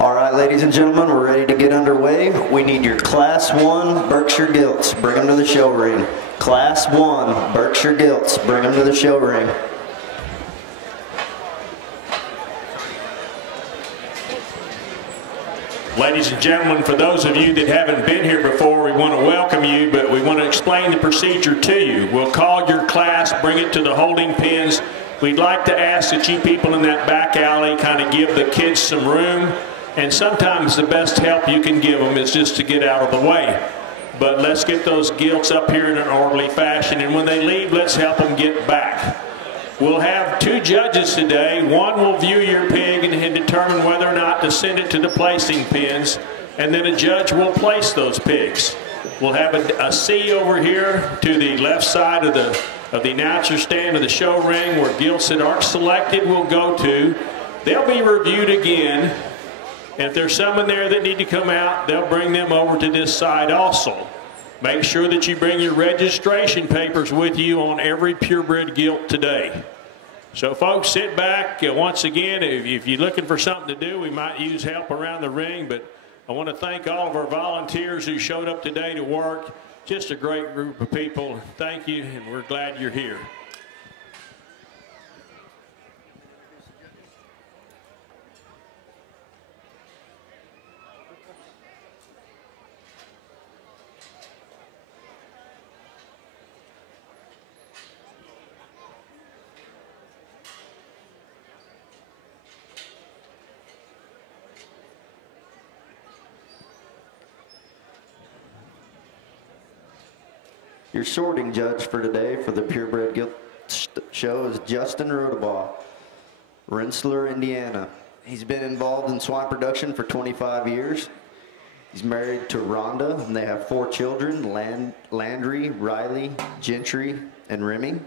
All right, ladies and gentlemen, we're ready to get underway. We need your Class 1 Berkshire Gilts. Bring them to the show ring. Class 1 Berkshire Gilts. Bring them to the show ring. Ladies and gentlemen, for those of you that haven't been here before, we want to welcome you, but we want to explain the procedure to you. We'll call your class, bring it to the holding pens. We'd like to ask that you people in that back alley kind of give the kids some room. And sometimes the best help you can give them is just to get out of the way. But let's get those gilts up here in an orderly fashion. And when they leave, let's help them get back. We'll have two judges today. One will view your pig and determine whether or not to send it to the placing pens. And then a judge will place those pigs. We'll have a C over here to the left side of the announcer stand of the show ring where gilts that aren't selected will go to. They'll be reviewed again. And if there's some in there that need to come out, they'll bring them over to this side also. Make sure that you bring your registration papers with you on every purebred gilt today. So folks, sit back. Once again, if you're looking for something to do, we might use help around the ring, but I want to thank all of our volunteers who showed up today to work. Just a great group of people. Thank you, and we're glad you're here. Your sorting judge for today for the Purebred Gilt Show is Justin Rodabaugh, Rensselaer, Indiana. He's been involved in swine production for 25 years. He's married to Rhonda, and they have 4 children, Landry, Riley, Gentry, and Remy.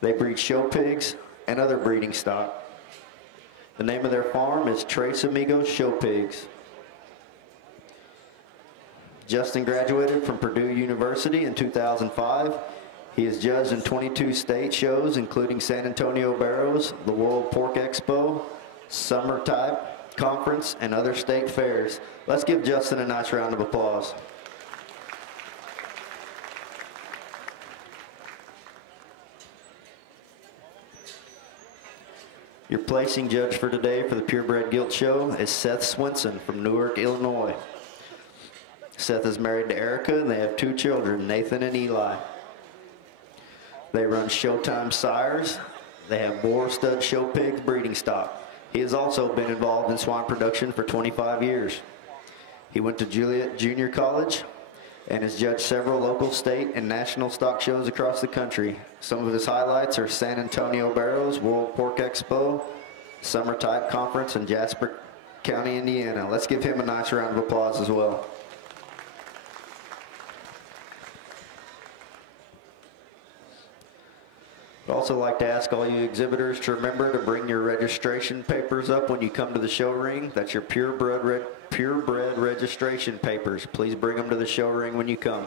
They breed show pigs and other breeding stock. The name of their farm is Tres Amigos Show Pigs. Justin graduated from Purdue University in 2005. He is judged in 22 state shows, including San Antonio Barrows, the World Pork Expo, Summer Type Conference, and other state fairs. Let's give Justin a nice round of applause. Your placing judge for today for the Purebred Gilt Show is Seth Swinson from Newark, Illinois. Seth is married to Erica, and they have 2 children, Nathan and Eli. They run Showtime Sires. They have Boar Stud Show Pigs breeding stock. He has also been involved in swine production for 25 years. He went to Juliet Junior College and has judged several local, state, and national stock shows across the country. Some of his highlights are San Antonio Barrows, World Pork Expo, Summer Type Conference, in Jasper County, Indiana. Let's give him a nice round of applause as well. I'd also like to ask all you exhibitors to remember to bring your registration papers up when you come to the show ring. That's your purebred registration papers. Please bring them to the show ring when you come.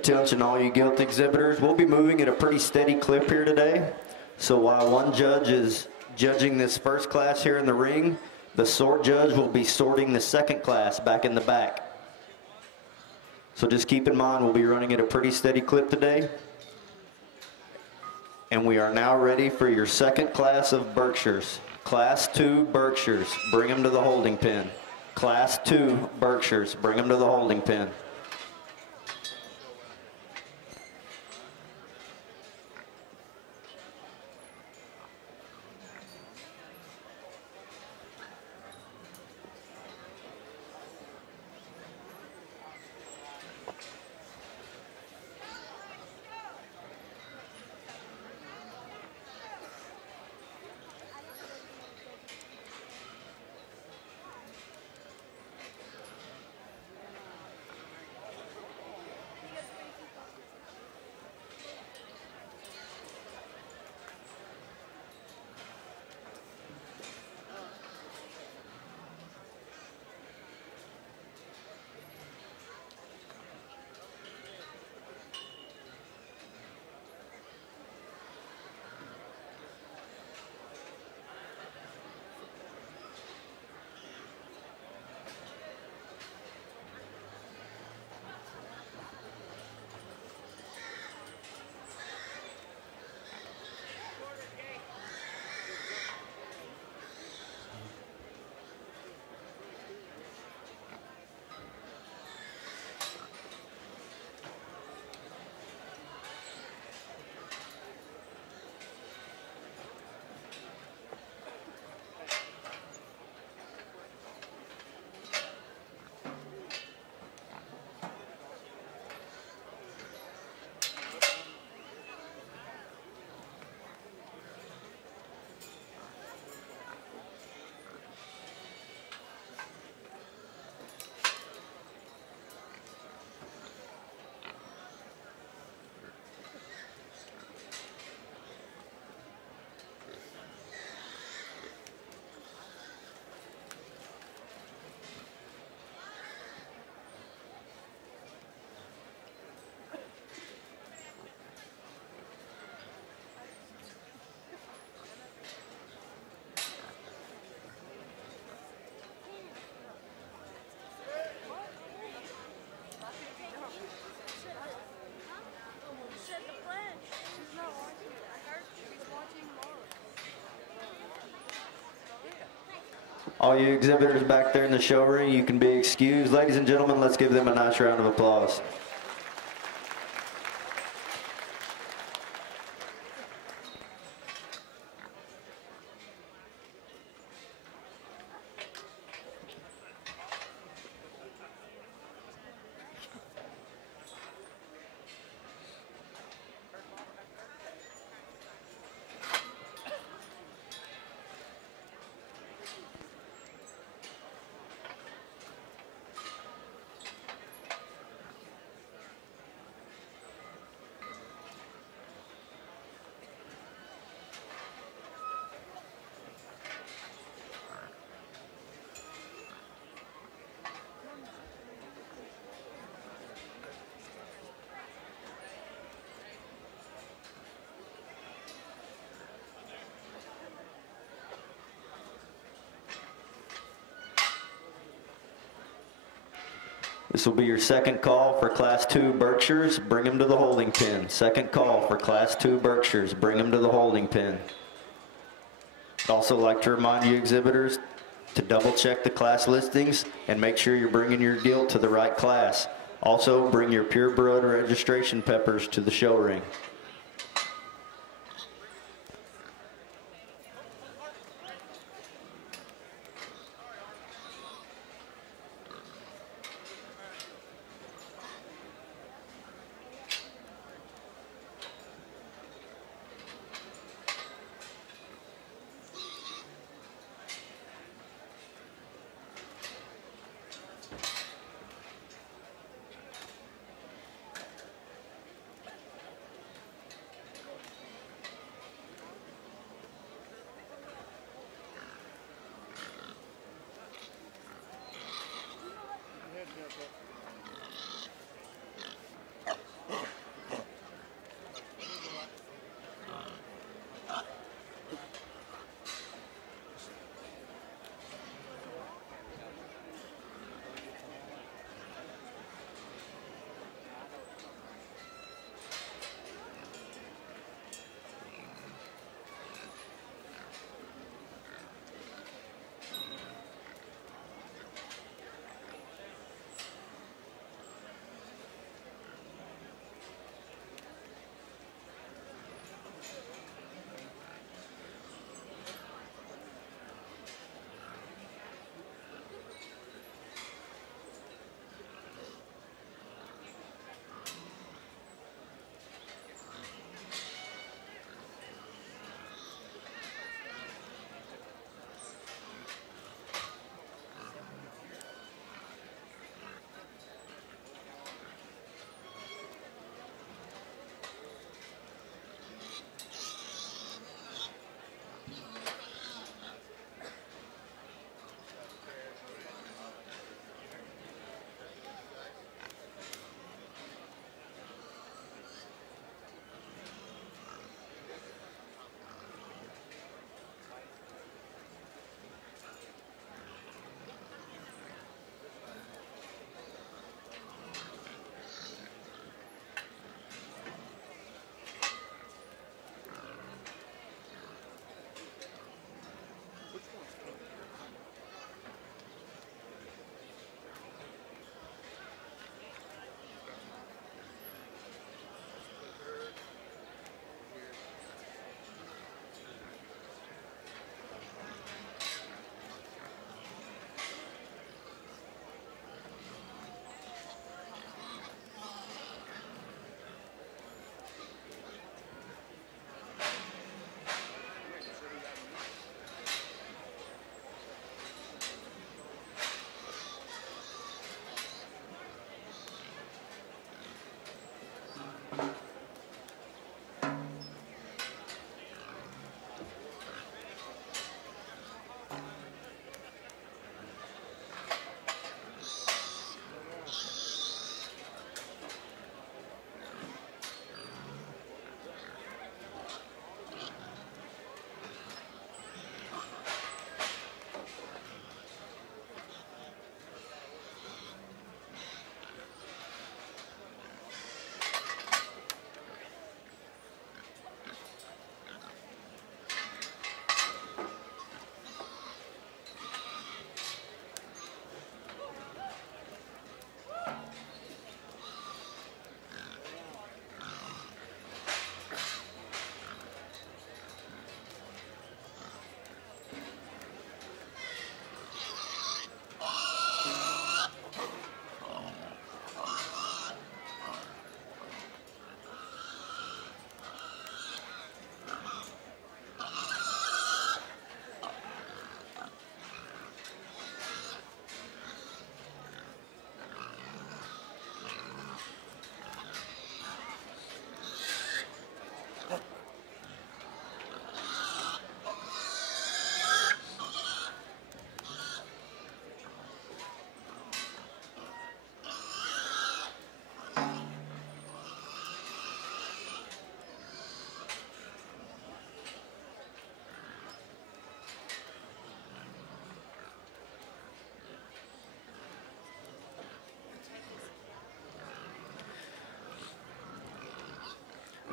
Attention all you Gilt exhibitors, we'll be moving at a pretty steady clip here today. So while one judge is judging this first class here in the ring, the sort judge will be sorting the second class back in the back. So just keep in mind we'll be running at a pretty steady clip today. And we are now ready for your second class of Berkshires. Class 2 Berkshires, bring them to the holding pen. Class 2 Berkshires, bring them to the holding pen. All you exhibitors back there in the show ring, you can be excused. Ladies and gentlemen, let's give them a nice round of applause. This will be your second call for Class 2 Berkshires. Bring them to the holding pen. Second call for Class 2 Berkshires. Bring them to the holding pen. I'd also like to remind you exhibitors to double check the class listings and make sure you're bringing your Gilt to the right class. Also, bring your purebred registration peppers to the show ring.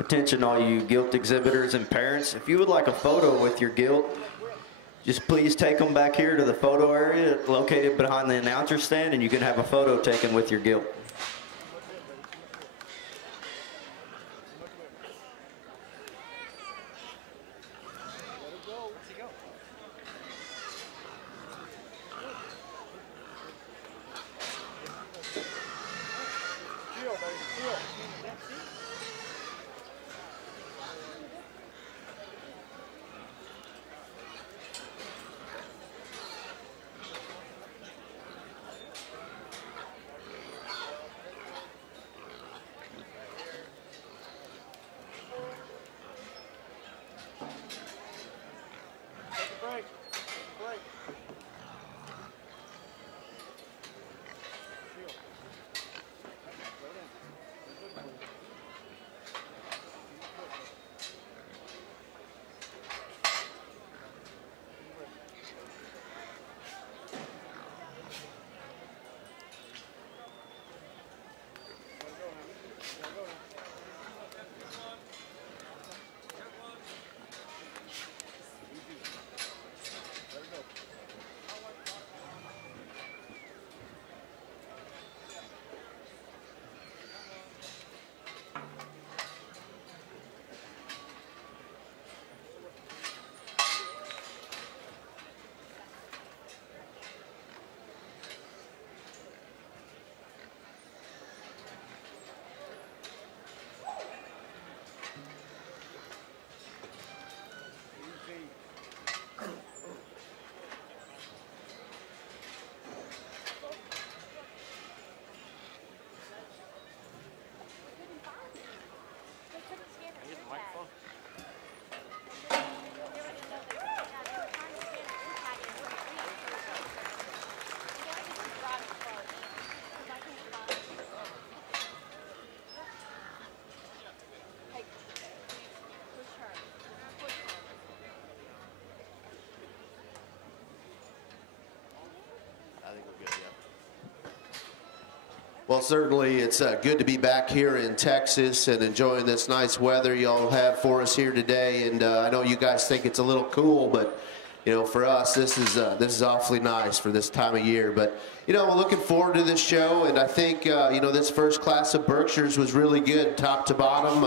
Attention all you gilt exhibitors and parents. If you would like a photo with your gilt, just please take them back here to the photo area located behind the announcer stand, and you can have a photo taken with your gilt. Well, certainly it's good to be back here in Texas and enjoying this nice weather y'all have for us here today. And I know you guys think it's a little cool, but you know, for us, this is awfully nice for this time of year. But you know, we're looking forward to this show, and I think you know, this first class of Berkshires was really good, top to bottom.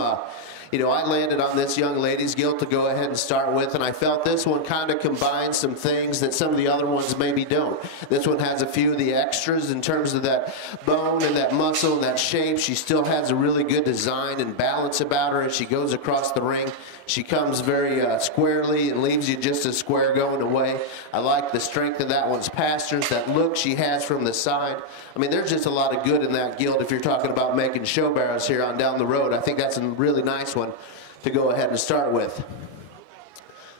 You know, I landed on this young lady's gilt to go ahead and start with, and I felt this one kind of combines some things that some of the other ones maybe don't. This one has a few of the extras in terms of that bone and that muscle and that shape. She still has a really good design and balance about her as she goes across the ring. She comes very squarely and leaves you just as square going away. I like the strength of that one's pastures, that look she has from the side. I mean, there's just a lot of good in that gilt if you're talking about making show barrows here on down the road. I think that's a really nice one to go ahead and start with.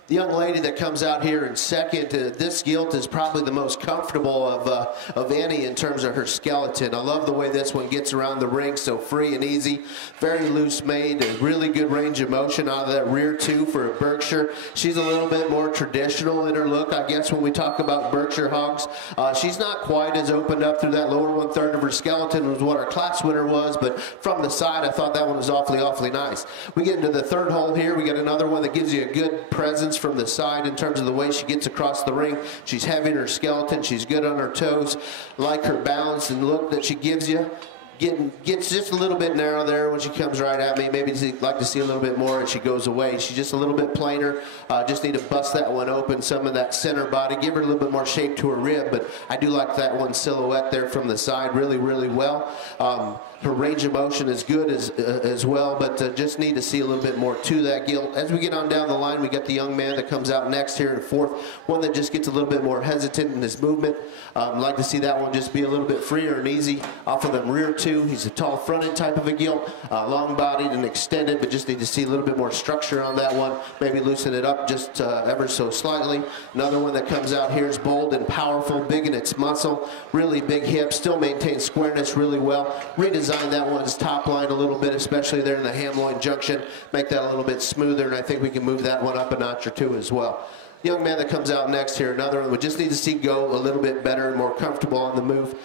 The young lady that comes out here in second, this gilt is probably the most comfortable of any in terms of her skeleton. I love the way this one gets around the ring, so free and easy, very loose made, a really good range of motion out of that rear two for a Berkshire. She's a little bit more traditional in her look, I guess, when we talk about Berkshire hogs. She's not quite as opened up through that lower 1/3 of her skeleton as what our class winner was, but from the side, I thought that one was awfully nice. We get into the third hole here. We got another one that gives you a good presence from the side in terms of the way she gets across the ring. She's heavy in her skeleton. She's good on her toes. Like her balance and look that she gives you. Gets just a little bit narrow there when she comes right at me. Maybe you'd like to see a little bit more as she goes away. She's just a little bit plainer. Just need to bust that one open, some of that center body, give her a little bit more shape to her rib, but I do like that one silhouette there from the side really well. Her range of motion is good as well, but just need to see a little bit more to that gilt. As we get on down the line, we got the young man that comes out next here in fourth, one that just gets a little bit more hesitant in his movement. Like to see that one just be a little bit freer and easy off of them rear two. He's a tall fronted type of a gilt, long bodied and extended, but just need to see a little bit more structure on that one. Maybe loosen it up just ever so slightly. Another one that comes out here is bold and powerful, big in its muscle, really big hips, still maintains squareness really well. Redesign that one's top line a little bit, especially there in the ham loin junction. Make that a little bit smoother, and I think we can move that one up a notch or two as well. young man that comes out next here, another one we just need to see go a little bit better and more comfortable on the move.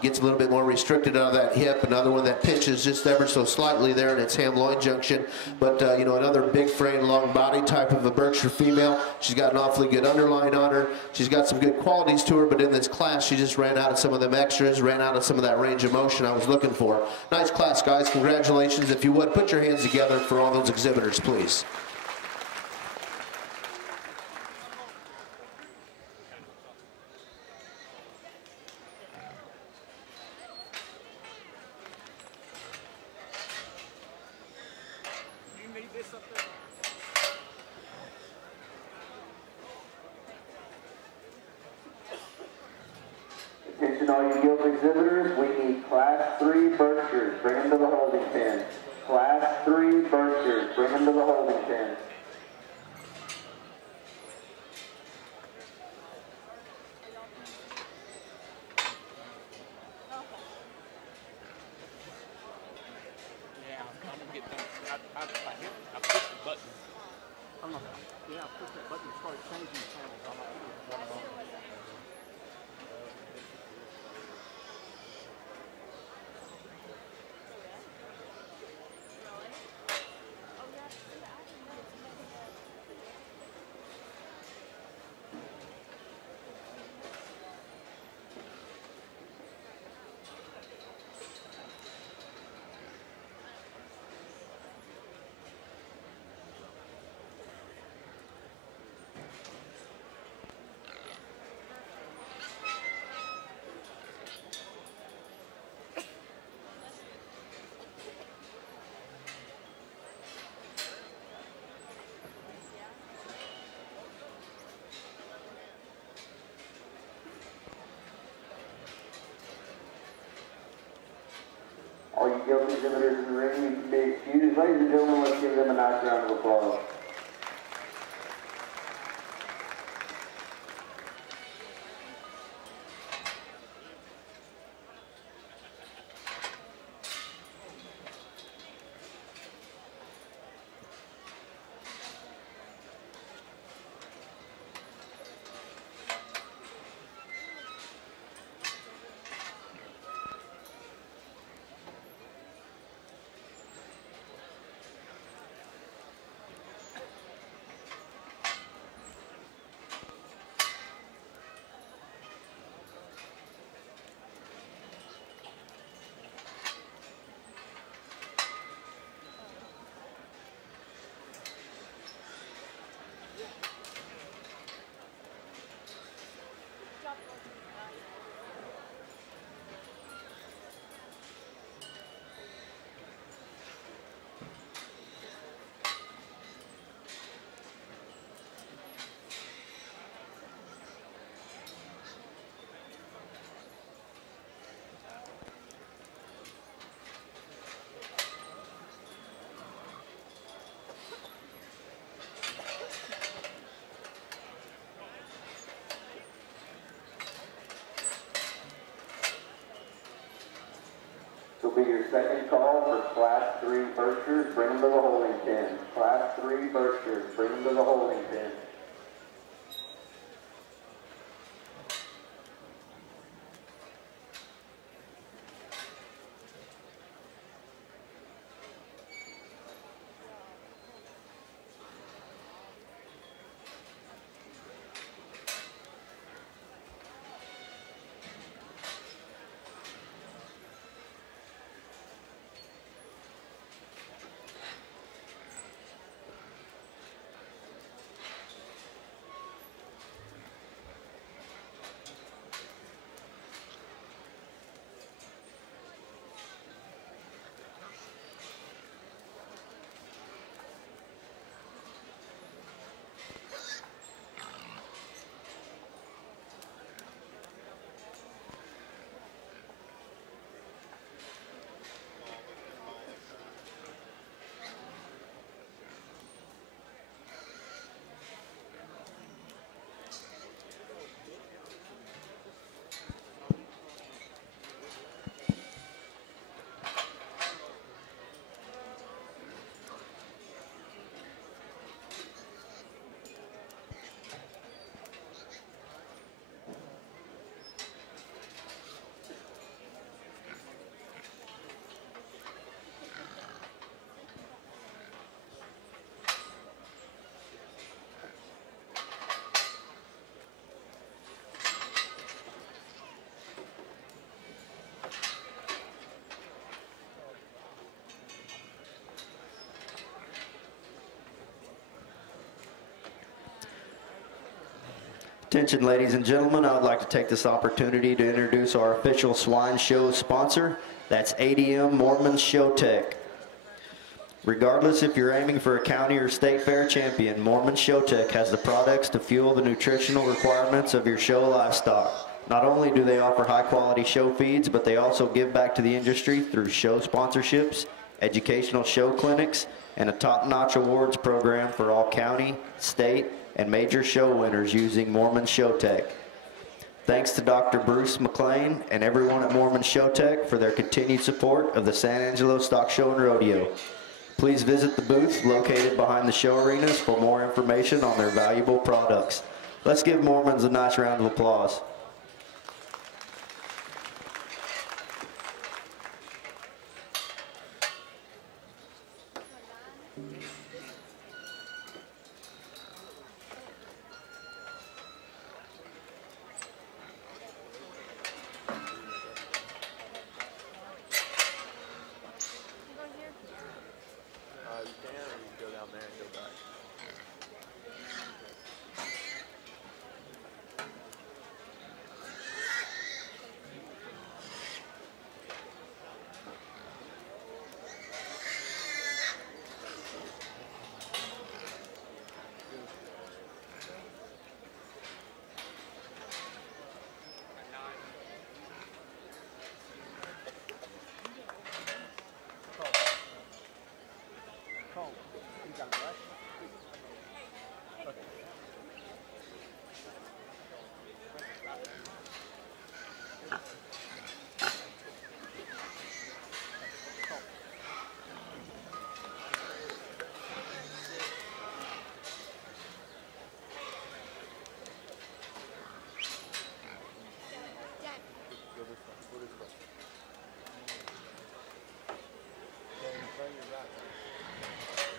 Gets a little bit more restricted out of that hip. Another one that pitches just ever so slightly there in its ham-loin junction. But, you know, another big frame, long body type of a Berkshire female. She's got an awfully good underline on her. She's got some good qualities to her, but in this class, she just ran out of some of them extras, ran out of some of that range of motion I was looking for. Nice class, guys. Congratulations. If you would, put your hands together for all those exhibitors, please. Attention all you Gilt exhibitors, we need Class 3 Berkshires, bring them to the holding pen. Class 3 Berkshires, bring them to the holding pen. Yeah, I'm gonna get done. I pushed the button. I'm not. Yeah, I pushed that button and started changing the channels. I'm not sure what's going on. All you Gilt exhibitors in the ring, you can be excused. Ladies and gentlemen, let's give them a nice round of applause. This will be your second call for Class 3 Berkshires. Bring them to the holding pen. Class 3 Berkshires. Bring them to the holding pen. Attention, ladies and gentlemen, I would like to take this opportunity to introduce our official swine show sponsor. That's ADM Mormons Show Tech. Regardless if you're aiming for a county or state fair champion, Mormons Show Tech has the products to fuel the nutritional requirements of your show livestock. Not only do they offer high-quality show feeds, but they also give back to the industry through show sponsorships, educational show clinics, and a top-notch awards program for all county, state, and major show winners using Mormons Show Tech. Thanks to Dr. Bruce McLean and everyone at Mormons Show Tech for their continued support of the San Angelo Stock Show and Rodeo. Please visit the booths located behind the show arenas for more information on their valuable products. Let's give Mormons a nice round of applause.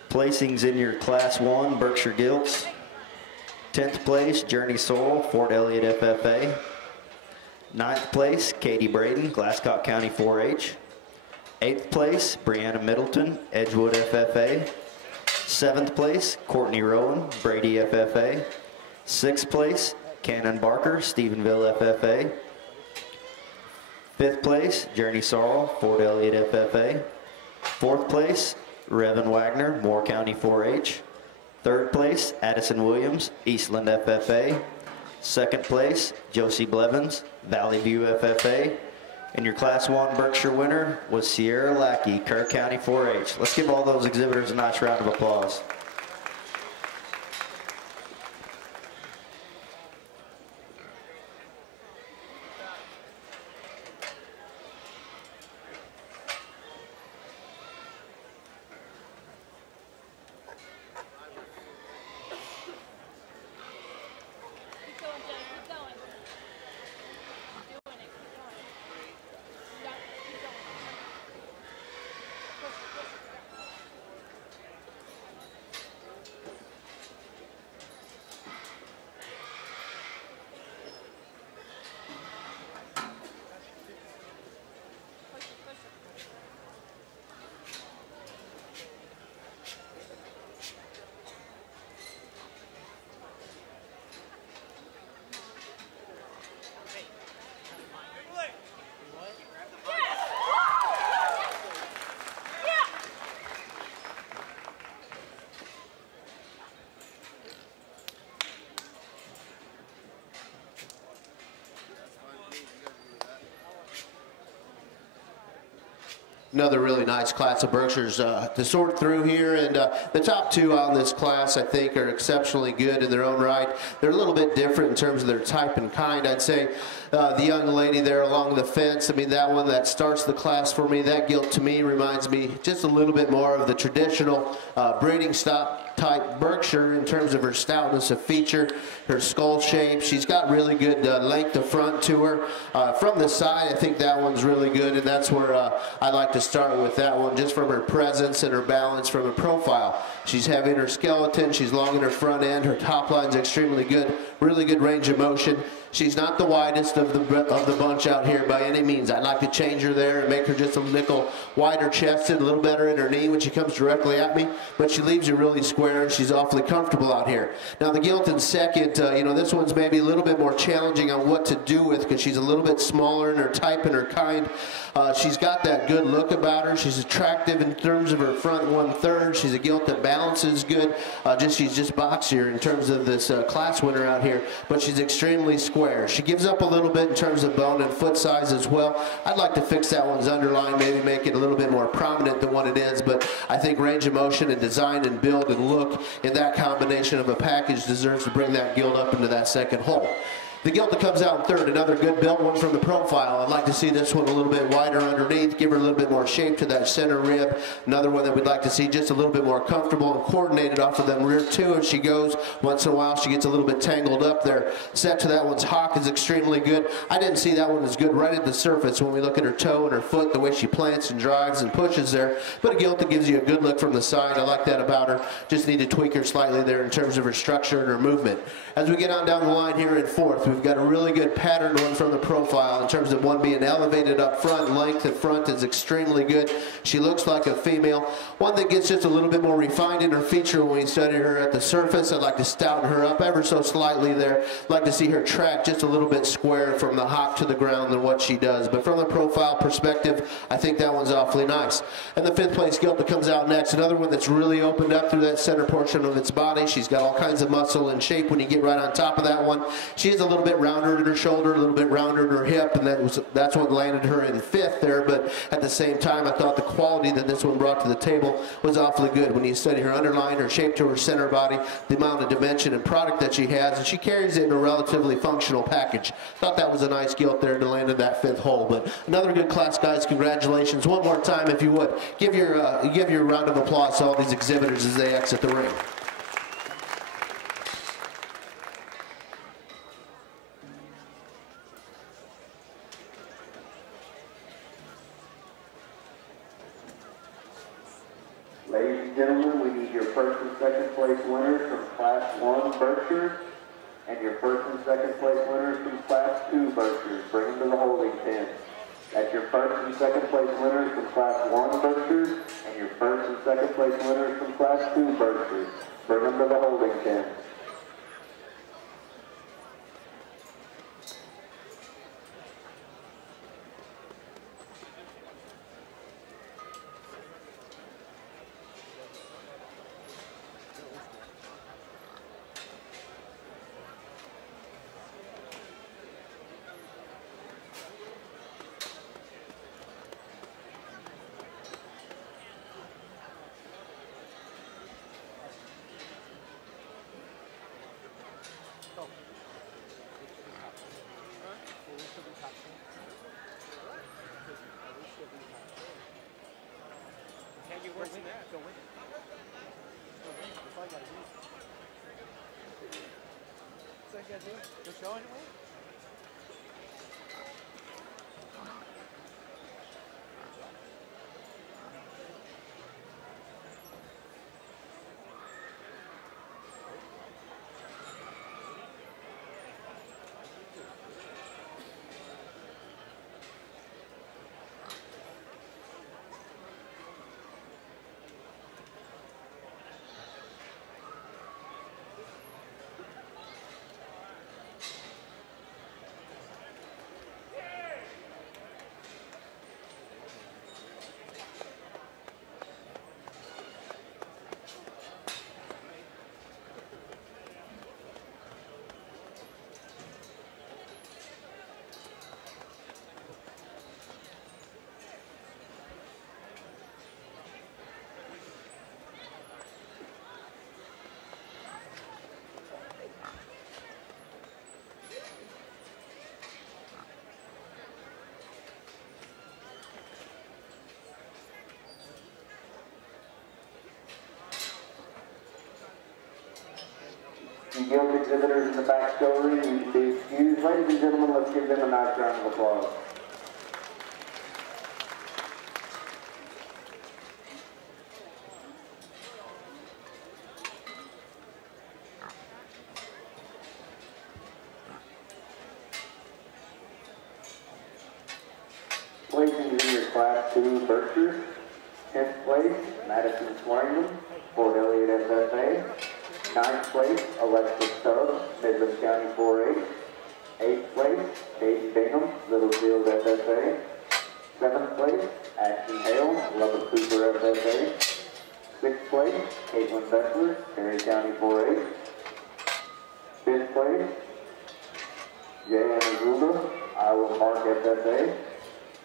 Placings in your Class 1 Berkshire Gilts. 10th place, Journey Sorrell, Fort Elliott FFA. 9th place, Katie Braden, Glasscock County 4-H. 8th place, Brianna Middleton, Edgewood FFA. 7th place, Courtney Rowan, Brady FFA. 6th place, Cannon Barker, Stephenville FFA. 5th place, Journey Sorrell, Fort Elliott FFA. 4th place, Revan Wagner, Moore County 4-H. 3rd place, Addison Williams, Eastland FFA. 2nd place, Josie Blevins, Valley View FFA. And your Class 1 Berkshire winner was Sierra Lackey, Kerr County 4-H. Let's give all those exhibitors a nice round of applause. Another really nice class of Berkshires to sort through here, and the top two on this class I think are exceptionally good in their own right. They're a little bit different in terms of their type and kind. I'd say the young lady there along the fence, I mean that one that starts the class for me, that gilt to me reminds me just a little bit more of the traditional breeding stock type Berkshire in terms of her stoutness of feature, her skull shape. She's got really good length of front to her. From the side, I think that one's really good, and that's where I like to start with that one, just from her presence and her balance from a profile. She's heavy in her skeleton. She's long in her front end. Her top line's extremely good. Really good range of motion. She's not the widest of the bunch out here by any means. I'd like to change her there and make her just a nickel wider chested, a little better in her knee when she comes directly at me. But she leaves you really square, and she's awfully comfortable out here. Now the Gilt in second, you know, this one's maybe a little bit more challenging on what to do with because she's a little bit smaller in her type and her kind. She's got that good look about her. She's attractive in terms of her front 1/3. She's a Gilt that balances good. She's just boxier in terms of this class winner out here, but she's extremely square. She gives up a little bit in terms of bone and foot size as well. I'd like to fix that one's underline, maybe make it a little bit more prominent than what it is, but I think range of motion and design and build and look in that combination of a package deserves to bring that Gilt up into that second hole. The Gilt that comes out in third, another good built one from the profile. I'd like to see this one a little bit wider underneath, give her a little bit more shape to that center rib. Another one that we'd like to see just a little bit more comfortable and coordinated off of them rear two as she goes. Once in a while, she gets a little bit tangled up there. Set to that one's hock is extremely good. I didn't see that one as good right at the surface when we look at her toe and her foot, the way she plants and drives and pushes there. But a Gilt that gives you a good look from the side. I like that about her. Just need to tweak her slightly there in terms of her structure and her movement. As we get on down the line here in fourth, we've got a really good patterned one from the profile in terms of one being elevated up front. Length at front is extremely good. She looks like a female. One that gets just a little bit more refined in her feature when we study her at the surface. I'd like to stouten her up ever so slightly there. I'd like to see her track just a little bit square from the hock to the ground than what she does. But from the profile perspective, I think that one's awfully nice. And the fifth place Gilt that comes out next, another one that's really opened up through that center portion of its body. She's got all kinds of muscle and shape when you get right on top of that one. She is a little bit rounder in her shoulder, a little bit rounder in her hip, and that's what landed her in fifth there. But at the same time, I thought the quality that this one brought to the table was awfully good. When you study her underline, her shape to her center body, the amount of dimension and product that she has, and she carries it in a relatively functional package. Thought that was a nice Gilt there to land in that fifth hole. But another good class, guys. Congratulations. One more time, if you would, give your round of applause to all these exhibitors as they exit the ring. Ladies and gentlemen, we need your first and second place winners from Class 1 Berkshire and your first and second place winners from Class 2 Berkshire. Bring them to the holding pen. That's your first and second place winners from Class 1 Berkshire and your first and second place winners from Class 2 Berkshire. Bring them to the holding pen. The Gilt exhibitors in the back gallery need to be excused. Ladies and gentlemen, let's give them a nice round of applause. 2 Berkshire. 10th place, Madison Swainman, Fort Elliott FFA. 9th place, Alexis Tubbs, Midland County 4-H. 8th place, Caden Bingham, Littlefield FFA. 7th place, Ashton Hale, Lubbock Cooper FFA. 6th place, Caitlin Beckler, Perry County 4-H. 5th place, J.M. Azuba, Iowa Park FFA.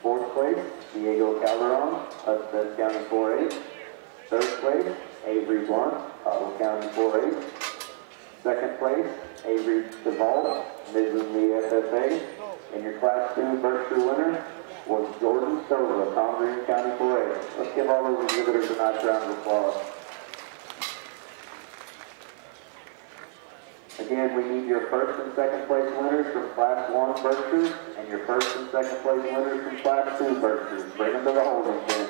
4th place, Diego Calderon, Hudspeth County 4-H. 3rd place, Avery Blunt, Ottawa County 4-H. 2nd place, Avery Duvall, Midland Lee FFA. And your Class 2 Berkshire winner was Jordan Stova, Congreve County 4-H. Let's give all those exhibitors a nice round of applause. Again, we need your 1st and 2nd place winners from Class 1 Berkshire and your 1st and 2nd place winners from Class 2 Berkshire. Bring them to the holding pen.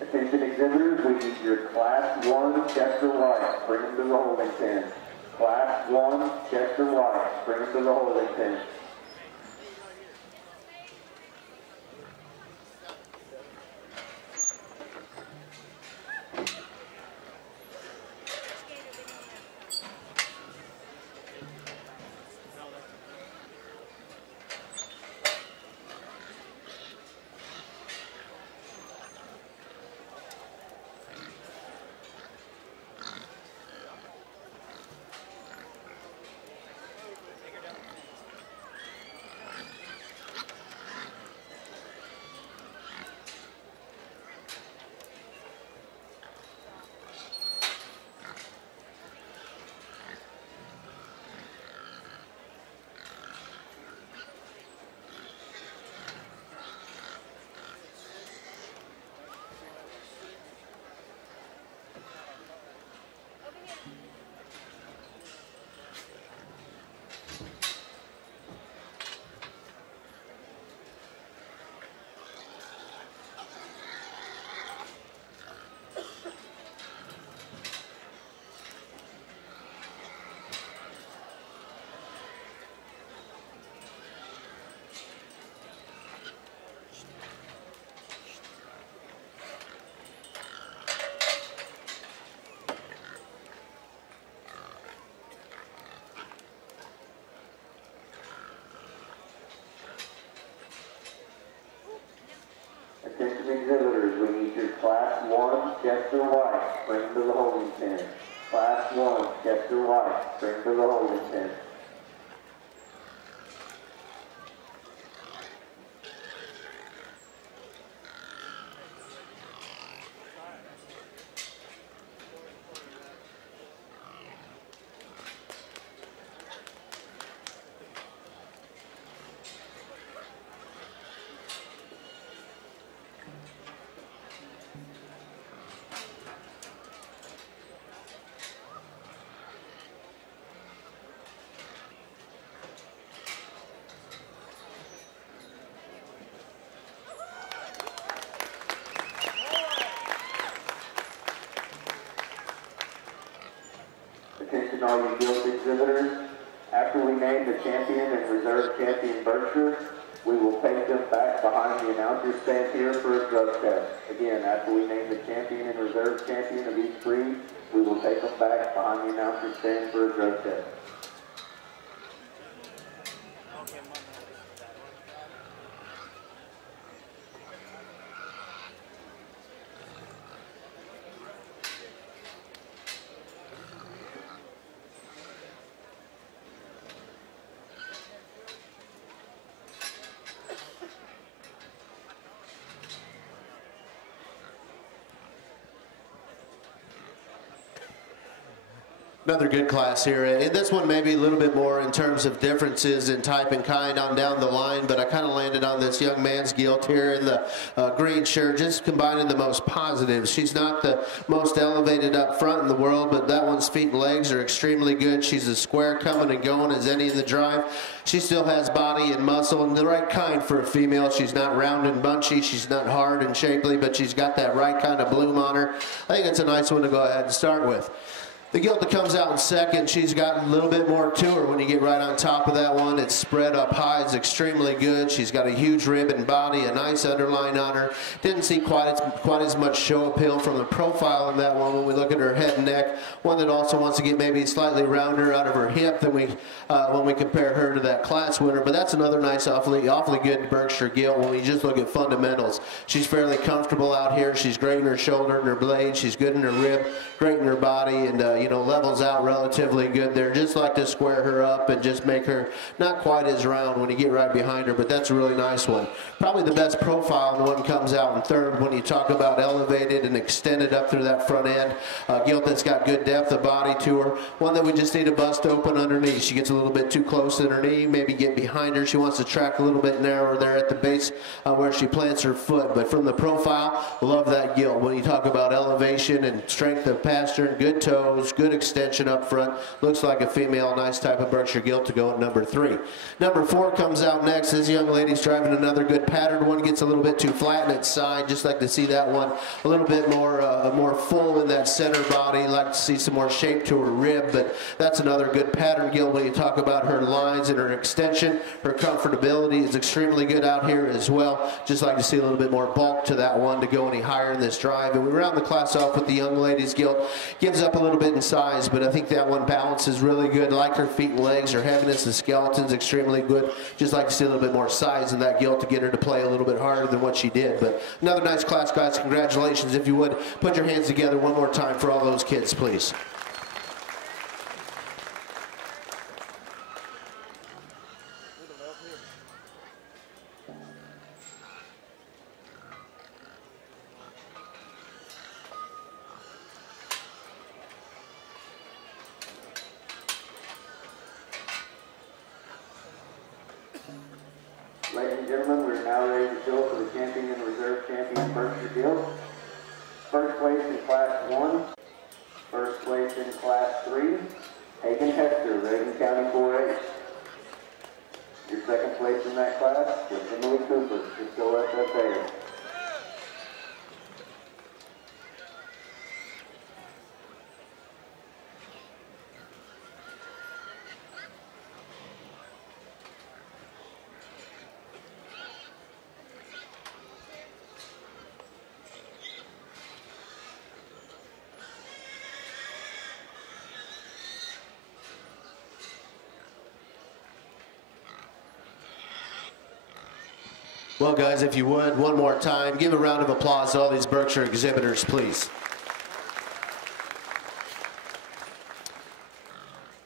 Attention exhibitors, we need your Class 1 Chester White. Bring them to the holding pen. Class 1 Chester White. Bring them to the holding pen. Attention exhibitors, we need your Class 1 Chester White. Bring them to the holding pen. Class 1 Chester White. Bring them to the holding pen. Attention all you Gilt exhibitors. After we name the champion and reserve champion Berkshire, we will take them back behind the announcer's stand here for a drug test. Again, after we name the champion and reserve champion of each breed, we will take them back behind the announcer's stand for a drug test. Another good class here, and this one maybe a little bit more in terms of differences in type and kind on down the line, but I kind of landed on this young man's Gilt here in the green shirt, just combining the most positives. She's not the most elevated up front in the world, but that one's feet and legs are extremely good. She's as square coming and going as any in the drive. She still has body and muscle and the right kind for a female. She's not round and bunchy, she's not hard and shapely, but she's got that right kind of bloom on her. I think it's a nice one to go ahead and start with. The Gilt that comes out in second, she's got a little bit more to her when you get right on top of that one. It's spread up high, it's extremely good. She's got a huge rib and body, a nice underline on her. Didn't see quite as much show appeal from the profile in that one when we look at her head and neck. One that also wants to get maybe slightly rounder out of her hip than when we compare her to that class winner. But that's another nice, awfully good Berkshire Gilt when we just look at fundamentals. She's fairly comfortable out here. She's great in her shoulder and her blade. She's good in her rib, great in her body, and you know, levels out relatively good there. Just like to square her up and just make her not quite as round when you get right behind her, but that's a really nice one. Probably the best profile, and the one comes out in third when you talk about elevated and extended up through that front end. Gilt that's got good depth of body to her. One that we just need to bust open underneath. She gets a little bit too close to her knee, maybe get behind her. She wants to track a little bit narrower there at the base where she plants her foot. But from the profile, love that Gilt. When you talk about elevation and strength of pastern, good toes, good extension up front. Looks like a female, nice type of Berkshire Gilt to go at number 3. Number 4 comes out next. This young lady's driving another good patterned one. Gets a little bit too flat in its side. Just like to see that one a little bit more full in that center body. Like to see some more shape to her rib, but that's another good pattern Gilt when you talk about her lines and her extension. Her comfortability is extremely good out here as well. Just like to see a little bit more bulk to that one to go any higher in this drive. And we round the class off with the young lady's Gilt. Gives up a little bit in size, but I think that one balance is really good. Like her feet and legs, her heaviness, the skeleton's extremely good. Just like to see a little bit more size in that Gilt to get her to play a little bit harder than what she did. But another nice class, guys. Congratulations. If you would, put your hands together one more time for all those kids, please. Ladies and gentlemen, we're now ready to go for the champion and reserve champion Berkshire Gilt. First place in class 1, first place in class 3, Hagen Hester, Reagan County 4-H. Your second place in that class was Emily Cooper, Cisco SSA. Well, guys, if you would, one more time, give a round of applause to all these Berkshire exhibitors, please.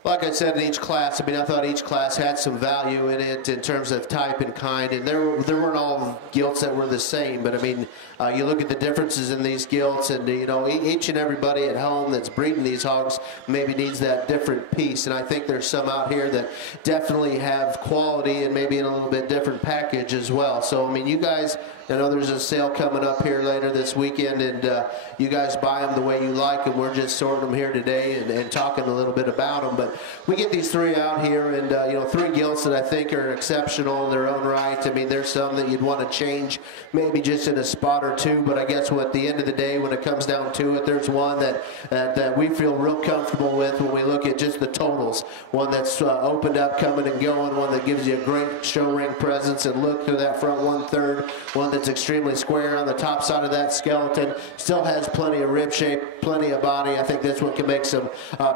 Like I said, in each class, I thought each class had some value in it in terms of type and kind, and there weren't all Gilts that were the same, but you look at the differences in these Gilts, and you know, each and everybody at home that's breeding these hogs maybe needs that different piece, and I think there's some out here that definitely have quality and maybe in a little bit different package as well. So, you guys I know there's a sale coming up here later this weekend, and you guys buy them the way you like them. We're just sorting them here today and talking a little bit about them. But we get these three out here, and you know, three gilts that I think are exceptional in their own right. I mean, there's some that you'd want to change, maybe just in a spot or two. But I guess at the end of the day, when it comes down to it, there's one that we feel real comfortable with when we look at just the totals. One that's opened up, coming and going. One that gives you a great show ring presence and look through that front 1/3. One that's extremely square on the top side of that skeleton. Still has plenty of rib shape, plenty of body. I think this one can make some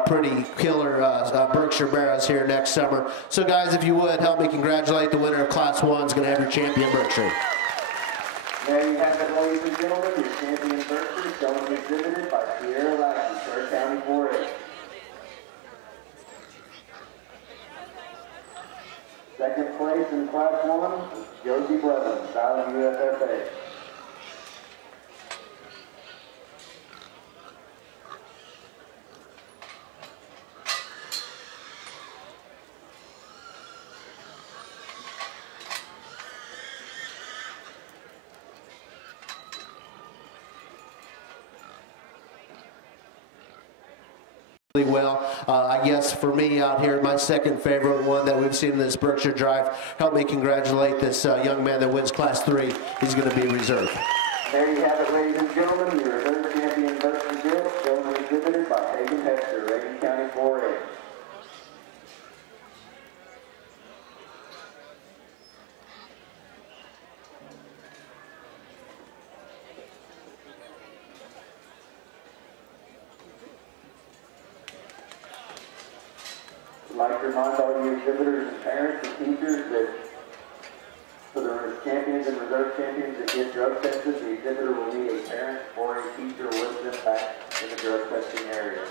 pretty killer Berkshire barrows here next summer. So guys, if you would, help me congratulate the winner of Class 1. Is going to have your champion Berkshire. There you have it, ladies and gentlemen, your champion Berkshire, showing exhibited by Sierra Lackey, Kerr County 4A. Second place in Class 1, Josie Blevins, Island USFA. Well, I guess for me out here, my second favorite one that we've seen in this Berkshire Drive. Help me congratulate this young man that wins Class 3. He's going to be reserved. There you have it, ladies and gentlemen, your reserve champion Berkshire Gilt, shown exhibited by Hampshire, Reagan County 4A. I'd like to remind all you exhibitors and parents and teachers that for the champions and reserve champions that get drug tested, the exhibitor will need a parent or a teacher with them back in the drug testing area.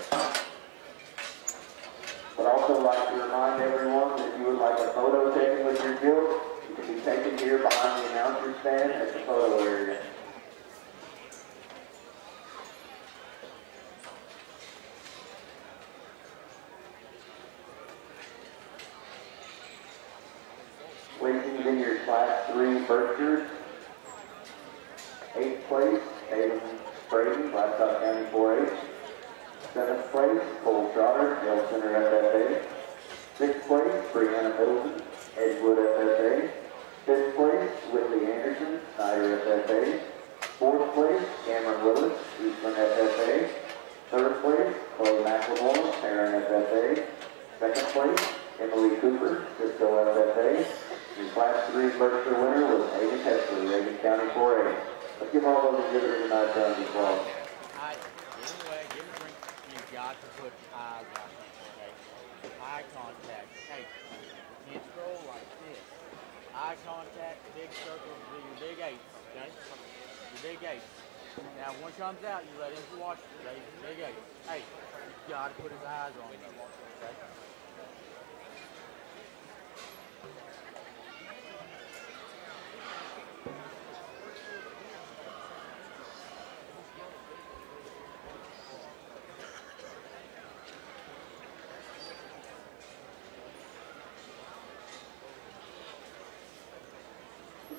But also like to remind everyone that if you would like a photo taken with your Gilt, it can be taken here behind the announcer stand at the photo area. Placings in your Class 3 Berkshires. 8th place, Tatum Brady, Blacktop County 4H. 7th place, Cole Trotter, Dale Center FFA. 6th place, Brianna Middleton, Edgewood FFA. 5th place, Whitley Anderson, Snyder FFA. 4th place, Cameron Willis, Eastland FFA. 3rd place, Chloe McLemore, Tarrant FFA. 2nd place, Emily Cooper, Cisco FFA. Your Class 3 Berkshire winner was Hayden Hester, Reagan County 4A. Let's give all those exhibitors a nice round of applause. Give them away, give them a drink. You've got to put eyes on them, okay? Eye contact. Hey, you can't scroll like this. Eye contact, big circles, your big 8, okay? Your big 8. Now, when one comes out, you let him watch it, okay? Big 8. Hey, you've got to put his eyes on him, okay?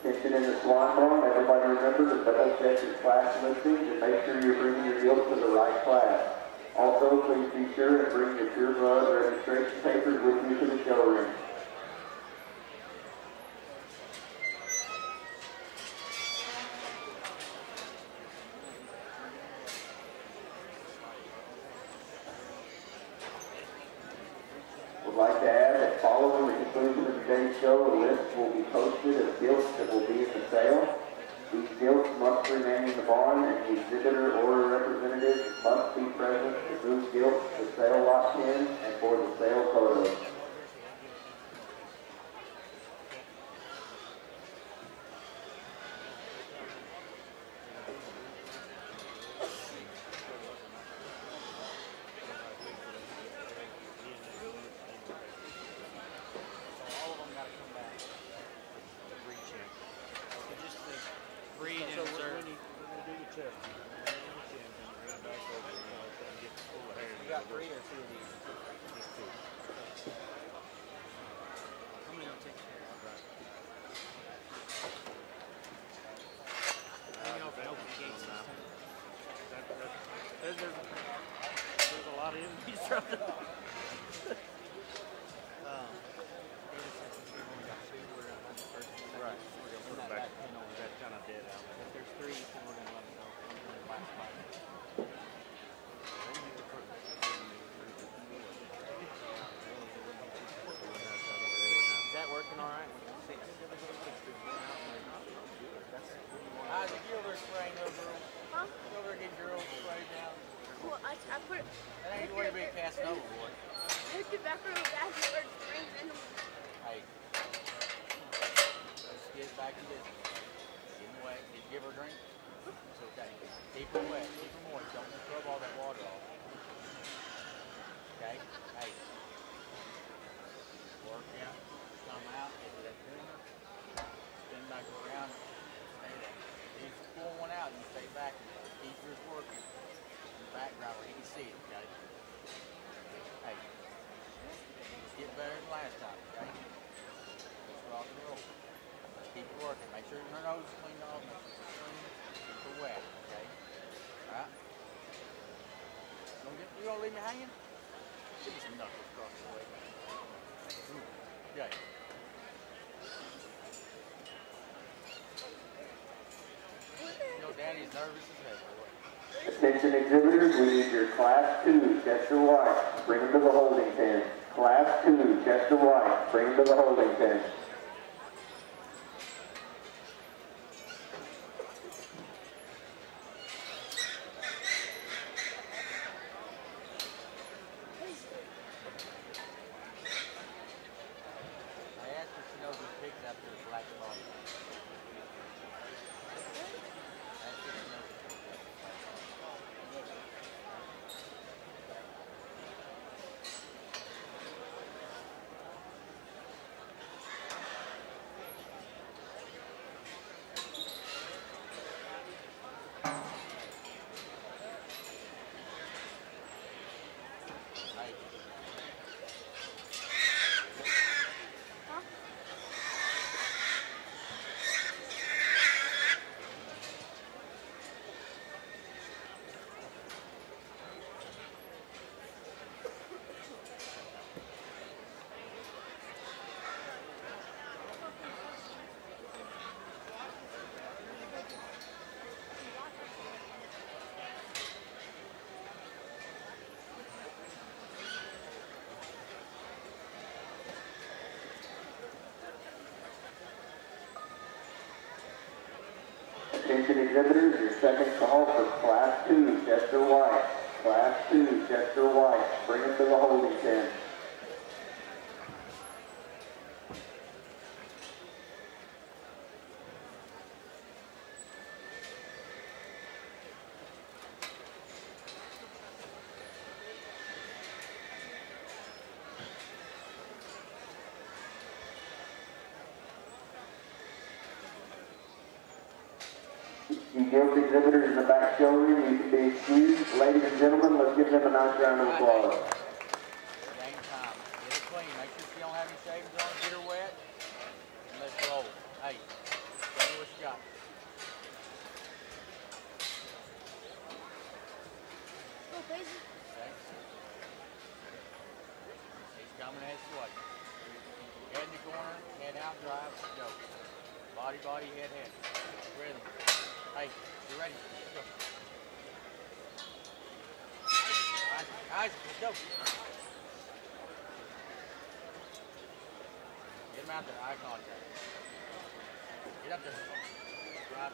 Attention in the Swan Barn, everybody remember to double check your class listings and make sure you're bringing your Gilt to the right class. Also, please be sure and bring your Pure Blood registration papers with you to the show ring. Would like to add that following the conclusion of today's show, a list will be posted of gilts that will be at the sale. These gilts must remain in the barn, and the exhibitor or representative must be present to move gilts to sale lot 10 and for the sale photos. like you did. Give them away. Did you give her a drink? It's okay. Keep them wet. Keep them moist. Don't scrub all that water off. Okay? Hey. Work out. Come out. Get to that corner. Spin back around. Stay there. If you pull one out, you stay back. Keep yours working. In the background where he can see it, okay? Hey. Just get better than last time, okay? Let's rock and roll. Keep it working. Make sure her nose is cleaned off. Make sure it's clean. Keep her wet, okay? Alright? You gonna leave me hanging? Give me some knuckles across the way. Okay. You know Daddy's nervous as hell, boy. Attention exhibitors, we need your Class 2 Chester White. Bring them to the holding pen. Class 2 Chester White. Bring them to the holding pen. I asked her if she knows who's pigs out there is black and white. Attention exhibitors, your second call for Class 2 Chester White. Class 2 Chester White. Bring them to the holding pen. You Gilt exhibitors in the back showroom, you can be excused. Ladies and gentlemen, let's give them a nice round of applause. Game time. Get her clean. Make sure she don't have any shavings on her. Get her wet. And let's roll. Hey, tell me what you got. Okay. He's coming at you. Head in the corner, head out, drive, go. Body, body, head, head. Rhythm. Hey, you ready? Let's go. Guys, let's go. Get him out there, eye contact. Get up there. Drive.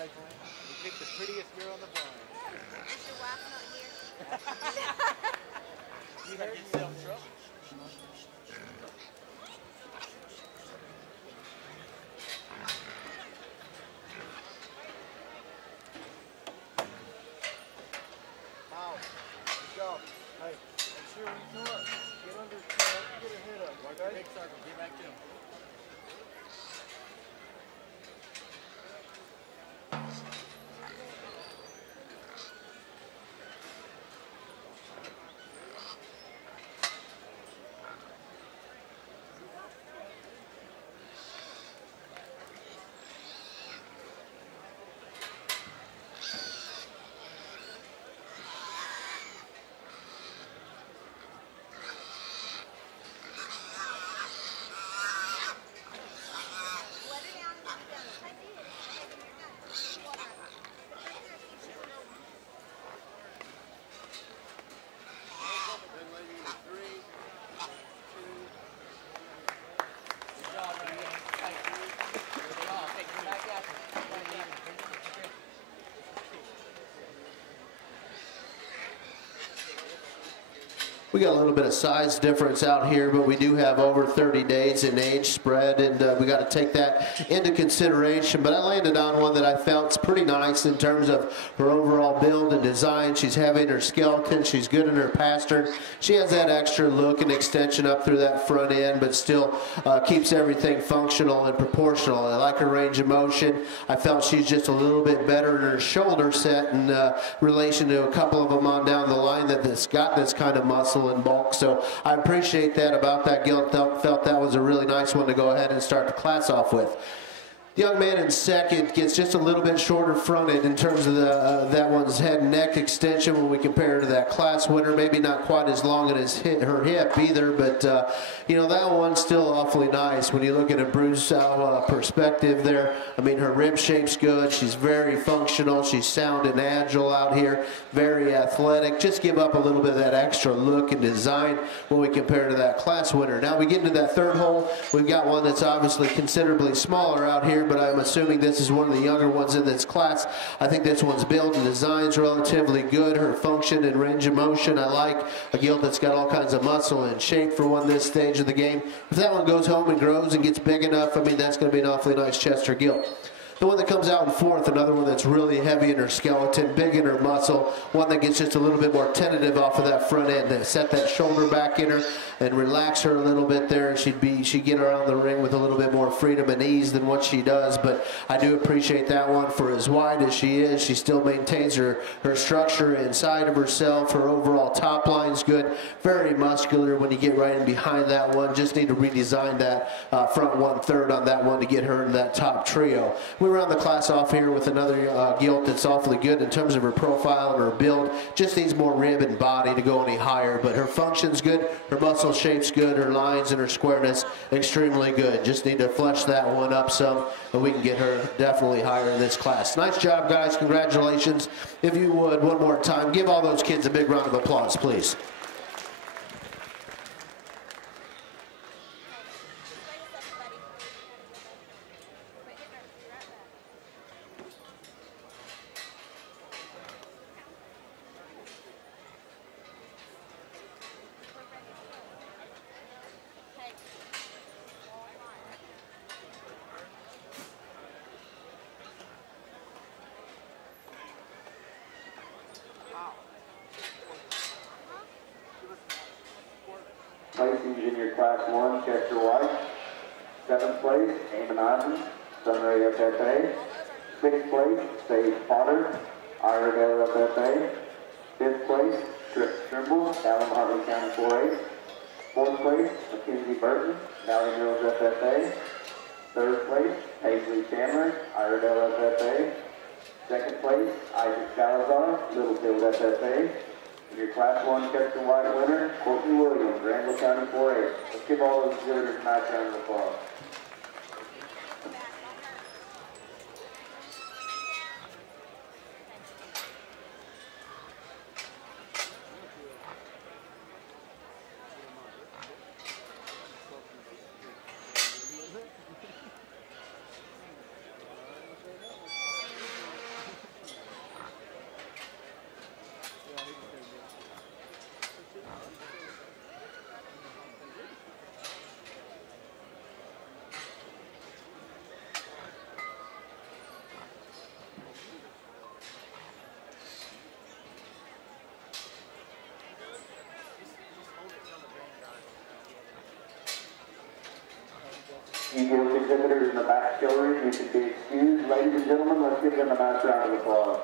We picked the prettiest girl in the barn. Is your wife not here? You got yourself in trouble. Now, go. Hey, make sure when you come up, get under his chin, get her head up, okay? Big circle, get back to him. We got a little bit of size difference out here, but we do have over 30 days in age spread, and we got to take that into consideration. But I landed on one that I felt is pretty nice in terms of her overall build and design. She's heavy in her skeleton. She's good in her pastern. She has that extra look and extension up through that front end, but still keeps everything functional and proportional. I like her range of motion. I felt she's just a little bit better in her shoulder set in relation to a couple of them on down the line that's got this kind of muscle in bulk. So I appreciate that about that Gilt. Felt that was a really nice one to go ahead and start the class off with. The young man in second gets just a little bit shorter fronted in terms of that one's head and neck extension when we compare her to that class winner. Maybe not quite as long as her hip either, but you know, that one's still awfully nice when you look at a Bruce Sow perspective there. I mean, her rib shape's good. She's very functional. She's sound and agile out here. Very athletic. Just give up a little bit of that extra look and design when we compare to that class winner. Now we get into that third hole. We've got one that's obviously considerably smaller out here, but I'm assuming this is one of the younger ones in this class. I think this one's build and design's relatively good. Her function and range of motion, I like. A Gilt that's got all kinds of muscle and shape for one this stage of the game. If that one goes home and grows and gets big enough, I mean, that's going to be an awfully nice Chester Gilt. The one that comes out in fourth, another one that's really heavy in her skeleton, big in her muscle, one that gets just a little bit more tentative off of that front end to set that shoulder back in her and relax her a little bit there. She'd get around the ring with a little bit more freedom and ease than what she does, but I do appreciate that one. For as wide as she is, she still maintains her structure inside of herself. Her overall top line's good, very muscular when you get right in behind that one. Just need to redesign that front 1/3 on that one to get her in that top trio. We round the class off here with another Gilt that's awfully good in terms of her profile and her build. Just needs more rib and body to go any higher, but her function's good, her muscle shape's good, her lines and her squareness extremely good. Just need to flesh that one up some, and we can get her definitely higher in this class. Nice job, guys. Congratulations. If you would, one more time, give all those kids a big round of applause, please. Placing Junior Class 1, Chester White. 7th place, Eamon Eisen, Sunray FFA. 6th place, Sage Potter, Iredale FFA. 5th place, Trip Trimble, Allen Hartley County 4A. 4th place, Mackenzie Burton, Valley Mills FFA. 3rd place, Paisley Chandler, Iredale FFA. 2nd place, Isaac Salazar, Littlefield FFA. And your Class 1 Chester White winner, Courtney Williams, Randall County 4A. Let's give all those visitors a nice round of applause. You Gilt exhibitors in the back showroom, you can be excused. Ladies and gentlemen, let's give them a nice round of applause.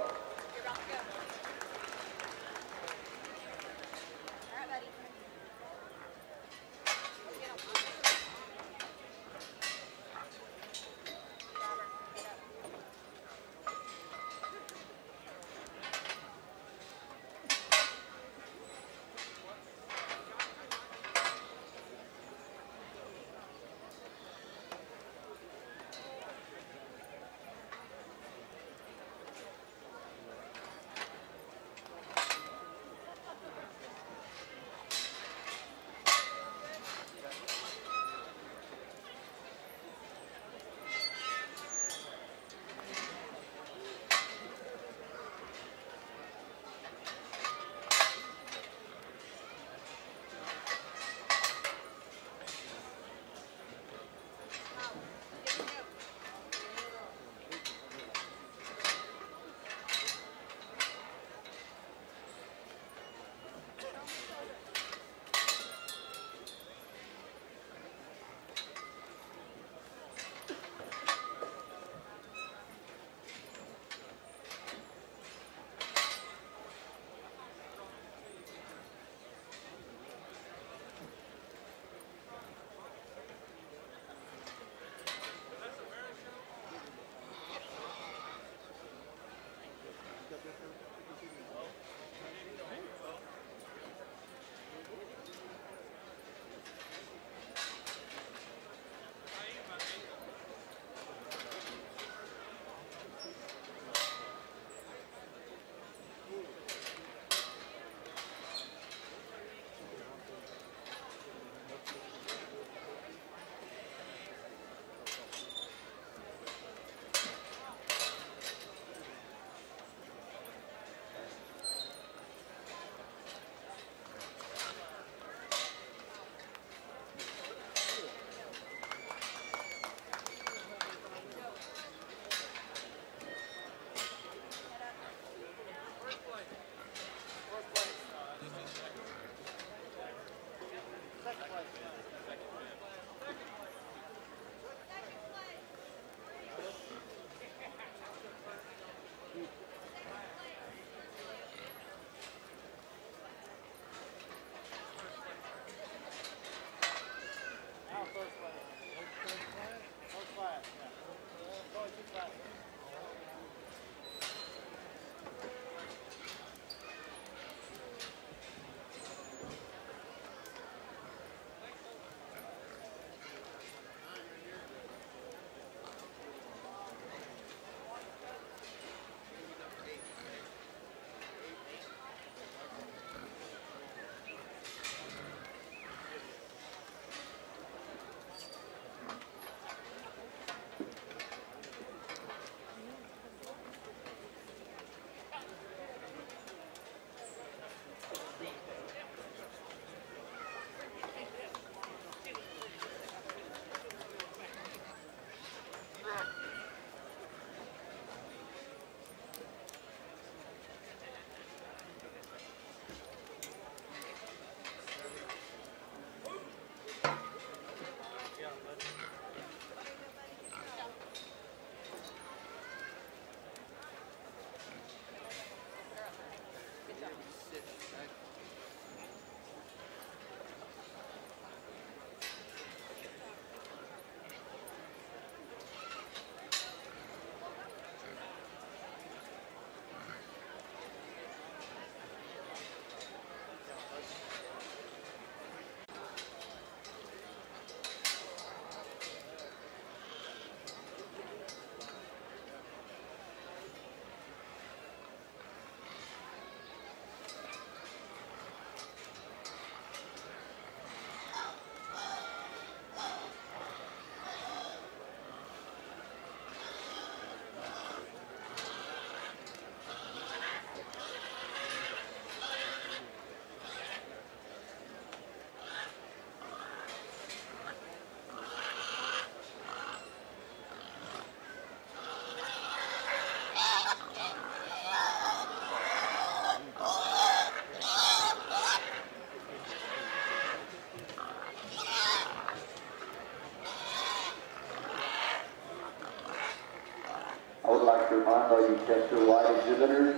to remind all you Chester White exhibitors,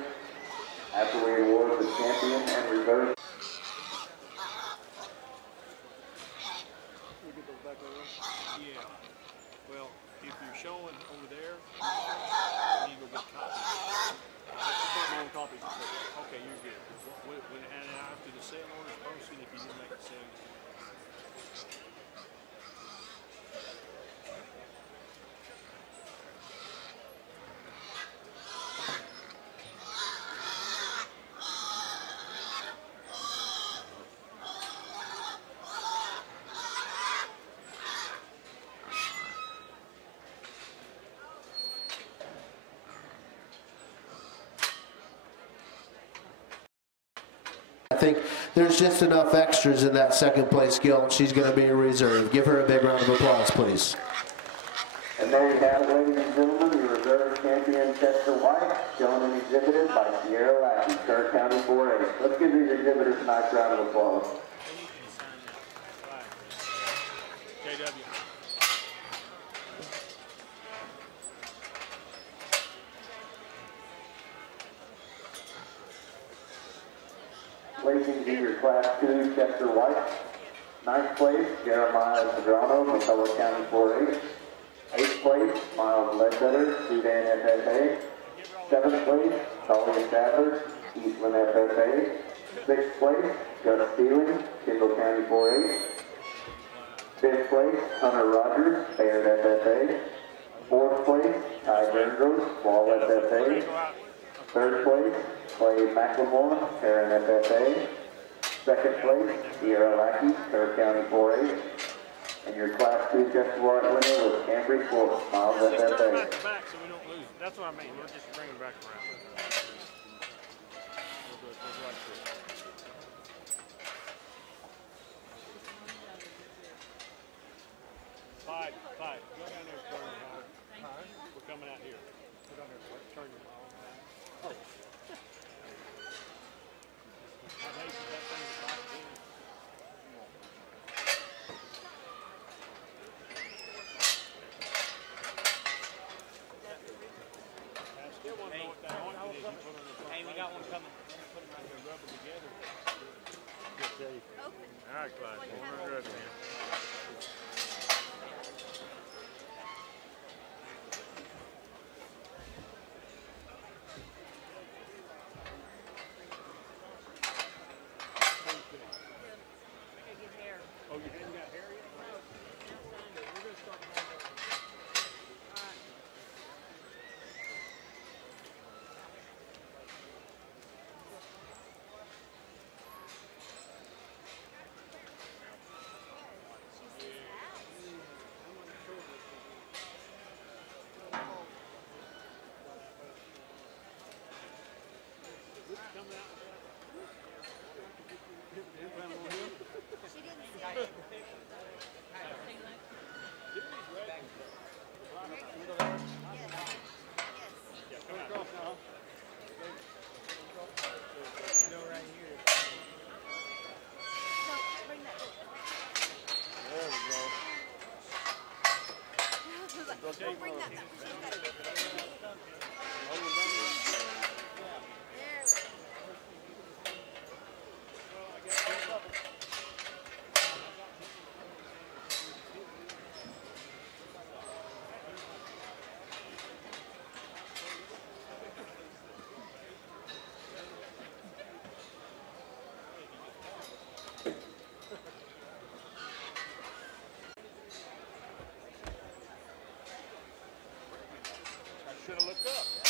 after we award the champion and reserve. Yeah. Well, if you're showing over there, you go get copies. I put my own copies. Okay, you're good. And after the sale order is posted, if you didn't make the sale, I think there's just enough extras in that second place Gilt. She's going to be a reserve. Give her a big round of applause, please. And there you have it, ladies and gentlemen, the reserve champion Chester White, shown and exhibited by Sierra Lackey, Kerr County 4A. Let's give these exhibitors a nice round of applause. JW. Placing junior class 2, Chester White. 9th place, Jeremiah Pedrano, McCullough County 4A. 8th place, Miles Ledbetter, Sudan FFA. 7th place, Talia Sadler, Eastland FFA. 6th place, Gus Steeling, Kendall County 4A. 5th place, Hunter Rogers, Baird FFA. 4th place, Ty Burndros, Wall FFA. 3rd place, Clay McLemore, Heron FFA. 2nd place, Sierra Lackey, Kerr County 4A. And your Class 2 Chester White winner was Cambry Fort, Miles Just turn FFA. back to back so we don't lose it. That's what I mean. We're just bringing it back around. We'll do it just like this. Five. Go down there and turn your Howard. We're coming out here. Go down there and turn your Oh. I hate that thing is locked in. I still want to know what that ointment is you put on the front. Hey, we got one coming. Put them out there, rub them together. Good day. All right, Clyde. We're good, man. Oh, you hadn't got hair yet? We're going to start She didn't say it. Don't bring that back. She's got to get there. Should have looked up.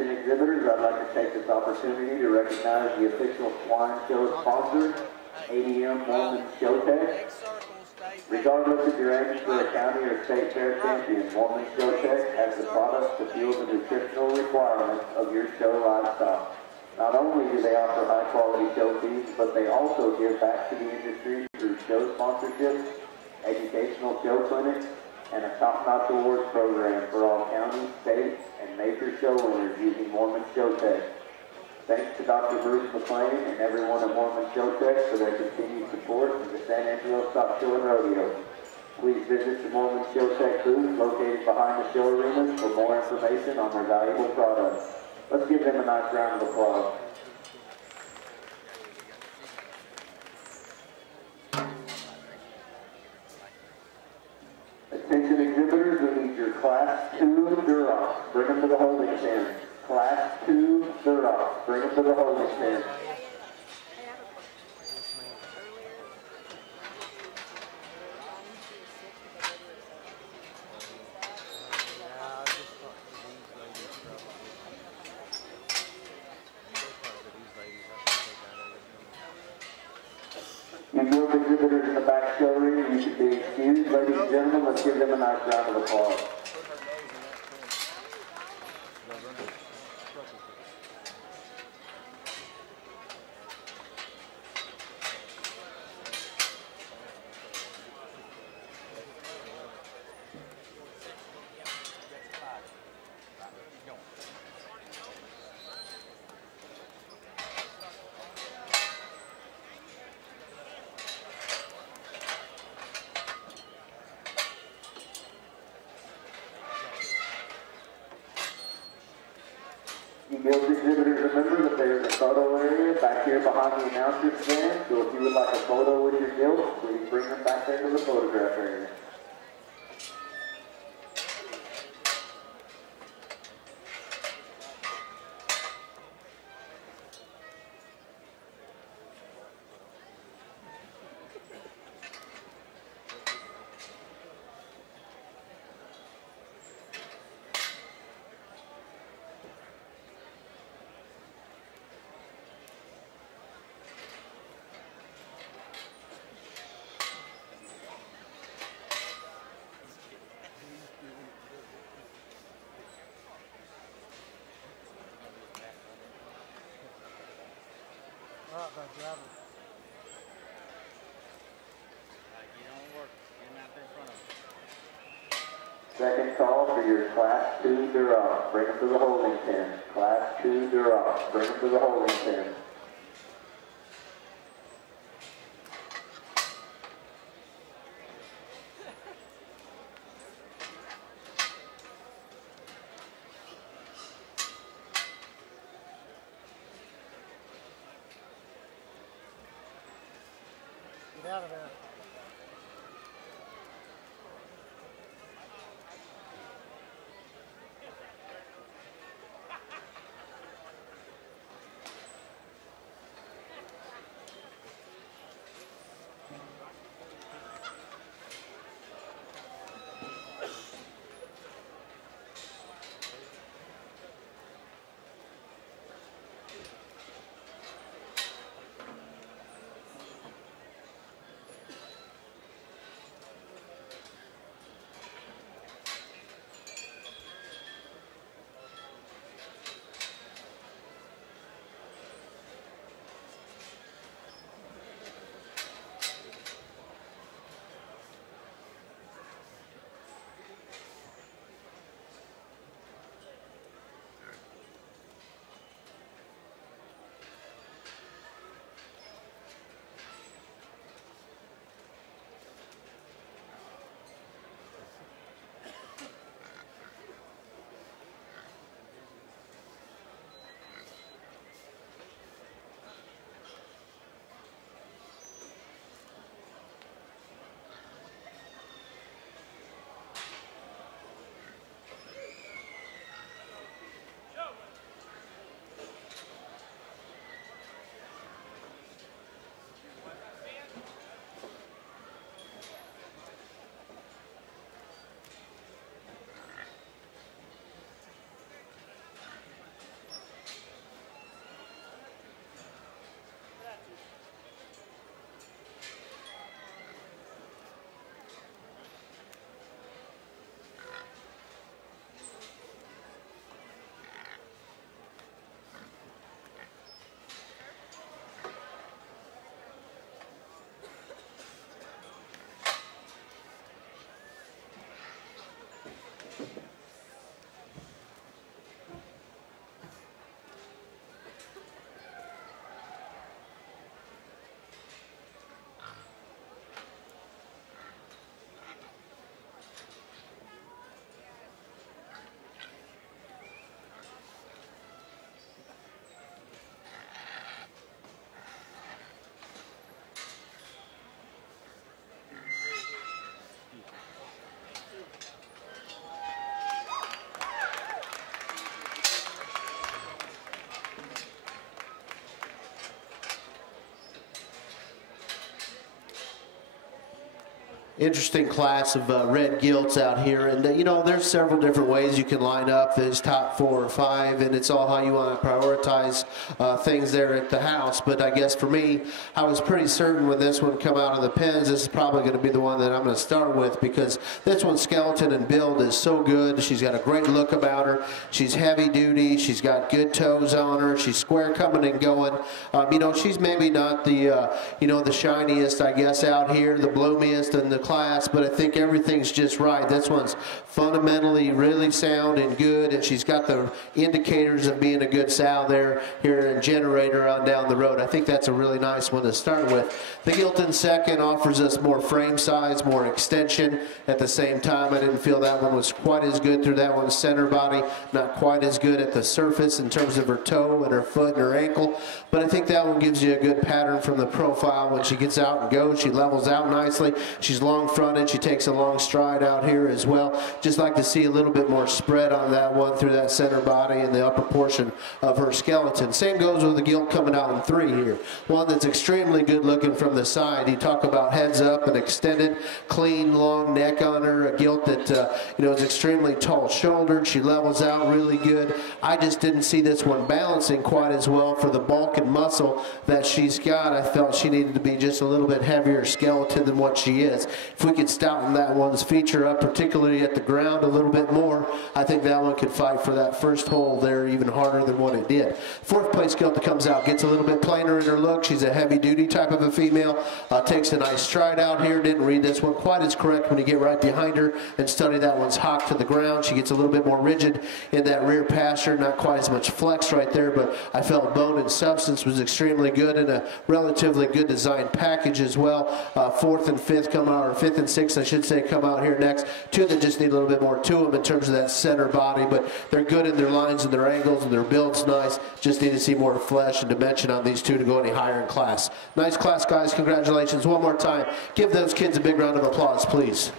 Attention exhibitors, I'd like to take this opportunity to recognize the official swine show sponsor, ADM Mormon Showtech. Regardless if you're aiming for a county or state fair champion, Mormon Showtech has the products to fuel the nutritional requirements of your show livestock. Not only do they offer high-quality show feeds, but they also give back to the industry through show sponsorships, educational show clinics, and a top-notch awards program for all county, state, and major show winners using Mormon Showtech. Thanks to Dr. Bruce McLean and everyone at Mormon Showtech for their continued support of the San Angelo Stock Show and Rodeo. Please visit the Mormon Showtech booth located behind the show arenas for more information on their valuable products. Let's give them a nice round of applause. Attention exhibitors, we need your Class 2 Duroc. Bring them to the holding pen. Class 2 Duroc. Bring them to the holding pen. You Gilt exhibitors in the back showroom, you should be excused. Ladies and gentlemen, let's give them a nice round of applause. You Gilt exhibitors, remember that there's a photo area back here behind the announcer's stand, so if you would like a photo with your Gilt, please bring them back there to the photograph area. Second call for your Class 2 Duroc. Bring them to the holding pen. Class 2 Duroc. Bring them to the holding pen. Get out of there. interesting class of red gilts out here, and you know, there's several different ways you can line up these top 4 or 5, and it's all how you want to prioritize things there at the house. But I guess for me, I was pretty certain when this one come out of the pens, this is probably going to be the one that I'm going to start with, because this one's skeleton and build is so good. She's got a great look about her. She's heavy duty. She's got good toes on her. She's square coming and going. You know, she's maybe not the you know, the shiniest, I guess, out here, the bloomiest in the class, but I think everything's just right. This one's fundamentally really sound and good, and she's got the indicators of being a good sow there here in generator on down the road. I think that's a really nice one to start with. The Gilt second offers us more frame size, more extension. At the same time, I didn't feel that one was quite as good through that one's center body, not quite as good at the surface in terms of her toe and her foot and her ankle, but I think that one gives you a good pattern from the profile. When she gets out and goes, she levels out nicely. She's long fronted. She takes a long stride out here as well. Just like to see a little bit more spread on that one through that center body and the upper portion of her skeleton. Same goes with the Gilt coming out in 3 here. One that's extremely good looking from the side. You talk about heads up and extended, clean, long neck on her. A Gilt that you know, is extremely tall shouldered. She levels out really good. I just didn't see this one balancing quite as well for the bulk and muscle that she's got. I felt she needed to be just a little bit heavier skeleton than what she is. If we could stouten that one's feature up, particularly at the ground, a little bit more, I think that one could fight for that first hole there even harder than what it did. 4th place Gilt that comes out gets a little bit plainer in her look. She's a heavy duty type of a female. Takes a nice stride out here. Didn't read this one quite as correct when you get right behind her and study that one's hock to the ground. She gets a little bit more rigid in that rear pasture, not quite as much flex right there, but I felt bone and substance was extremely good, and a relatively good design package as well. 4th and 5th come out, or 5th and 6th, I should say, come out here next. 2 that just need a little bit more to them in terms of that center body, but they're good in their lines and their angles, and their build's nice. Just need to see more flesh and dimension on these 2 to go any higher in class. Nice class, guys. Congratulations. One more time. Give those kids a big round of applause, please.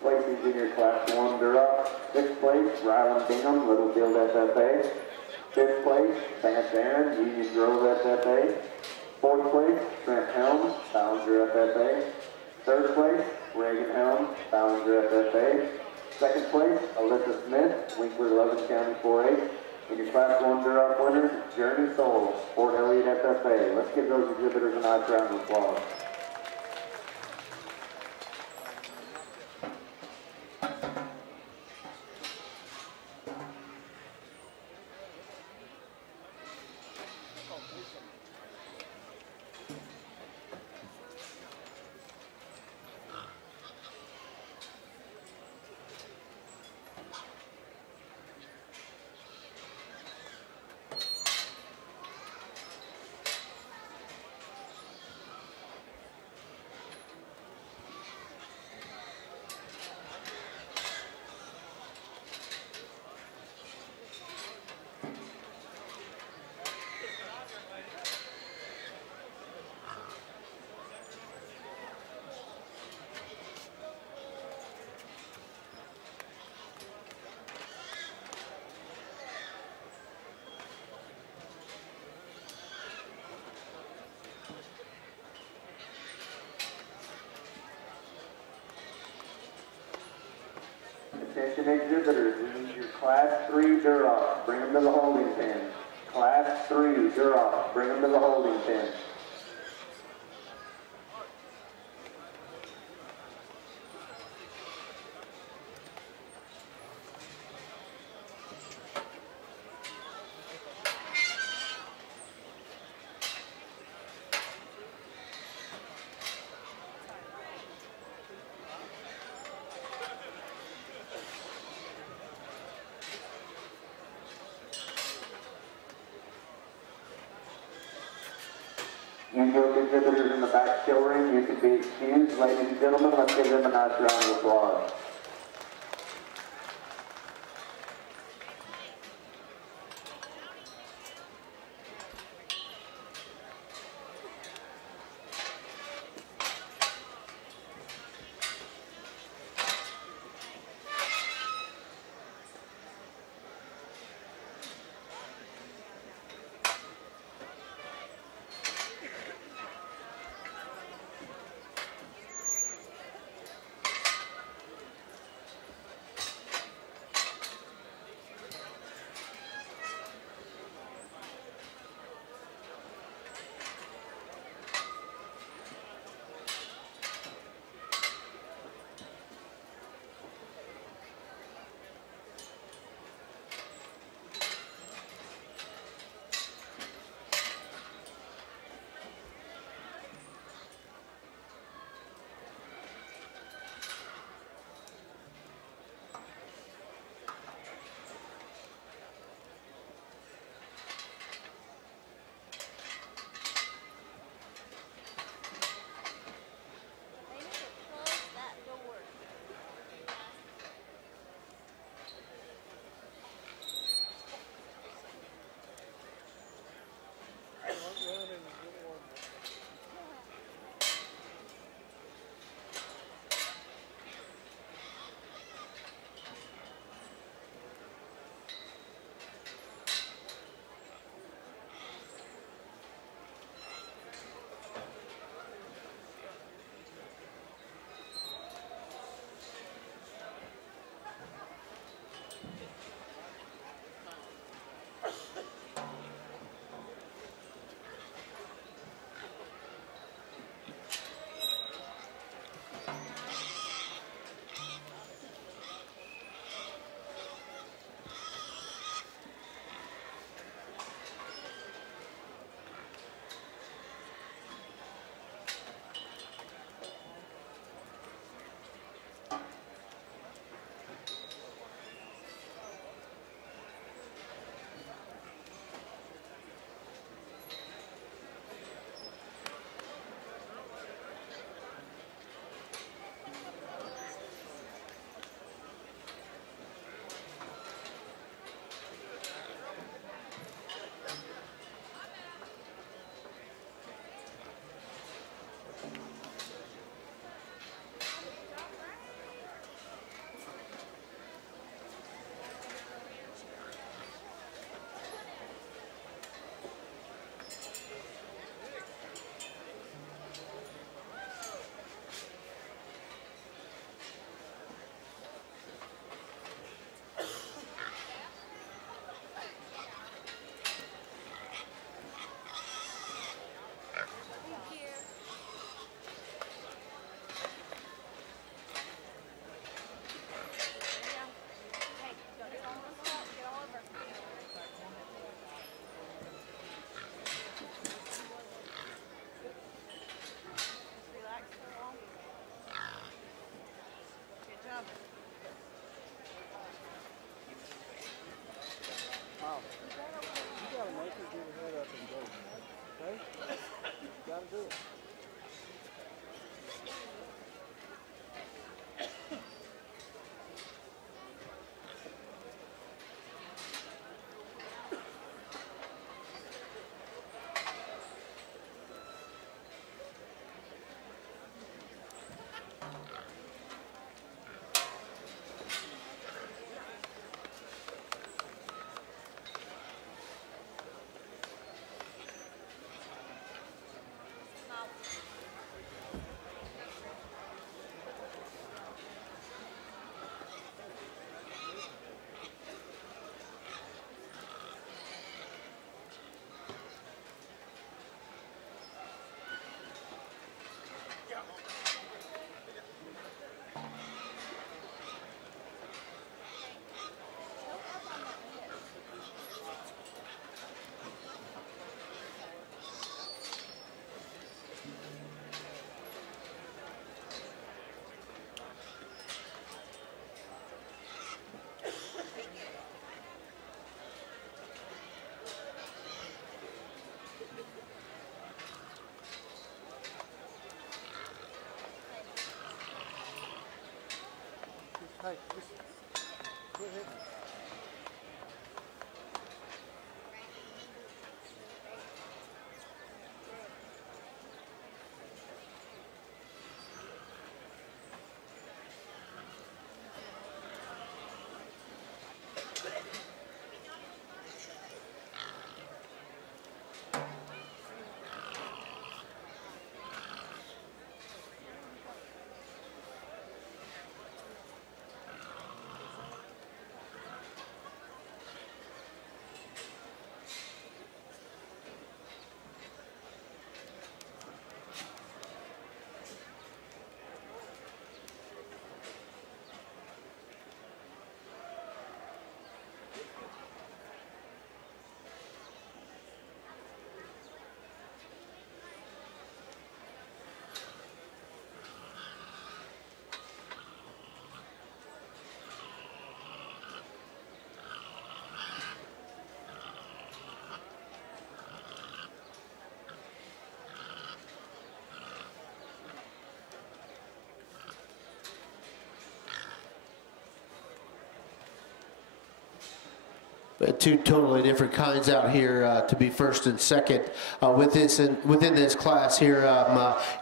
Placing junior class 1 Duroc. 6th place, Ryland Bingham, Little Gilt FFA. 5th place, Vance Aaron, Union Grove FFA. 4th place, Trent Helms, Ballinger FFA. 3rd place, Reagan Helms, Ballinger FFA. 2nd place, Alyssa Smith, Winkler Logan County 4-H. And your class 1 Duroc winner, Jeremy Soul, Fort Elliott FFA. Let's give those exhibitors a nice round of applause. Attention exhibitors, we need your class 3 Duroc. Bring them to the holding pen. Class 3 Duroc. Bring them to the holding pen. You Gilt exhibitors in the back showroom, you can be excused. Ladies and gentlemen, let's give them a nice round of applause. Two totally different kinds out here to be first and second within this class here.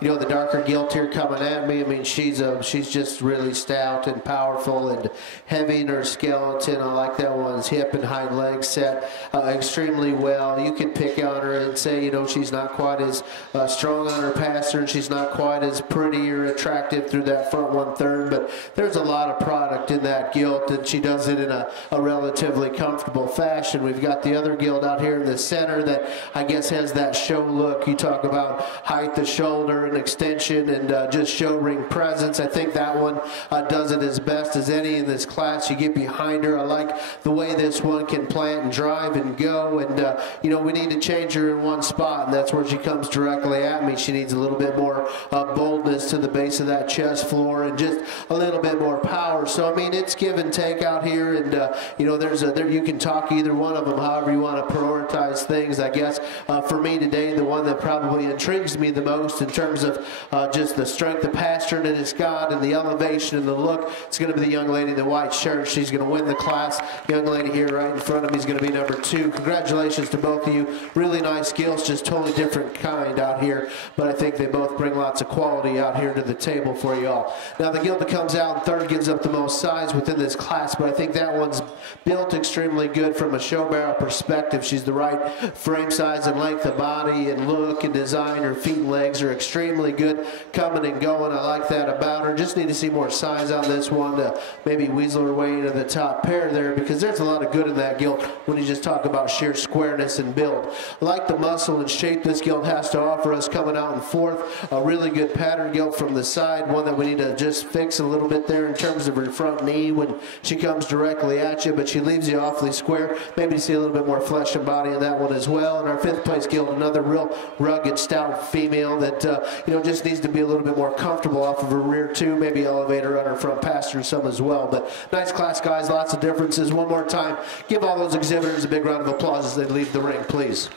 You know, the darker gilt here coming at me. I mean, she's just really stout and powerful and heavy in her skeleton. I like that one's hip and hind legs set extremely well. You could pick on her and say, you know, she's not quite as strong on her passer, and she's not quite as pretty or attractive through that front 1/3. But there's a lot of product in that gilt, and she does it in a relatively comfortable fashion. We've got the other gilt out here in the center that I guess has that show look. You talk about height of shoulder and extension and just show ring presence. I think that one does it as best as any in this class. You get behind her. I like the way this one can plant and drive and go, and you know, we need to change her in one spot, and that's where she comes directly at me. She needs a little bit more boldness to the base of that chest floor and just a little bit more power. So I mean, it's give and take out here, and you know, you can talk either one of them however you want to prioritize things. I guess for me today, the one that probably intrigues me the most in terms of just the strength of pasture that it's got and the elevation and the look, it's going to be the young lady in the white shirt. She's going to win the class. Young lady here right in front of me is going to be number 2. Congratulations to both of you. Really nice gilts, just totally different kind out here, but I think they both bring lots of quality out here to the table for you all. Now the gilt that comes out in third gives up the most size within this class, but I think that one's built extremely good from a show barrel perspective. She's the right frame size and length of body and look and design. Her feet and legs are extremely good coming and going. I like that about her. Just need to see more size on this one to maybe weasel her way into the top pair there, because there's a lot of good in that gilt when you just talk about sheer squareness and build. I like the muscle and shape this gilt has to offer us coming out in fourth. A really good pattern gilt from the side, one that we need to just fix a little bit there in terms of her front knee when she comes directly at you, but she leaves you awfully square. Maybe see a little bit more flesh and body in that one as well. And our fifth place gilt, another real rugged, stout female that you know, just needs to be a little bit more comfortable off of her rear too. Maybe elevate her on her front pasture some as well. But nice class, guys. Lots of differences. One more time, give all those exhibitors a big round of applause as they leave the ring, please.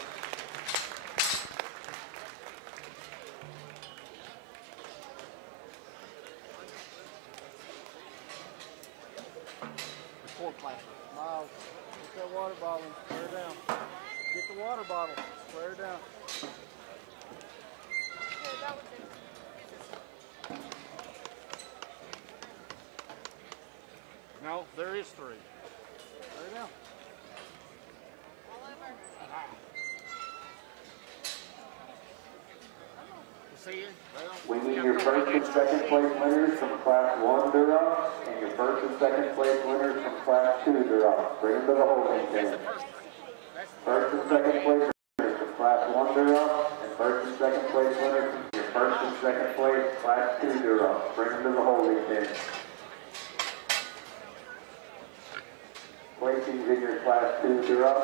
No, there is 3. There you go. All over. See you? We need your first and second place winners from Class 1 Duroc and your first and second place winners from Class 2 Duroc. Bring them to the holding pen. First and second place winners from Class 1 Duroc and first and second place winners from your first and second place Class 2 Duroc. Bring them to the holding pen. Placings in your Class 2 Duroc.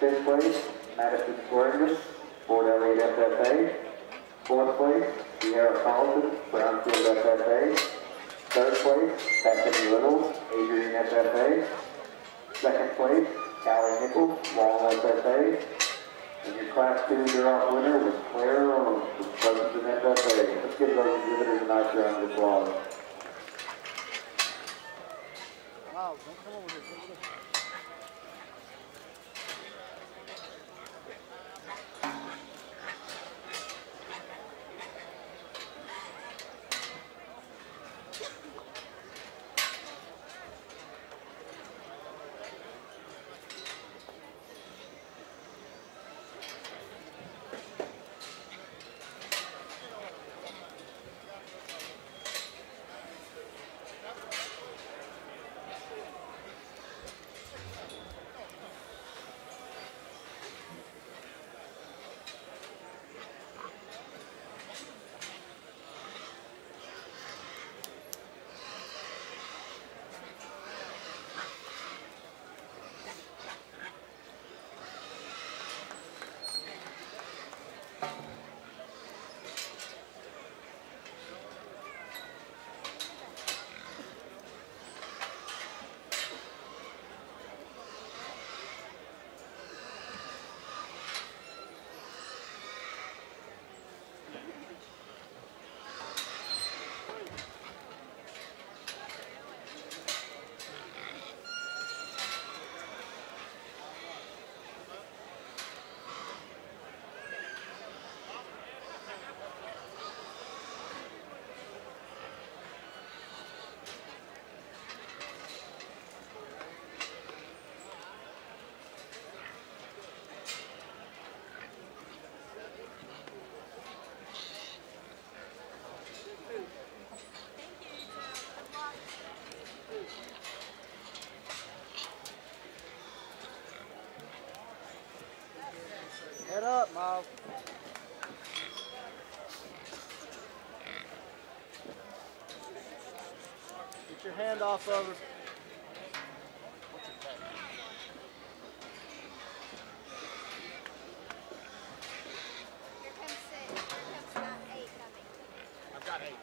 5th place, Madison Squareness, Ford Elliott FFA. 4th place, Sierra Carlton, Brownfield FFA. 3rd place, Bethany Little, Adrian FFA. 2nd place, Callie Nichols, Walnut FFA. And your Class 2 Duroc winner was Claire Rome from Pleasanton FFA. Let's give those exhibitors a nice round of applause. Head up, Miles. Get your hand off of her. Here comes 6. Here comes not 8 coming. I've got 8.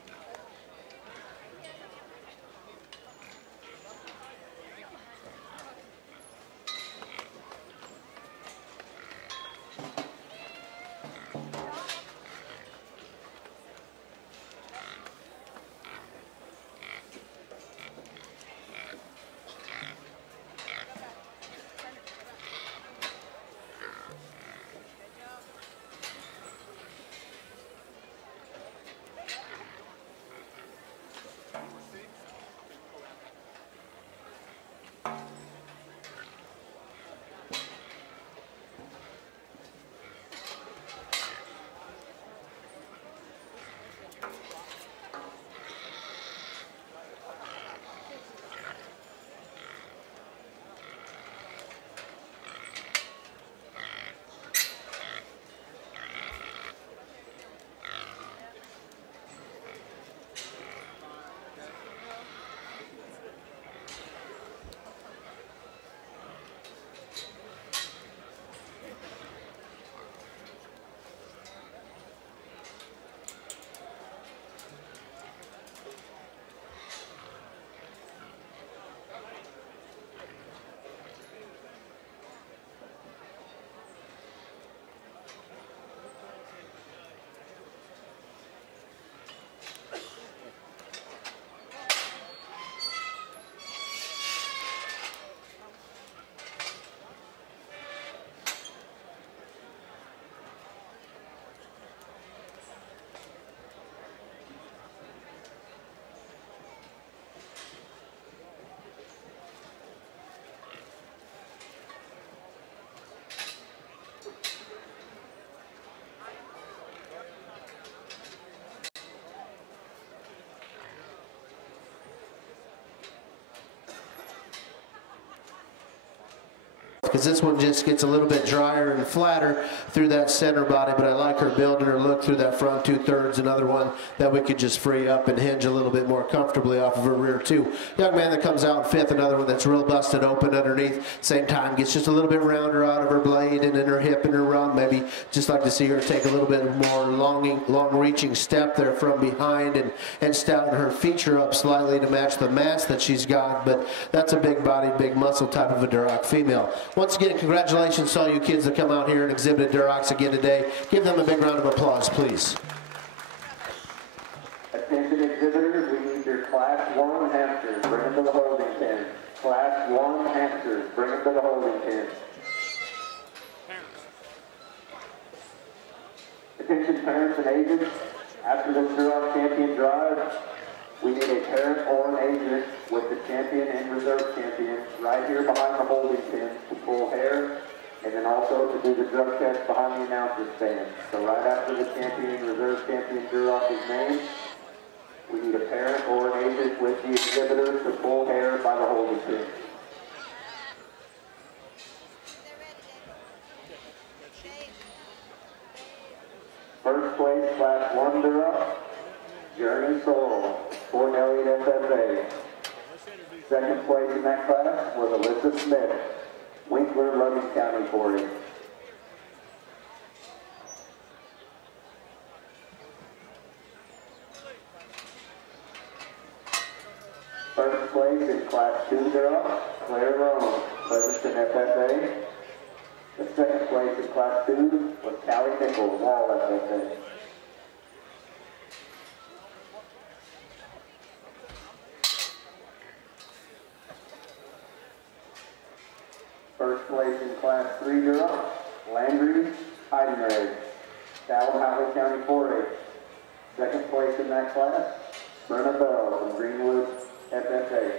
because this one just gets a little bit drier and flatter through that center body, but I like her build and her look through that front 2/3. Another one that we could just free up and hinge a little bit more comfortably off of her rear too. Young man that comes out in 5th, another one that's real busted open underneath. Same time, gets just a little bit rounder out of her blade and in her hip and her run. Maybe just like to see her take a little bit more long-reaching step there from behind and stouten her feature up slightly to match the mass that she's got. But that's a big body, big muscle type of a Duroc female. Once again, congratulations to all you kids that come out here and exhibited Durocs again today. Give them a big round of applause, please. Attention exhibitors, we need your Class 1 Hampshire. Bring them to the holding pen. Class 1 1 hamsters. Bring them to the holding pen. Attention parents and agents, after this Duroc champion drive, we need a parent or an agent with the champion and reserve champion right here behind the holding pen to pull hair, and then also to do the drug test behind the announcer's stand. So right after the champion and reserve champion Duroc is named, we need a parent or an agent with the exhibitor to pull hair by the holding pen. First place, Class 1 Duroc, Journey Sorrell, Fort Elliott FFA. Second place in that class was Alyssa Smith, Winkler, Loving County 4-H. First place in Class 2 Duroc, Claire Rome, Pleasanton FFA. The second place in Class 2 was Callie Nichols, Wall FFA. First place in Class 3 Duroc, Landrace, Heidenreich, Dalhousie County 4-H. Second place in that class, Brenna Bell from Greenwood FFA.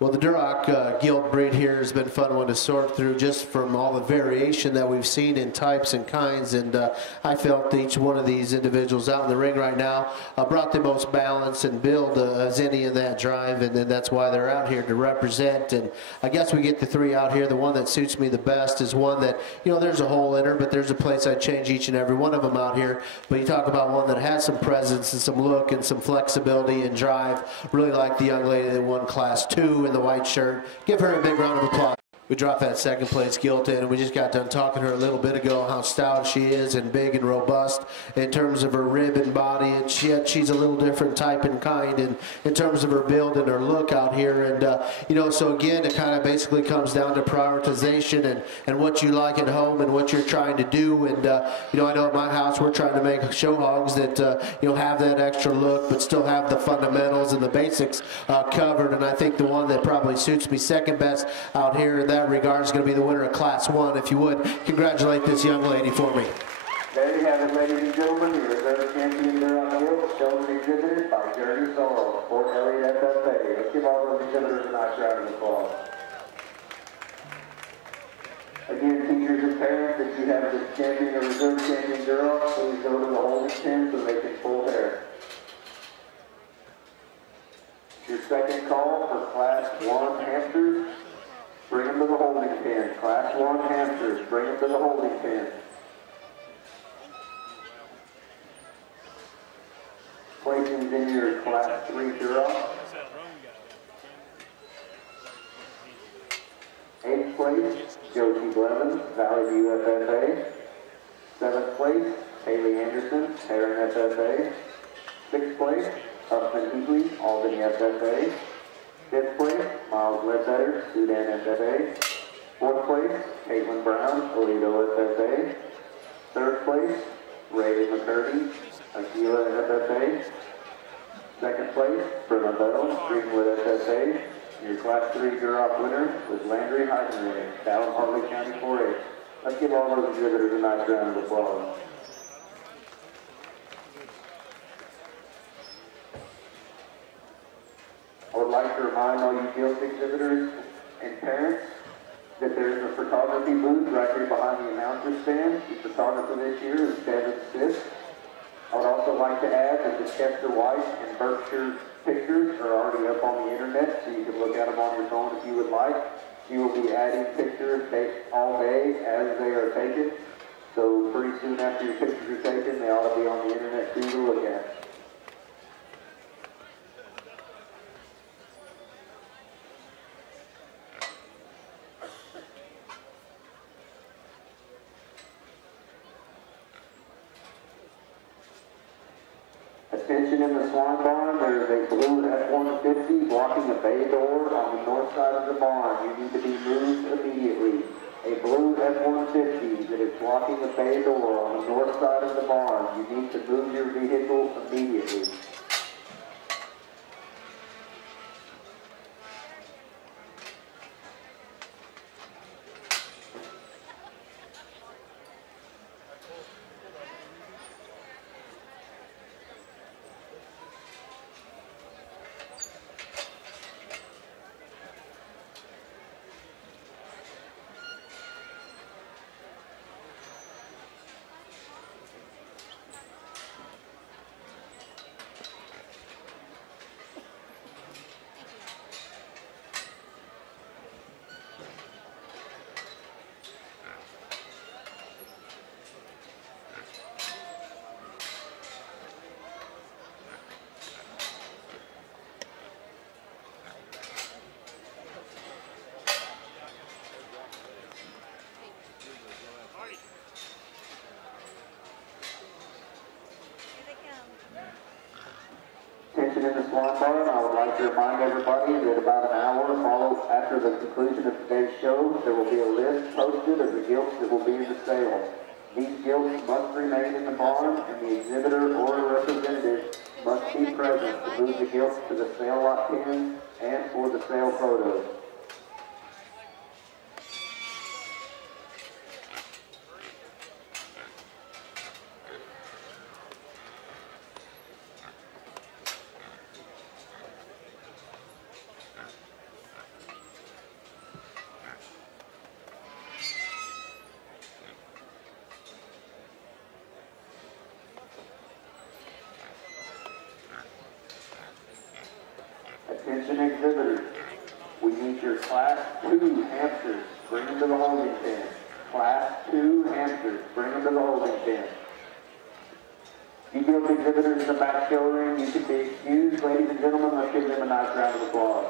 Well, the Duroc Gilt breed here has been a fun one to sort through just from all the variation that we've seen in types and kinds, and I felt each one of these individuals out in the ring right now brought the most balance and build as any in that drive, and then that's why they're out here to represent. And I guess we get the three out here. The one that suits me the best is one that, you know, there's a hole in her, but there's a place I'd change each and every one of them out here. But you talk about one that has some presence and some look and some flexibility and drive. Really like the young lady that won Class 2 in the white shirt. Give her a big round of applause. We dropped that second place Gilt in, and we just got done talking to her a little bit ago how stout she is and big and robust in terms of her rib and body, and she's a little different type and kind in terms of her build and her look out here. And you know, so again, it kind of basically comes down to prioritization and what you like at home and what you're trying to do. And you know, I know at my house we're trying to make show hogs that you know, have that extra look but still have the fundamentals and the basics covered. And I think the one that probably suits me second best out here in that regard is going to be the winner of Class 1. If you would, congratulate this young lady for me. There you have it, ladies and gentlemen. Your reserve champion Duroc Gilt, shown and exhibited by Journey Sorrell, Fort Elliott FFA. Let's give all those exhibitors a nice round of applause. Again, teachers and parents, if you have the champion or reserve champion Duroc, please go to the holding pen so they can pull hair. Your second call for Class 1 hamsters. Bring them to the holding pen. Class 1 hamsters, bring them to the holding pen. Placings in your Class 3 Duroc. 8th place, Josie Blevins, Valley View FFA. 7th place, Haley Anderson, Heron FFA. 6th place, Upton Heatley, Albany FFA. 5th place, Miles Ledbetter, Sudan FFA. 4th place, Caitlin Brown, Toledo FFA. 3rd place, Ray McCurdy, Aquila FFA. 2nd place, Brenna Bell, Greenwood FFA. Your Class 3 Duroc winner was Landry Heidenreich, Dalhousie County 4-H. Let's give all those exhibitors a nice round of applause. I would like to remind all you Gilt exhibitors and parents That there is a photography booth right here behind the announcer stand. The photographer this year is Devin Smith. I would also like to add that the Chester White and Berkshire pictures are already up on the internet, so you can look at them on your phone if you would like. You will be adding pictures all day as they are taken. So pretty soon after your pictures are taken, they ought to be on the internet for you to look at. Attention in the Swan Barn, there is a blue F-150 blocking a bay door on the north side of the barn. You need to be moved immediately. A blue F-150 that is blocking a bay door on the north side of the barn. You need to move your vehicle immediately. Attention in the Swan Barn, I would like to remind everybody that about an hour after the conclusion of today's show, there will be a list posted of the gilts that will be in the sale. These gilts must remain in the barn, and the exhibitor or a representative must be present to move the gilts to the sale lot pins and for the sale photos. Attention exhibitors, we need your Class 2 hamsters. Bring them to the holding pen. Class 2 hamsters. Bring them to the holding pen. You Gilt exhibitors in the back showroom, you can be excused. Ladies and gentlemen, let's give them a nice round of applause.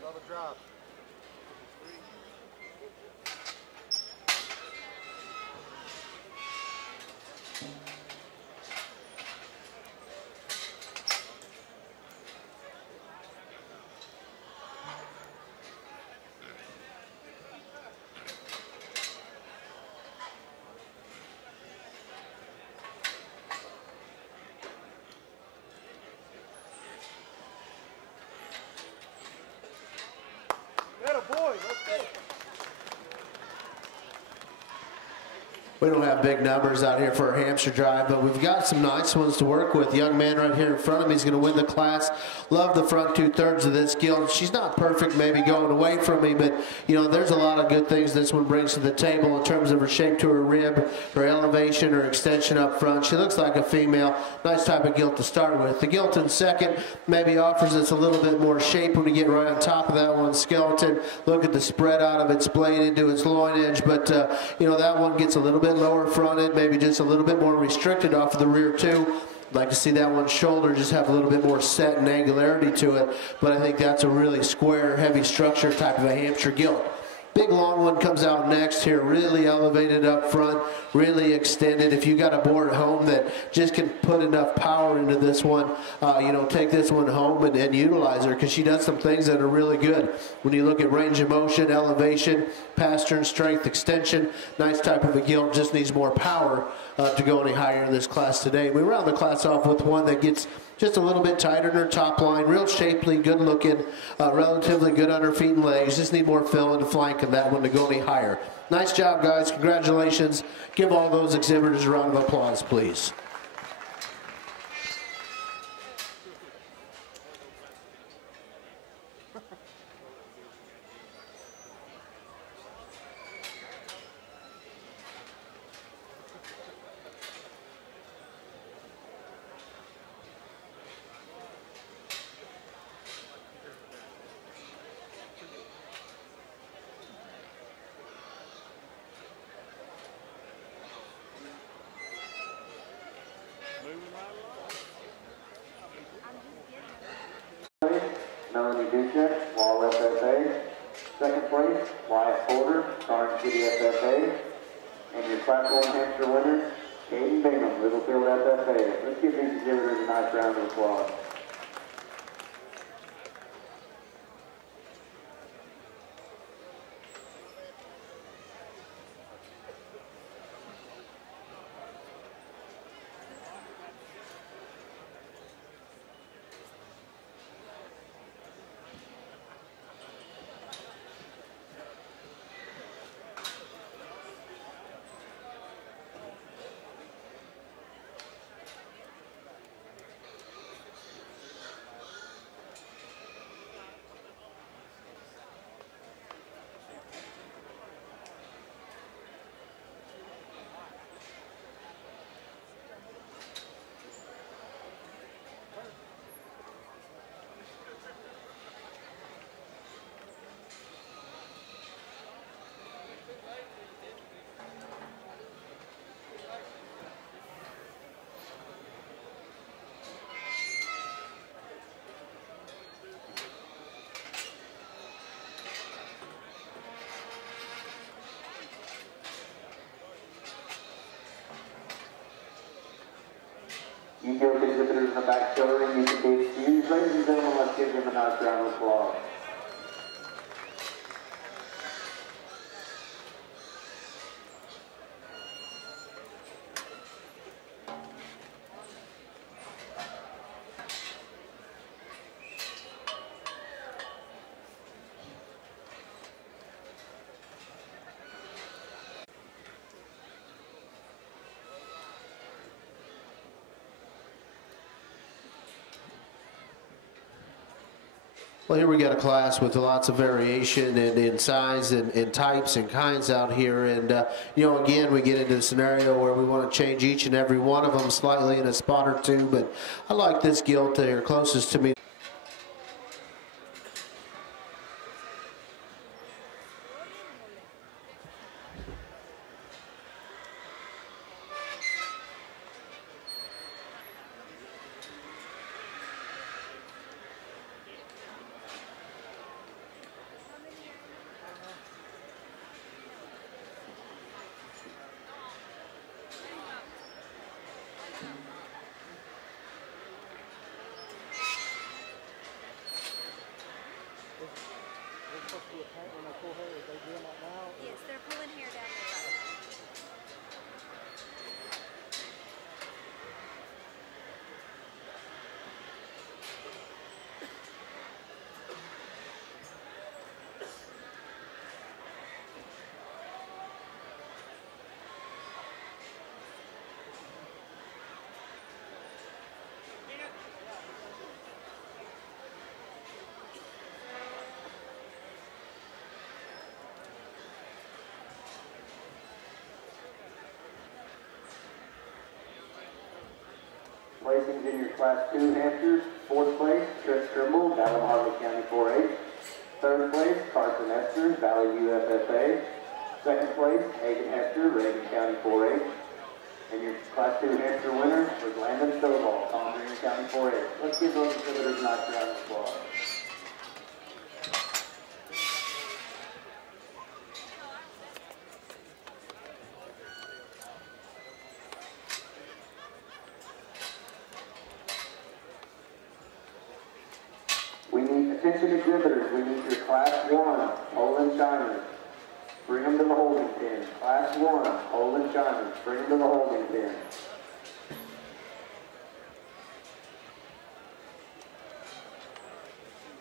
Another drop. We don't have big numbers out here for our Hampshire drive, but we've got some nice ones to work with. Young man right here in front of me is going to win the class Love the front 2/3 of this Gilt. She's not perfect maybe going away from me, but you know, there's a lot of good things this one brings to the table in terms of her shape to her rib, her elevation, her extension up front. She looks like a female. Nice type of Gilt to start with. The Gilt in second maybe offers us a little bit more shape when we get right on top of that one. Skeleton, look at the spread out of its blade into its loin edge, but you know, that one gets a little bit lower fronted, maybe just a little bit more restricted off of the rear too. Like to see that one's shoulder just have a little bit more set and angularity to it, but I think that's a really square, heavy structure type of a Hampshire Gilt. Big long one comes out next here, really elevated up front, really extended. If you got a board at home that just can put enough power into this one, you know, take this one home and utilize her, because she does some things that are really good. When you look at range of motion, elevation, pastern strength, extension, nice type of a Gilt, just needs more power to go any higher in this class today. We round the class off with one that gets just a little bit tighter in her top line, real shapely, good looking, relatively good on her feet and legs. Just need more fill in the flank of that one to go any higher. Nice job, guys. Congratulations. Give all those exhibitors a round of applause, please. Melanie Duchek, Wall FFA. Second place, Wyatt Porter, Orange City FFA. And your Class 1 Hampshire winner, Caden Bingham, Littlefield FFA. Let's give these exhibitors a nice round of applause. You Gilt exhibitors in the back showroom, you can be excused. Ladies and gentlemen, let's give them a nice round of applause. Well, here we got a class with lots of variation in size and types and kinds out here. And, you know, again, we get into a scenario where we want to change each and every one of them slightly in a spot or two. But I like this Gilt there, closest to me. Yes, they're pulling hair down the road. Placings in your Class 2 Hampshires. 4th place, Trish Trimble, Valley Harley County 4-H. 3rd place, Carson Esther, Valley UFFA. 2nd place, Hagen Hester, Reagan County 4-H. And your Class 2 Hampshire winner was Landon Stovall, Congress County 4-H. Let's give those exhibitors a nice round of applause. We need attention exhibitors. We need your Class 1 Poland Shiners. Bring them to the holding pen. Class 1 Poland Shiners. Bring them to the holding pen.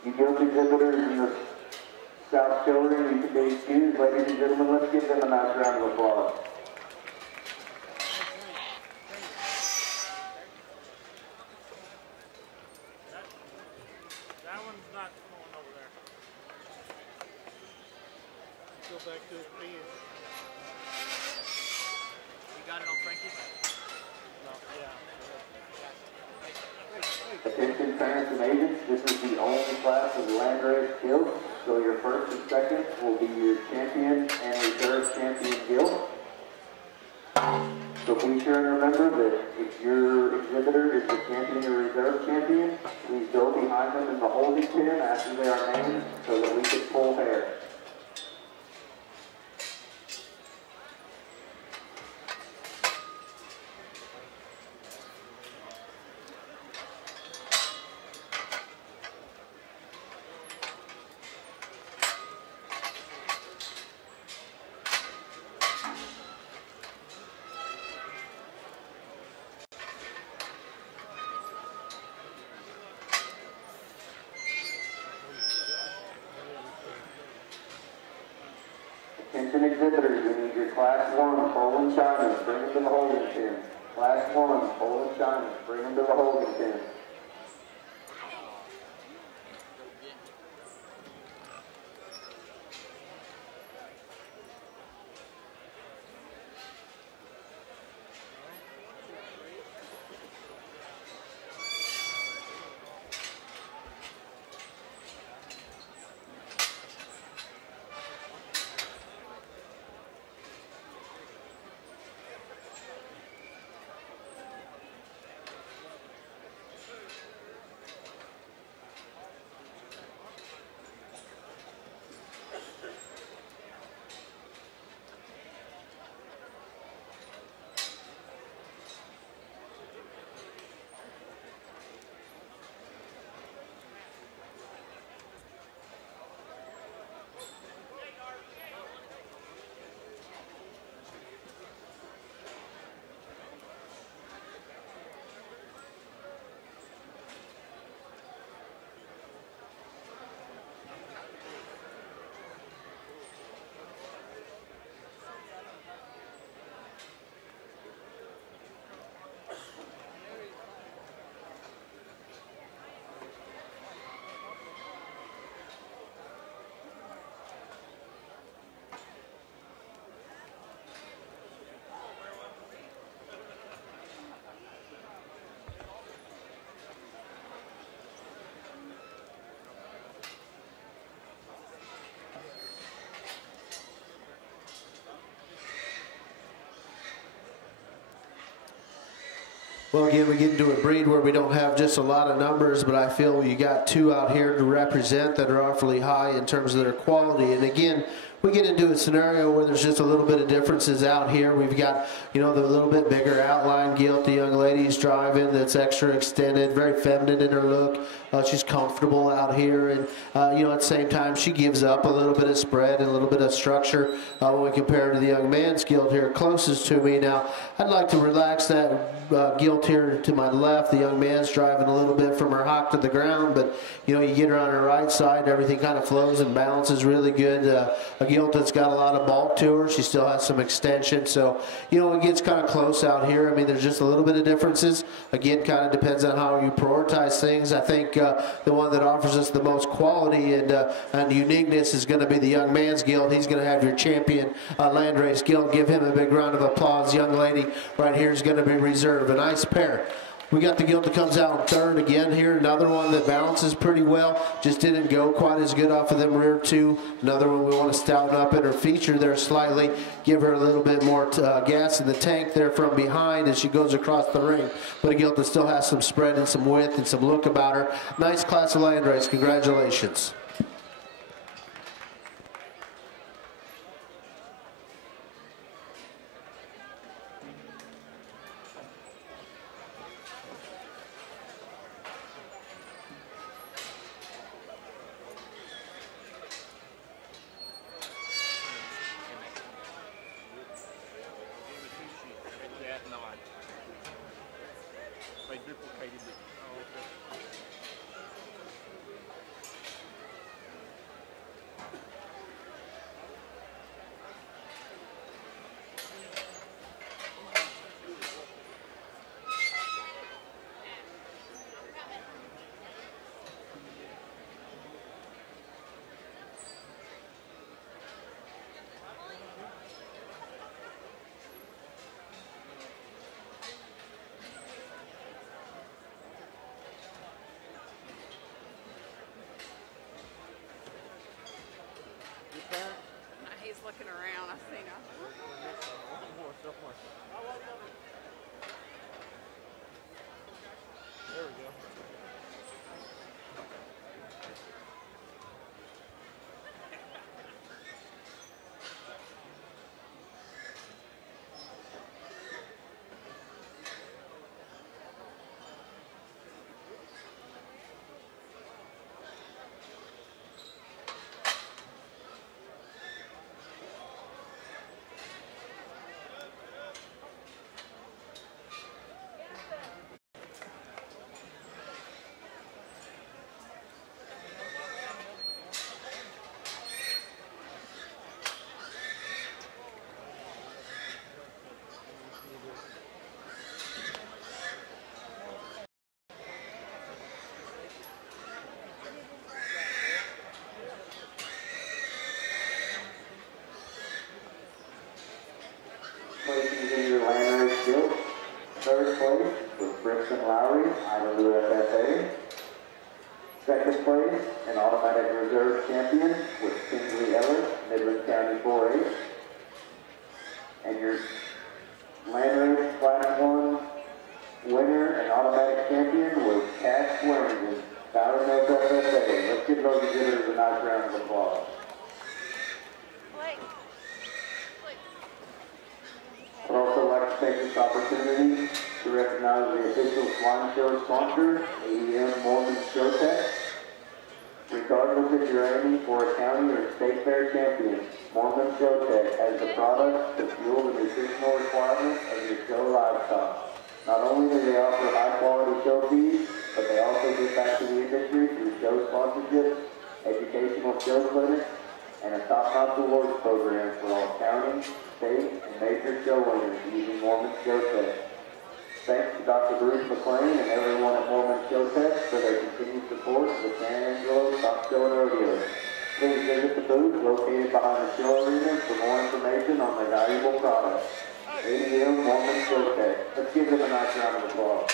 You Gilt exhibitors in the South Children, you can be excused. Ladies and gentlemen, let's give them a nice round of applause. Back to his pen. You got it on Frankie? No, yeah. Attention parents and agents, this is the only class of the Landrace Gilt, so your first and second will be your champion and reserve champion Gilt. So be sure and remember that if your exhibitor is the champion or reserve champion, please go behind them in the holding pen after they are named so that we can pull hair. Attention exhibitors, we need your Class 1 Poland Shiners. Bring them to the holding pen. Class 1 Poland Shiners. Bring them to the holding pen. Well, again, we get into a breed where we don't have just a lot of numbers, but I feel you got two out here to represent that are awfully high in terms of their quality. And again, we get into a scenario where there's just a little bit of differences out here. We've got, you know, the little bit bigger outline Gilt, the young lady's driving that's extra extended, very feminine in her look. She's comfortable out here, and you know, at the same time, she gives up a little bit of spread and a little bit of structure when we compare her to the young man's Gilt here closest to me. Now, I'd like to relax that Gilt here to my left. The young man's driving a little bit from her hock to the ground, but you know, you get her on her right side, everything kind of flows and balances really good. A Gilt that's got a lot of bulk to her. She still has some extension, so you know, it gets kind of close out here. I mean, there's just a little bit of differences. Again, kind of depends on how you prioritize things. I think the one that offers us the most quality and uniqueness is going to be the young man's Gilt. He's going to have your champion Landrace Gilt. Give him a big round of applause. Young lady right here is going to be reserved. A nice pair. We got the Gilt that comes out in third again here. Another one that balances pretty well. Just didn't go quite as good off of them rear two. Another one we want to stouten up in her feature there slightly. Give her a little bit more gas in the tank there from behind as she goes across the ring. But a Gilt that still has some spread and some width and some look about her. Nice class of Landrace. Congratulations. He's looking around. I seen him. There we go. Placing in your Landrace Gilt, third place with Brimson Lowry, Idaho FFA. Second place, an automatic reserve champion with Kingsley Ellis, Midland County 4-H. And your Landrace Class 1 winner and automatic champion was Cash Swearingen, Valley Mills FFA. Let's give those exhibitors a nice round of applause. I'd also like to take this opportunity to recognize the official swine show sponsor, AEM Mormon Show Tech. Regardless if you're aiming for a county or state fair champion, Mormon Show Tech has the products to fuel the nutritional requirements of your show livestock. Not only do they offer high quality show feeds, but they also give back to the industry through show sponsorships, educational show clinics, and a top-notch awards program for all county, state, and major show winners using Mormon Show Tech. Thanks to Dr. Bruce McLean and everyone at Mormon Show Tech for their continued support of the San Angelo Stock Show and Rodeo. Please visit the booth located behind the show arena for more information on their valuable products. ADM Mormon Show Tech. Let's give them a nice round of applause.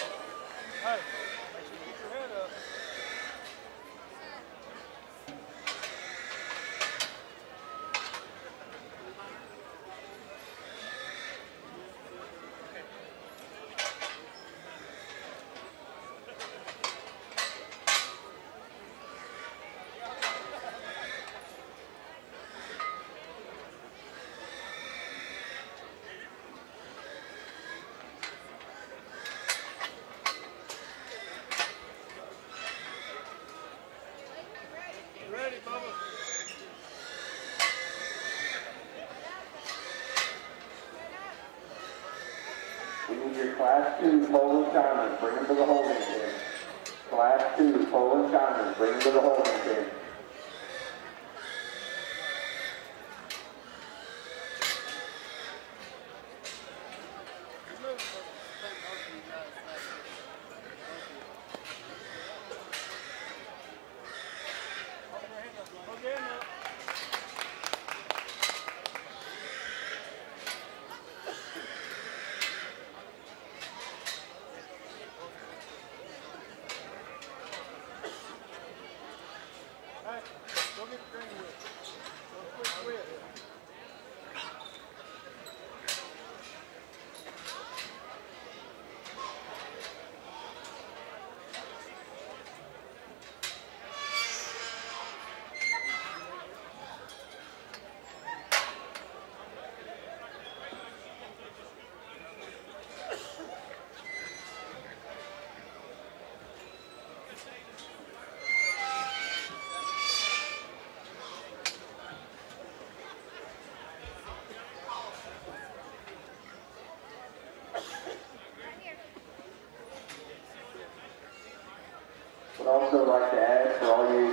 We need your Class 2 Poland Chiners, bring them to the holding pen. Class 2 Poland Chiners, bring them to the holding pen.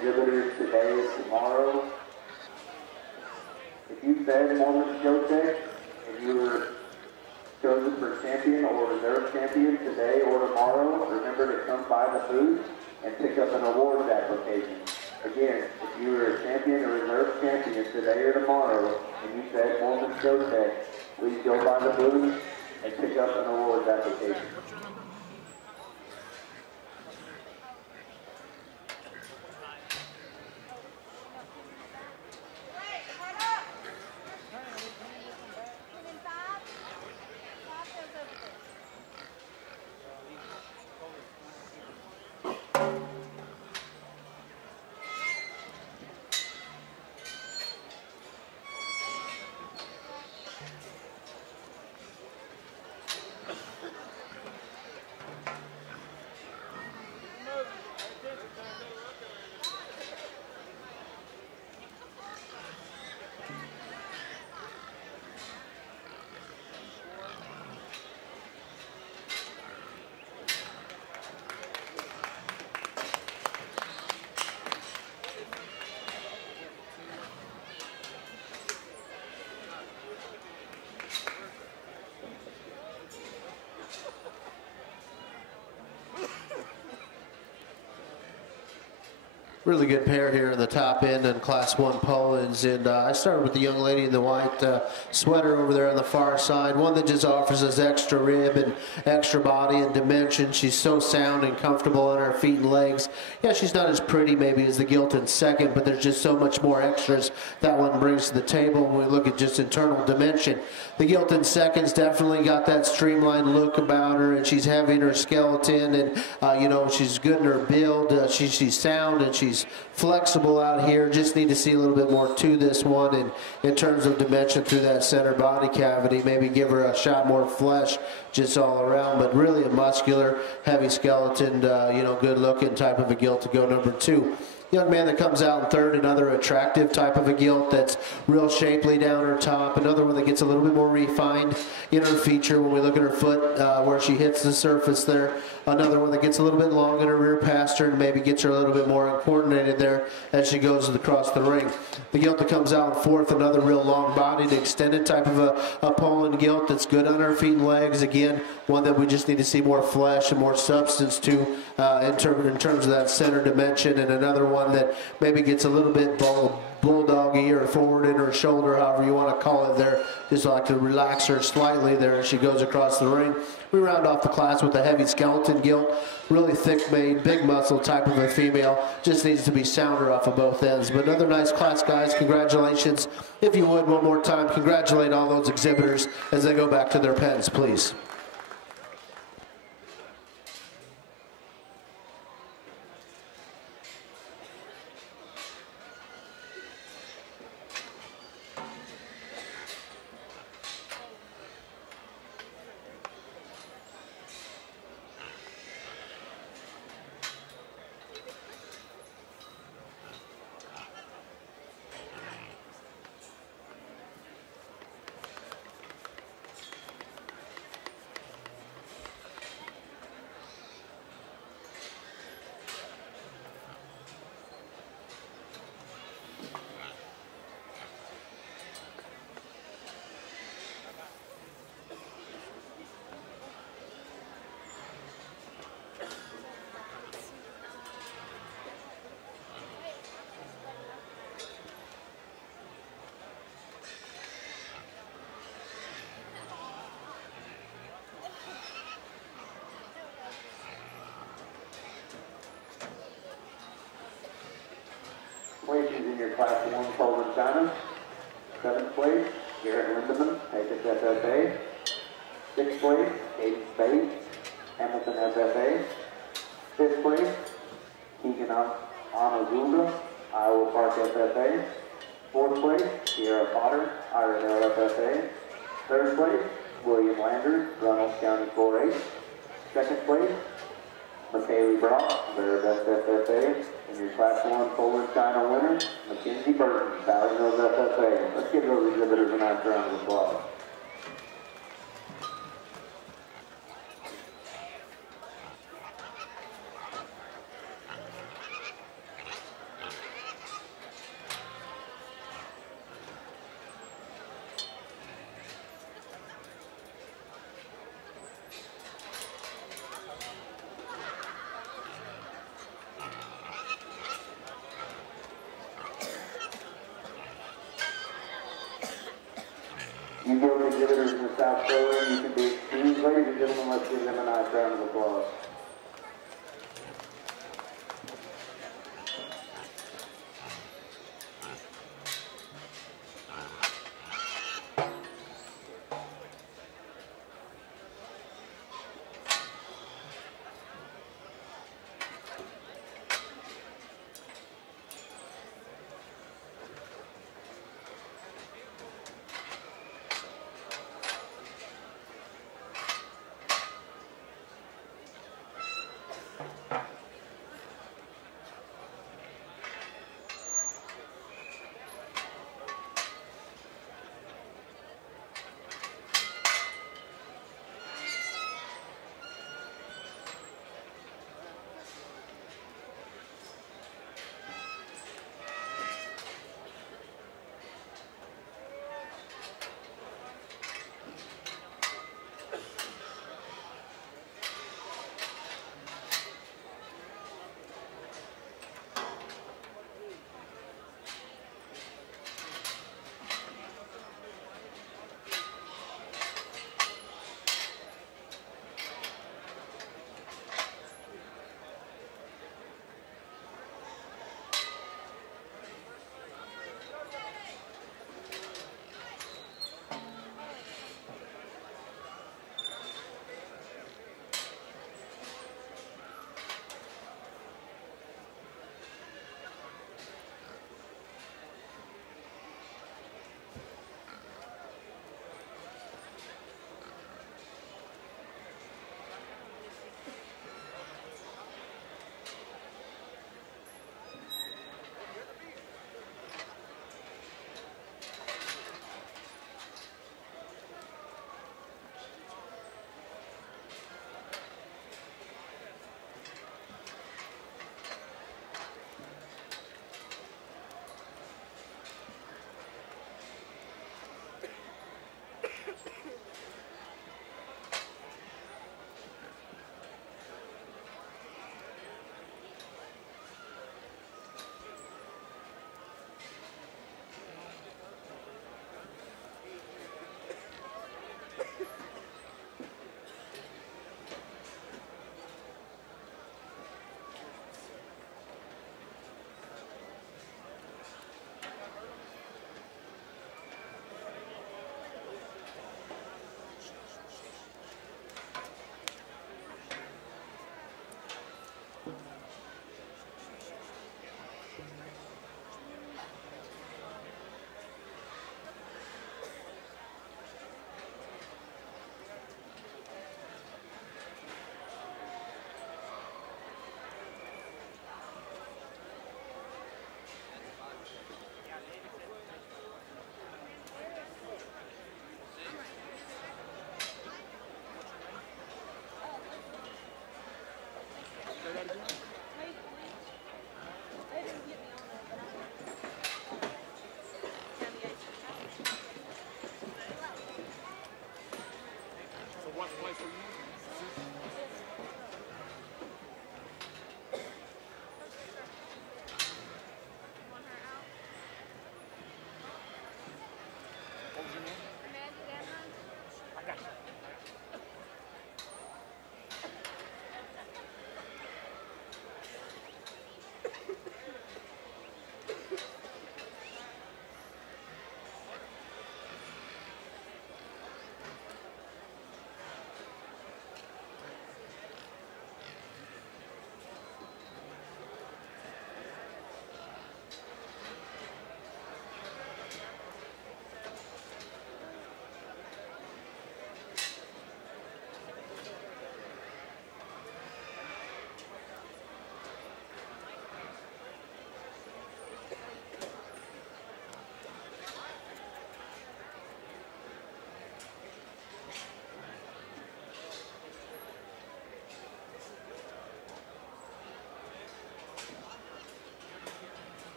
exhibitors today and tomorrow. If you fed Mormon Show Tech and you were chosen for champion or reserve champion today or tomorrow, remember to come by the booth and pick up an awards application. Again, if you were a champion or reserve champion today or tomorrow and you fed Mormon Show Tech, please go by the booth and pick up an awards application. Really good pair here in the top end on Class 1 Polands. And I started with the young lady in the white sweater over there on the far side. One that just offers us extra rib and extra body and dimension. She's so sound and comfortable on her feet and legs. Yeah, she's not as pretty maybe as the Gilt in second, but there's just so much more extras that one brings to the table when we look at just internal dimension. The Gilt in second's definitely got that streamlined look about her, and she's heavy in her skeleton, and you know, she's good in her build. She's sound and she's flexible out here. Just need to see a little bit more to this one, and in terms of dimension through that center body cavity, maybe give her a shot more flesh just all around, but really a muscular, heavy skeleton, you know, good looking type of a Gilt to go number 2. Young man that comes out in third, another attractive type of a Gilt that's real shapely down her top. Another one that gets a little bit more refined in her feature when we look at her foot where she hits the surface there. Another one that gets a little bit long in her rear pastern and maybe gets her a little bit more coordinated there as she goes across the ring. The Gilt that comes out in fourth, another real long-bodied, extended type of a Poland Gilt that's good on her feet and legs. Again, one that we just need to see more flesh and more substance to in terms of that center dimension. And another one that maybe gets a little bit bulldoggy or forward in her shoulder, however you want to call it there. Just like to relax her slightly there as she goes across the ring. We round off the class with a heavy skeleton Gilt, really thick made, big muscle type of a female. Just needs to be sounder off of both ends. But another nice class, guys. Congratulations. If you would, one more time, congratulate all those exhibitors as they go back to their pens, please. Places in your Class 1 Poland China. 7th place, Garrett Lindemann, HSFFA. 6th place, Aiden Spade, Hamilton FFA. 5th place, Keegan Anazulda, Iowa Park FFA. 4th place, Sierra Potter, Ironell FFA. 3rd place, William Landers, Runnels County 4-H. 2nd place, McKaylee Brock, Bear Best FFA. And your Class 1 Poland China winner, Mackenzie Burton, Valley Mills FFA. Let's give those exhibitors a nice round of applause. outgoing, you can be excused. Ladies and gentlemen, let's give them a nice round of applause.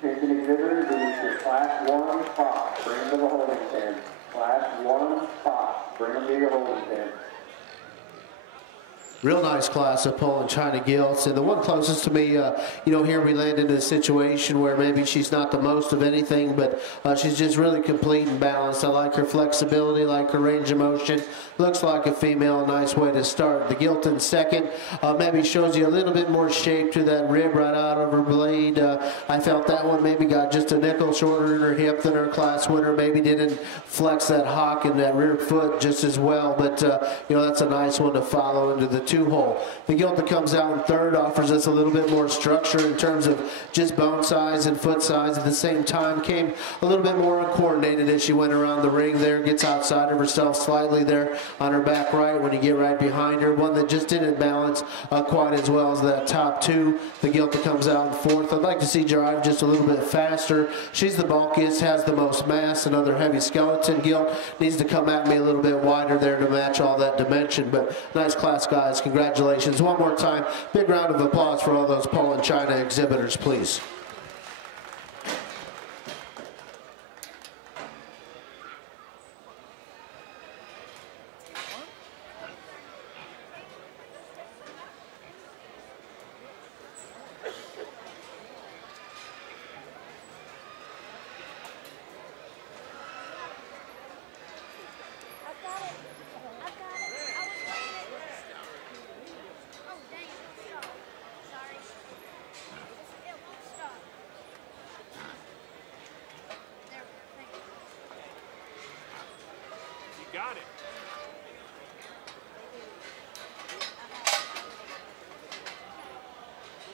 Attention exhibitors, this is your Class 1 spot. Bring them to the holding pen. Class 1 spot. Bring them to your holding pen. Real nice class of Poland China Gilts. And the one closest to me, you know, here we land into a situation where maybe she's not the most of anything, but she's just really complete and balanced. I like her flexibility, like her range of motion. Looks like a female, nice way to start. The Gilt in second maybe shows you a little bit more shape to that rib right out of her blade. I felt that one maybe got just a nickel shorter in her hip than her class winner. Maybe didn't flex that hock and that rear foot just as well, but you know, that's a nice one to follow into the 2-hole. The Gilt that comes out in third offers us a little bit more structure in terms of just bone size and foot size. At the same time, came a little bit more uncoordinated as she went around the ring there, gets outside of herself slightly there on her back right when you get right behind her. One that just didn't balance quite as well as that top 2. The Gilt that comes out in fourth. I'd like to see drive just a little bit faster. She's the bulkiest, has the most mass, another heavy skeleton. Gilt needs to come at me a little bit wider there to match all that dimension, but nice class, guys. Congratulations. One more time, big round of applause for all those Poland China exhibitors, please.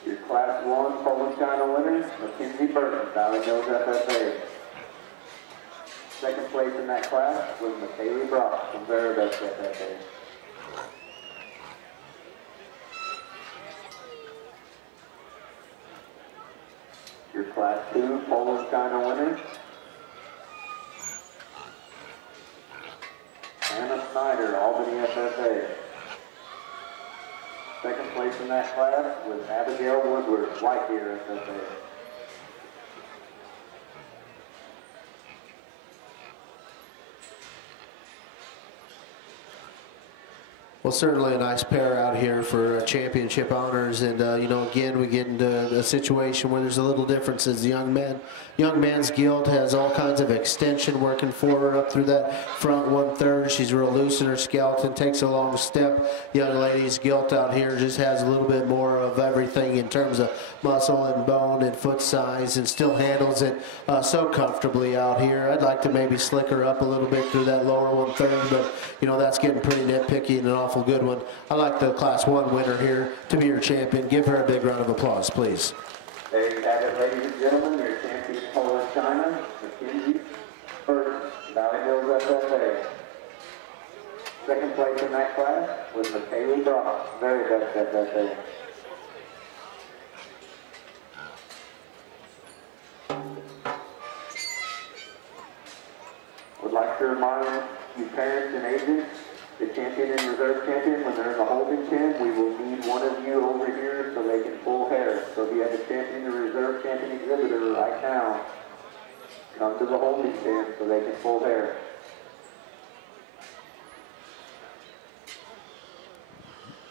Your Class 1 Poland China winners, Mackenzie Burton, Valley Hills FFA. Second place in that class was Michaela Brock from Veribest FFA. Your Class 2 Poland China winners, Anna Snyder, Albany FFA. Second place in that class was Abigail Woodward, White Deer FFA. Well, certainly a nice pair out here for championship honors, and you know, again, we get into a situation where there's a little difference as the young man's Gilt has all kinds of extension working for her up through that front 1/3. She's real loose in her skeleton, takes a long step. Young lady's Gilt out here just has a little bit more of everything in terms of muscle and bone and foot size, and still handles it so comfortably out here. I'd like to maybe slick her up a little bit through that lower 1/3, but you know, that's getting pretty nitpicky and an awful good one. I like the Class 1 winner here to be your champion. Give her a big round of applause, please. There you have it, ladies and gentlemen, your champion Poland China, Mackenzie Burton, Valley Hills FFA. Second place in that class was Michaela Brock, Veribest FFA. Would like to remind you parents and agents, the champion and reserve champion, when they're in the holding pen, we will need one of you over here so they can pull hair. So if you have a champion or reserve champion exhibitor right now, come to the holding pen so they can pull hair.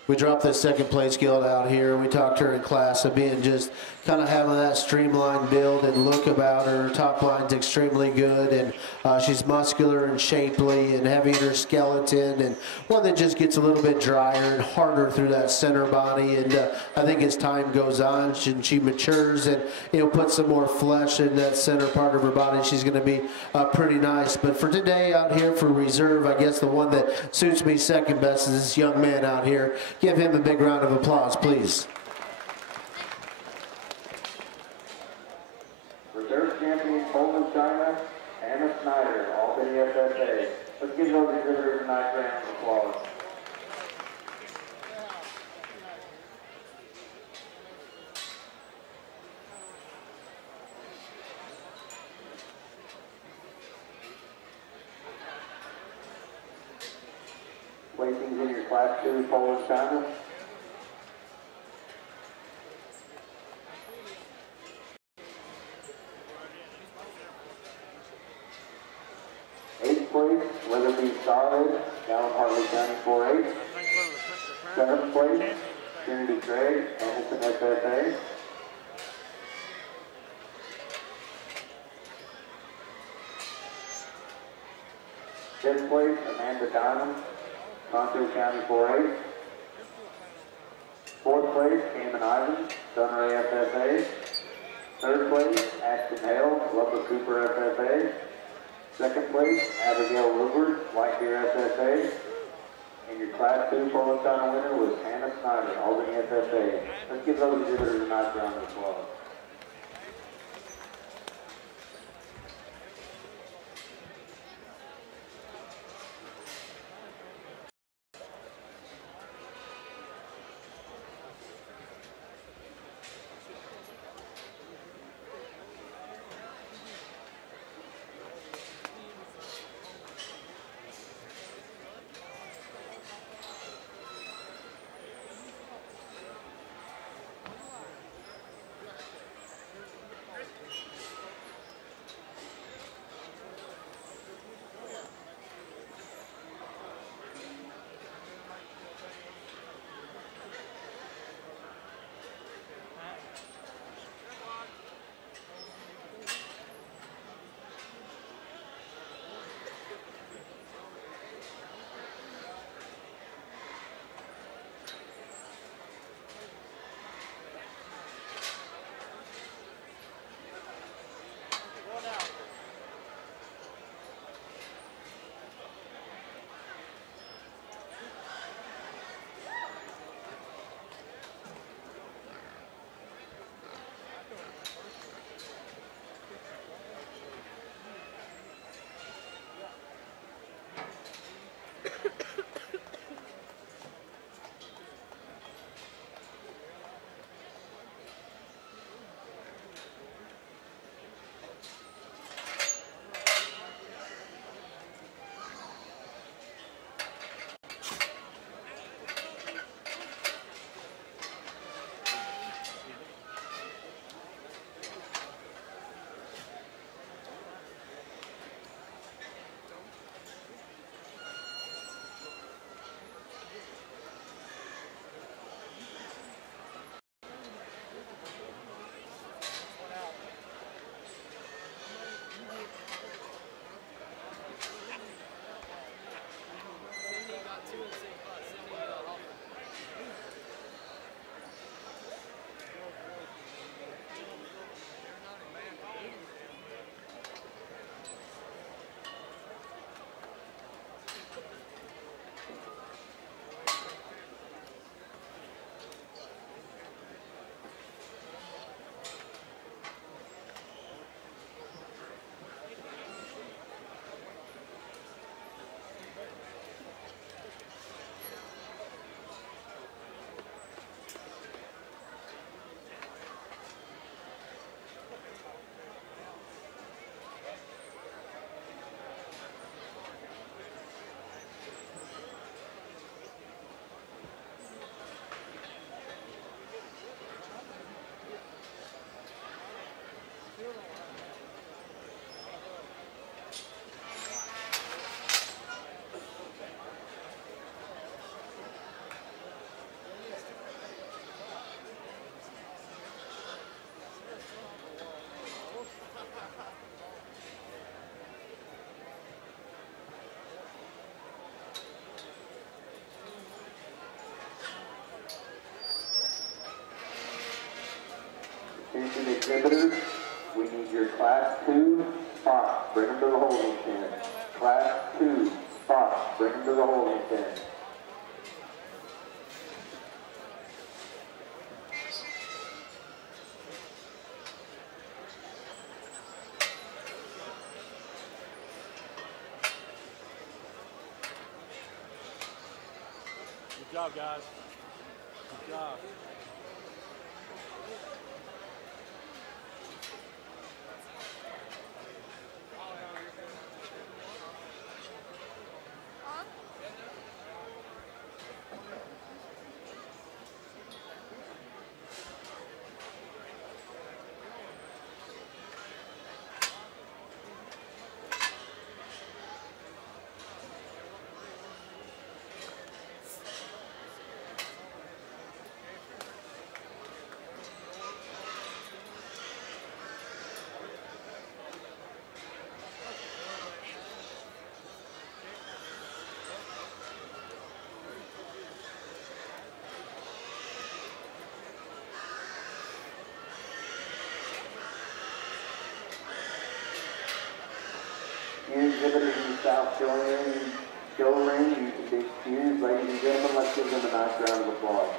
We dropped this second place Gilt out here. We talked to her in class of being just kind of having that streamlined build and look about her. Top line's extremely good, and she's muscular and shapely and heavy in her skeleton, and one that just gets a little bit drier and harder through that center body. And I think as time goes on, she matures and, you know, puts some more flesh in that center part of her body. She's going to be pretty nice. But for today out here for reserve, I guess the one that suits me second best is this young man out here. Give him a big round of applause, please. Reserve champion Poland China, Anna Snyder, Albany FFA. Let's give those exhibitors a nice round of applause. Placings in your Class 2 Poland China. Eighth place, Weatherby Solid, down Hartley County 4-8. Seventh place, Kennedy Craig, Hamilton FFA. Fifth place, Amanda Diamond, Concho County 4A. Fourth place, Cameron Ivins, Sunray FFA. Third place, Ashton Hale, Lubbock Cooper FFA. Second place, Abigail Woodward, White Deer FFA. And your Class 2 Polistana winner was Hannah Snyder, Albany FFA. Let's give those exhibitors a nice round of applause. Attention exhibitors, we need your Class 2 spots. Bring them to the holding pen. Class 2 spots. Bring them to the holding pen. Good job, guys. Good job. show ring, you can be excused. Ladies and gentlemen, let's give them a nice round of applause.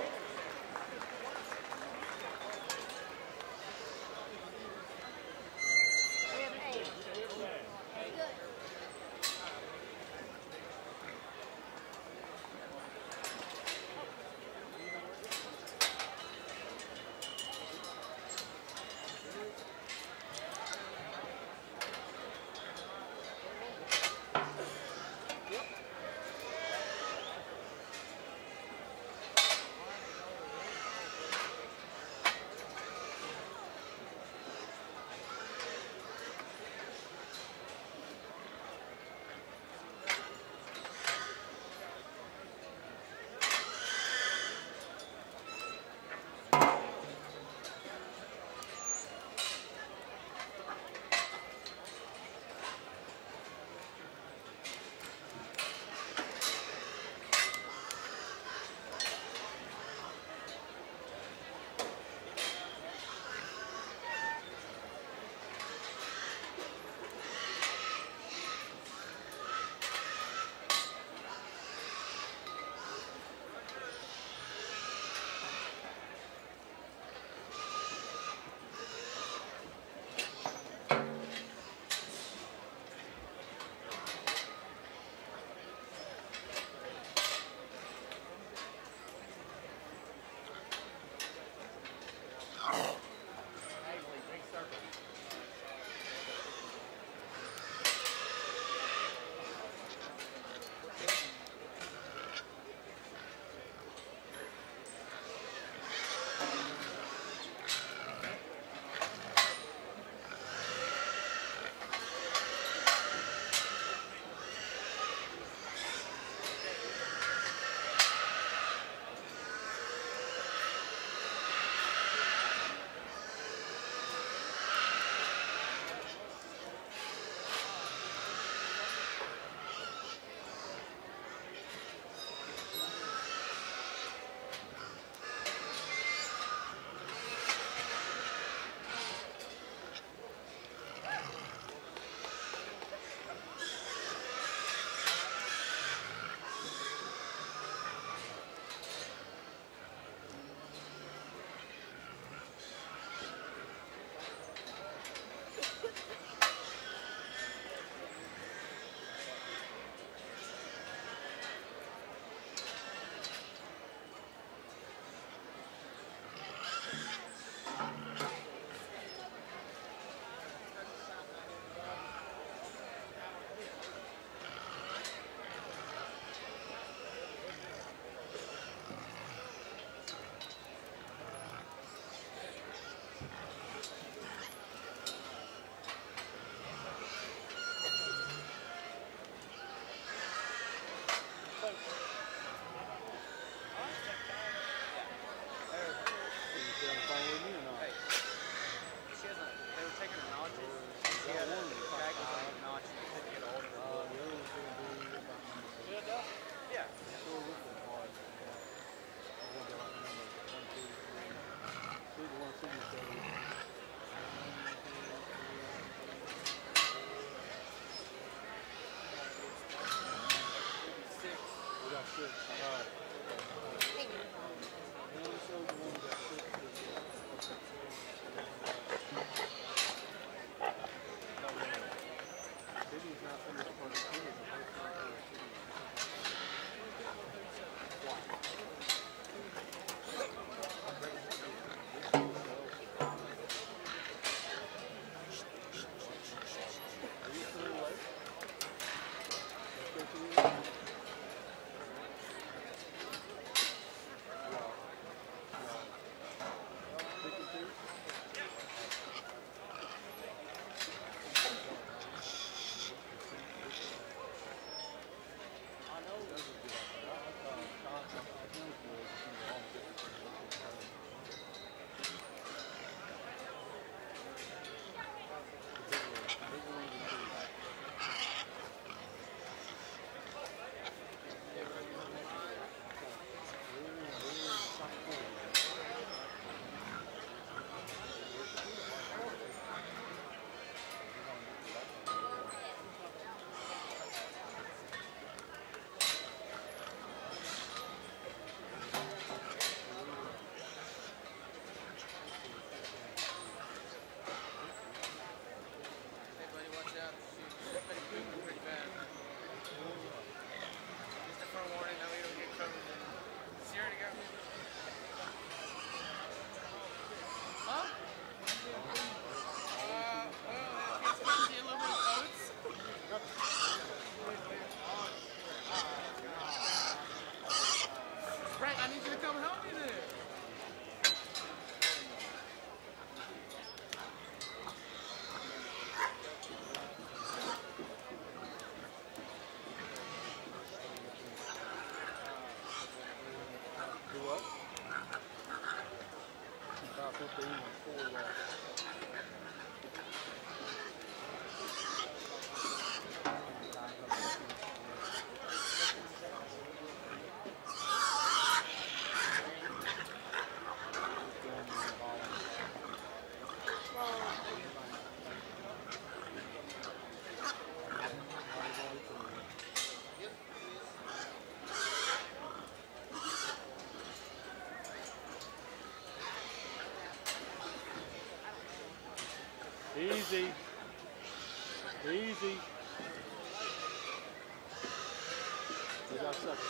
5 seconds.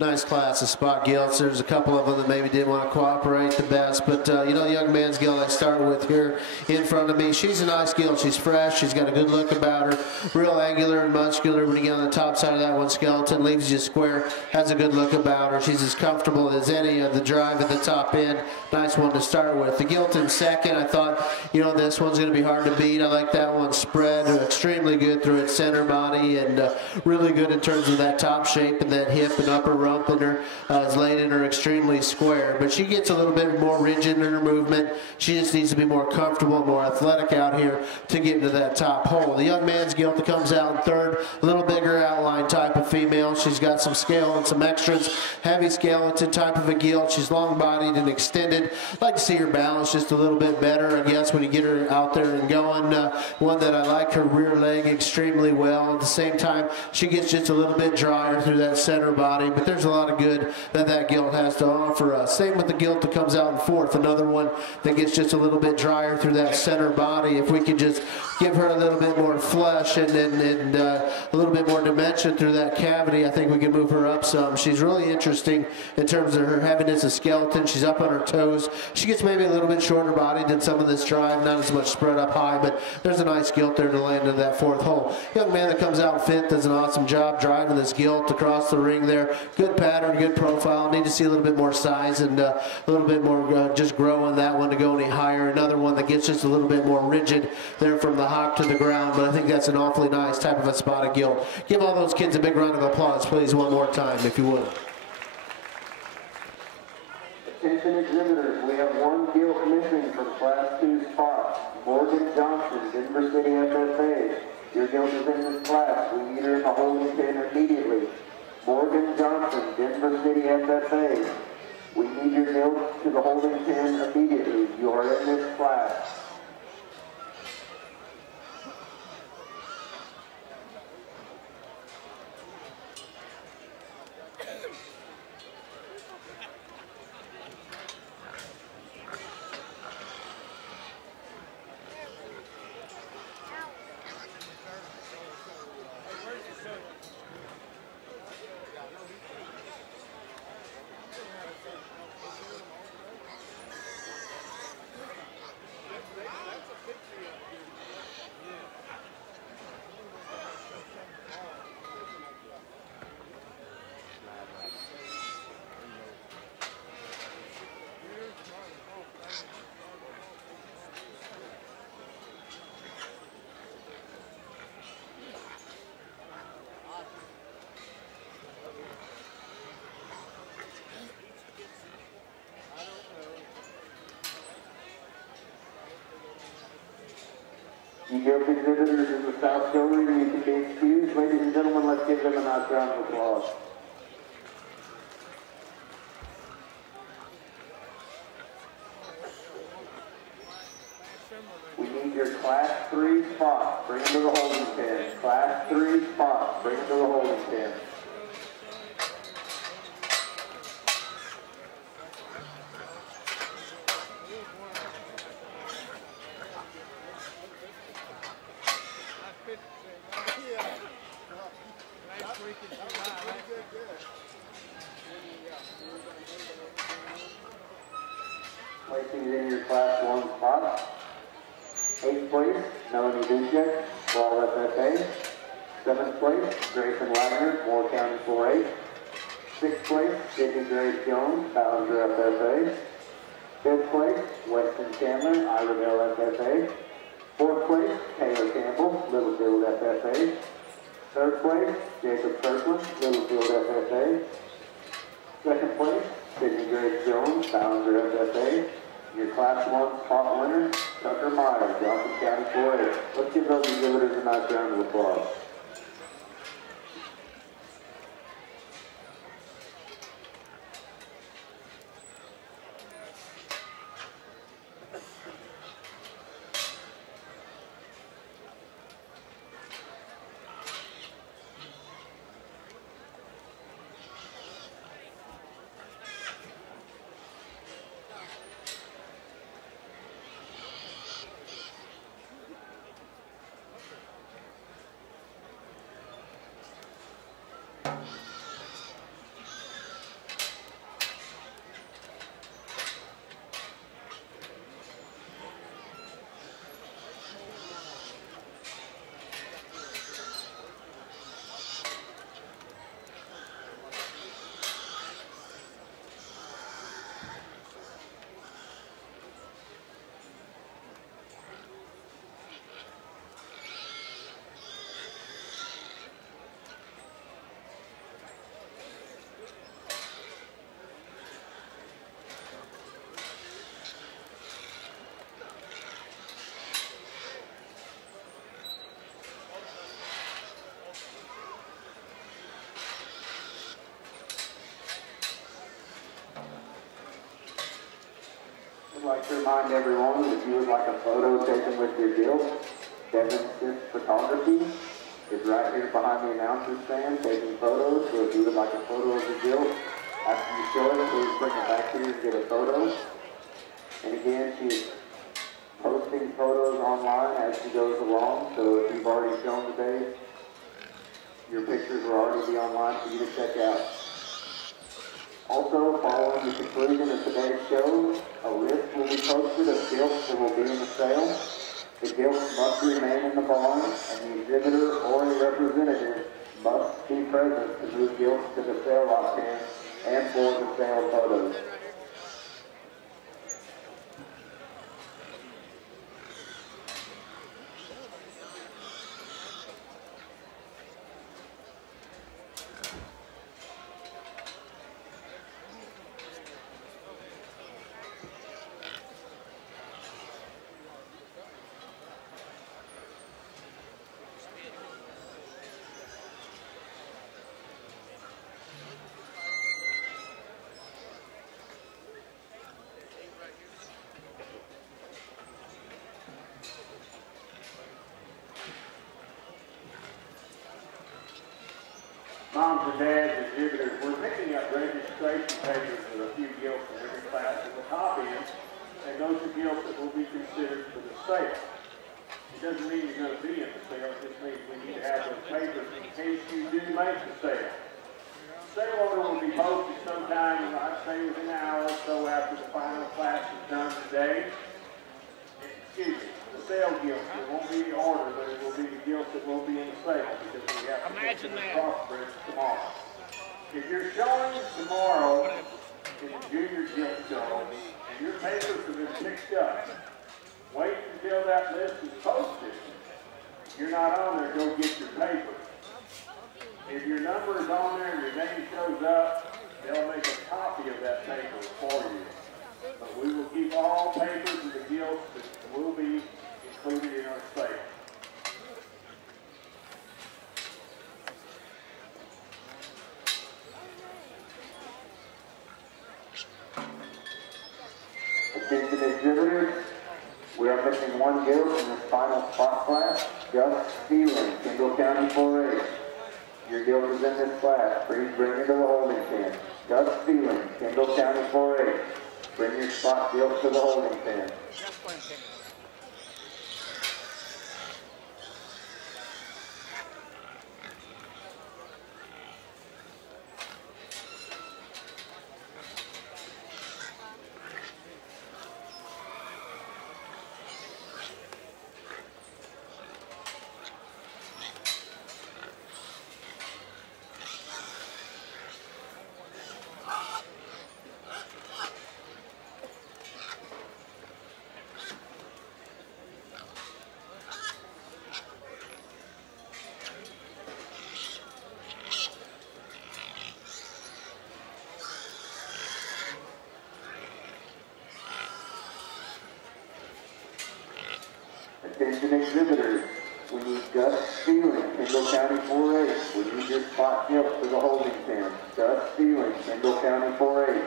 Nice class of spot gilts. There's a couple of them that maybe didn't want to cooperate the best, but you know, the young man's gilt I started with here in front of me, she's a nice gilt. She's fresh. She's got a good look about her. Real angular and muscular. When you get on the top side of that one, skeleton leaves you square. Has a good look about her. She's as comfortable as any of the drive at the top end. Nice one to start with. The gilt in second, I thought, you know, this one's going to be hard to beat. I like that one spread. Extremely good through its center body and really good in terms of that top shape and that hip and upper rump in her. Is laid in her extremely square, but she gets a little bit more rigid in her movement. She just needs to be more comfortable, more athletic out here to get into that top hole. The young man's gilt that comes out in third, a little bigger outline type of female. She's got some scale and some extras. Heavy skeleton type of a gilt. She's long-bodied and extended. I'd like to see her balance just a little bit better, I guess, when you get her out there and going. One that I like her rear leg extremely well. At the same time, she gets just a little bit drier through that center body, but there's a lot of good that gilt has to offer us. Same with the gilt that comes out in fourth, another one that gets just a little bit drier through that center body. If we can just give her a little bit more flesh and a little bit more dimension through that cavity, I think we can move her up some. She's really interesting in terms of her heaviness of skeleton. She's up on her toes. She gets maybe a little bit shorter body than some of this drive, not as much spread up high, but there's a nice gilt there to land into that fourth hole. Young man that comes out fifth does an awesome job driving this gilt across the ring there. Good pattern, good profile. Need to see a little bit more size and a little bit more just grow on that one to go any higher. Another one that gets just a little bit more rigid there from the hock to the ground, but I think that's an awfully nice type of a spotted gilt. Give all those kids a big round of applause, please, one more time, if you would. Attention exhibitors, we have one gilt missing from Class 2 spot. Morgan Johnson, Denver City FFA. Your gilt is in this class. We need her in the holding pen immediately. Morgan Johnson, Denver City FFA. We need your gilt to the holding pen immediately. You are in this class. You gilt exhibitors in the South Gallery, you can be excused. Ladies and gentlemen, let's give them a nice round of applause. We need your Class 3 spot. Bring them to the holding pen. Class 3 spot. Bring them to the holding pen. Placing it in your Class 1 spot. 8th place, Melanie Duchek, Ball FFA. 7th place, Grayson Wagner, Moore County 4-8. 6th place, Sydney Grace Jones, Ballinger FFA. 5th place, Weston Chandler, Iredale FFA. 4th place, Taylor Campbell, Littlefield FFA. 3rd place, Jacob Kirkland, Littlefield FFA. 2nd place, Sydney Grace Jones, Ballinger FFA. Your Class 1 spot winner, Tucker Myers, Johnson County 4-8. Let's give those exhibitors a nice round of applause. just like to remind everyone that if you would like a photo taken with your Gilt, Devin Smith Photography is right here behind the announcer's stand taking photos. So if you would like a photo of the Gilt, after you show it, please bring it back here and get a photo. And again, she is posting photos online as she goes along. So if you've already shown today, your pictures will already be online for you to check out. Also, following the conclusion of today's show, a list will be posted of gilts that will be in the sale. The gilts must remain in the barn, and the exhibitor or a representative must be present to move gilts to the sale lot pen and for the sale photos. Moms and dads, exhibitors, we're picking up registration papers with a few gilts in every class at the top end, and those are gilts that will be considered for the sale. It doesn't mean you're going to be in the sale, it just means we need to have those papers in case you do make the sale. Sale order will be posted sometime, I'd say within an hour or so after the final class is done today. Excuse me, the sale gilt, it won't be the order, but it will be the gilt that will be in the sale because we have to put the crossbreeds tomorrow. If you're showing tomorrow in the junior gilt show and your papers have been picked up, wait until that list is posted. If you're not on there, go get your paper. If your number is on there and your name shows up, they'll make a copy of that paper for you. But we will keep all papers of the gilts that will be included in our sale. Attention exhibitors, we are missing one gilt in this final spot class, Just Stealing, Kendall County 4A. Your gilt is in this class. Please bring it to the holding pen. Just Stealing, Kendall County 4A. Bring your spot gilt to the holding pen. Attention exhibitors, we need Gus Stealing, Kendall County 4A. We need your spot gilt for the holding pen. Gus Stealing, Kendall County 4A.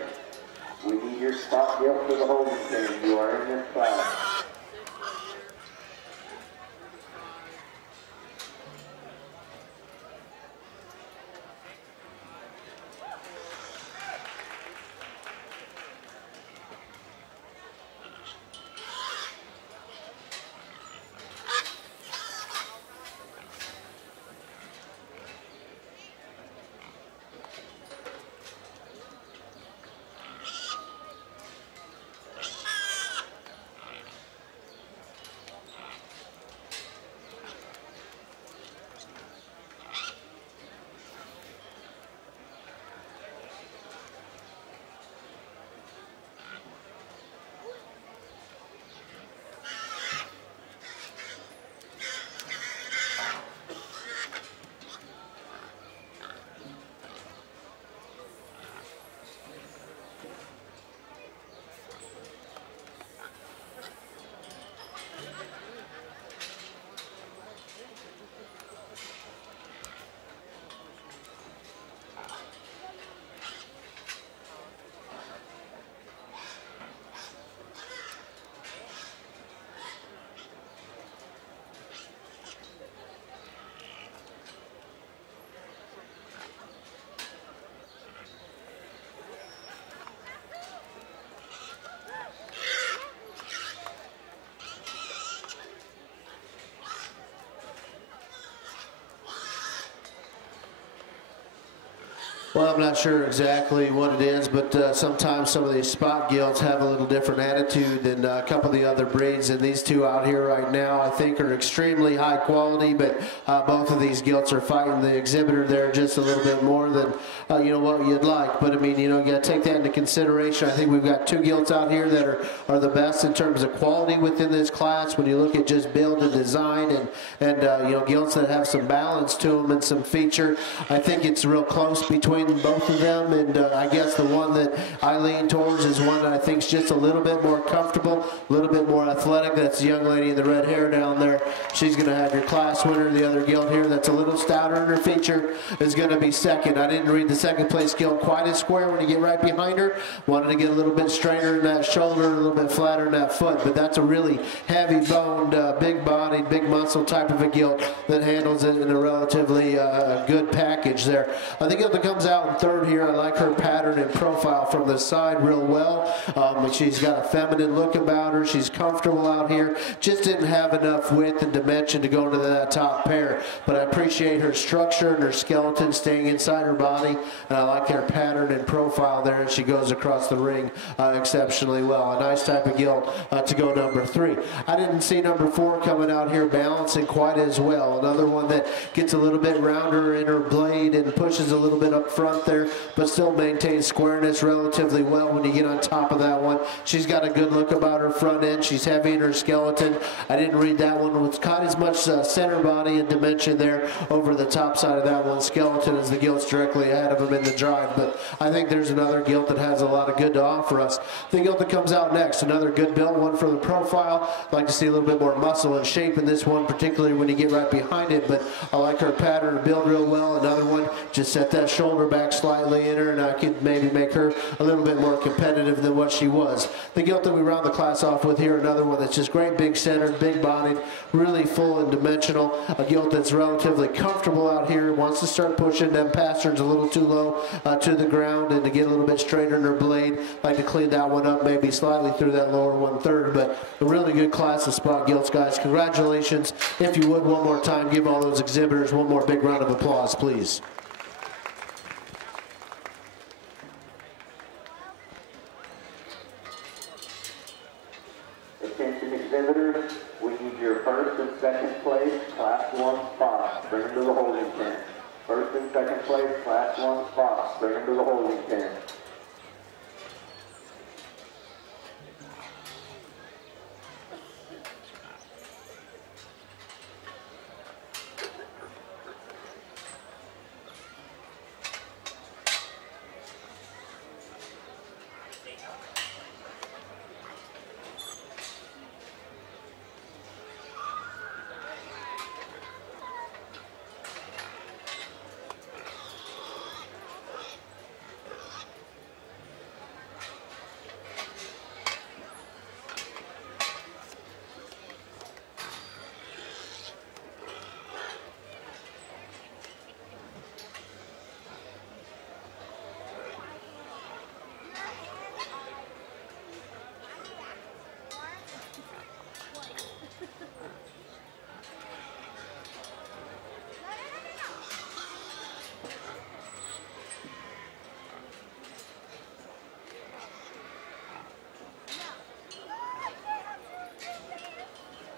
We need your spot gilt for the holding pen. You are in this class. I'm not sure exactly what it is, but sometimes some of these spot gilts have a little different attitude than a couple of the other breeds. And these two out here right now, I think, are extremely high quality, but both of these gilts are fighting the exhibitor there just a little bit more than, you know, what you'd like. But I mean, you know, you got to take that into consideration. I think we've got two gilts out here that are the best in terms of quality within this class. When you look at just build and design and you know, gilts that have some balance to them and some feature, I think it's real close between both of them. And I guess the one that I lean towards is one that I think is just a little bit more comfortable, a little bit more athletic. That's the young lady in the red hair down there. She's going to have your class winner. The other gilt here that's a little stouter in her feature is going to be second. I didn't read the second place gilt quite as square when you get right behind her. Wanted to get a little bit straighter in that shoulder, a little bit flatter in that foot, but that's a really heavy boned, big bodied, big muscle type of a gilt that handles it in a relatively good package there. I think it comes out in third here. I like her pattern and profile from the side real well. She's got a feminine look about her. She's comfortable out here. Just didn't have enough width and dimension to go into that top pair, but I appreciate her structure and her skeleton staying inside her body, and I like her pattern and profile there, and she goes across the ring exceptionally well. A nice type of gilt to go number 3. I didn't see number 4 coming out here balancing quite as well. Another one that gets a little bit rounder in her blade and pushes a little bit up front there, but still maintains squareness relatively well when you get on top of that one. She's got a good look about her front end. She's heavy in her skeleton. I didn't read that one with quite as much center body and dimension there over the top side of that one. Skeleton as the gilt's directly ahead of him in the drive, but I think there's another gilt that has a lot of good to offer us. The gilt that comes out next, another good built one for the profile. I'd like to see a little bit more muscle and shape in this one, particularly when you get right behind it, but I like her pattern and build real well. Another one, just set that shoulder back slightly in her, and I could maybe make her a little bit more competitive than what she was. The gilt that we round the class off with here, another one that's just great, big centered, big bodied, really full and dimensional. A gilt that's relatively comfortable out here, wants to start pushing them pasterns a little too low to the ground and to get a little bit straighter in her blade. Like to clean that one up maybe slightly through that lower 1/3, but a really good class of spot gilts, guys. Congratulations. If you would, one more time, give all those exhibitors one more big round of applause, please. Attention exhibitors, we need your first and second place Class 1 spots. Bring them to the holding pen. First and second place Class 1 spots. Bring them to the holding pen.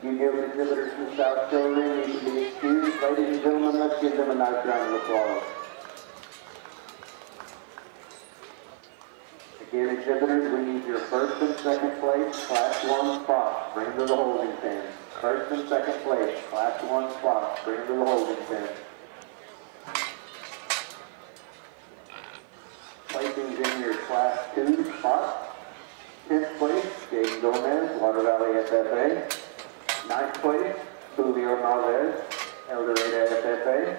You give exhibitors in the South Showroom need to be excused. Ladies and gentlemen, let's give them a nice round of applause. Again, exhibitors, we need your first and second place Class 1 spots. Bring them to the holding pen. First and second place Class 1 spots. Bring them to the holding pen. Placings in your Class 2 spots. 10th place, Jaden Gomez, Water Valley FFA. 9th place, Julio Malvez, El Dorado FFA.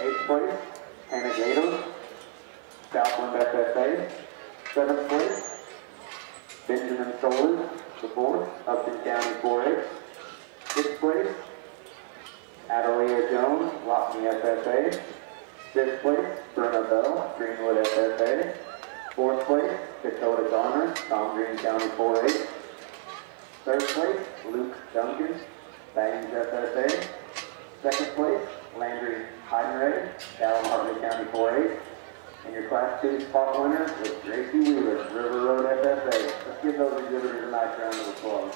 8th place, Hannah Gatos, Southland FFA. 7th place, Benjamin Solis, the 4th, Upton County 4H. 6th place, Adelia Jones, Lockney FFA. 5th place, Brenna Bell, Greenwood FFA. 4th place, Dakota Donner, Tom Green County 4H. 3rd place, Luke Duncan, Bangs FFA. 2nd place, Landry Heidenreich, Allen Hartley County 4H. And your Class 2 spot winner is Gracie Wheeler, River Road FFA. Let's give those exhibitors a nice round of applause.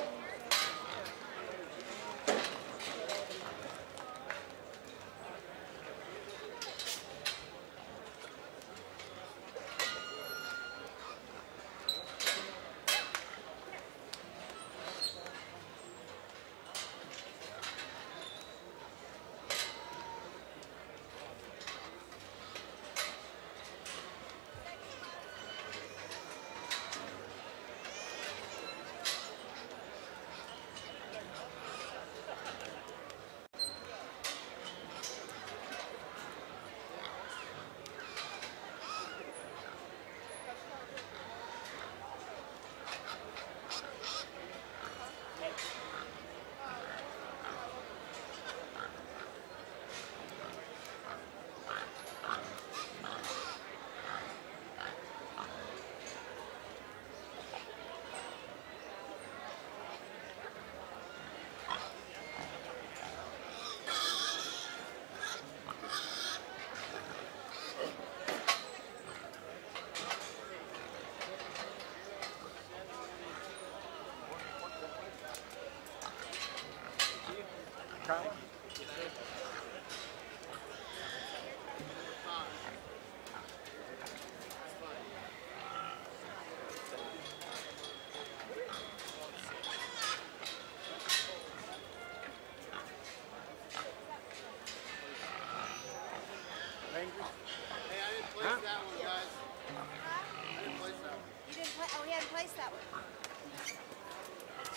Oh, he hadn't placed that one.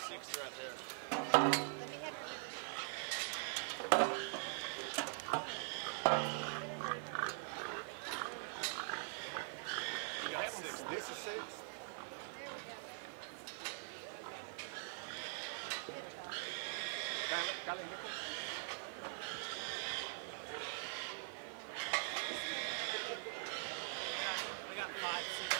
6 right there. Let me head. You got 6. This is 6. There we go. We got 5, 6.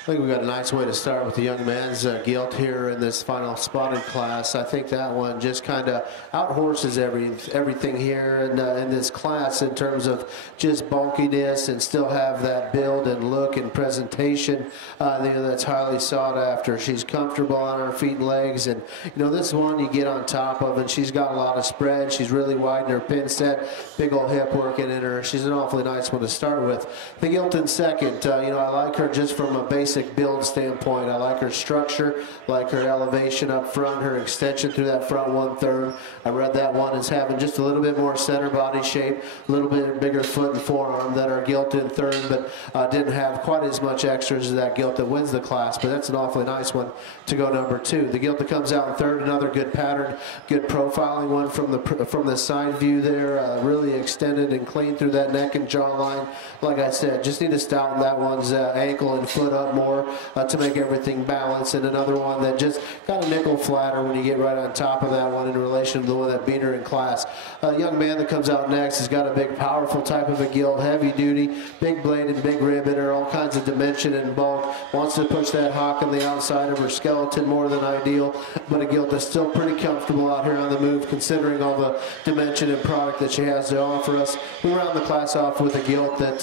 I think we got a nice way to start with the young man's Gilt here in this final spotting class. I think that one just kind of outhorses everything here in this class in terms of just bulkiness and still have that build and look and presentation that's highly sought after. She's comfortable on her feet and legs, and this one you get on top of, and she's got a lot of spread. She's really wide in her pin set, big old hip working in her. She's an awfully nice one to start with. The Gilt in second, I like her just from a basic basic build standpoint. I like her structure, like her elevation up front, her extension through that front 1/3. I read that one as having just a little bit more center body shape, a little bit bigger foot and forearm than our Gilt in 3rd, but didn't have quite as much extras as that Gilt that wins the class, but that's an awfully nice one to go number 2. The Gilt that comes out in 3rd, another good pattern, good profiling one from the side view there, really extended and clean through that neck and jawline. Like I said, just need to stouten that one's ankle and foot up more to make everything balance. And another one that just got a nickel flatter when you get right on top of that one in relation to the one that beat her in class. A young man that comes out next has got a big, powerful type of a Gilt, heavy duty, big blade and big rib in her, all kinds of dimension and bulk. Wants to push that hock on the outside of her skeleton more than ideal, but a Gilt that's still pretty comfortable out here on the move considering all the dimension and product that she has to offer us. We round the class off with a Gilt that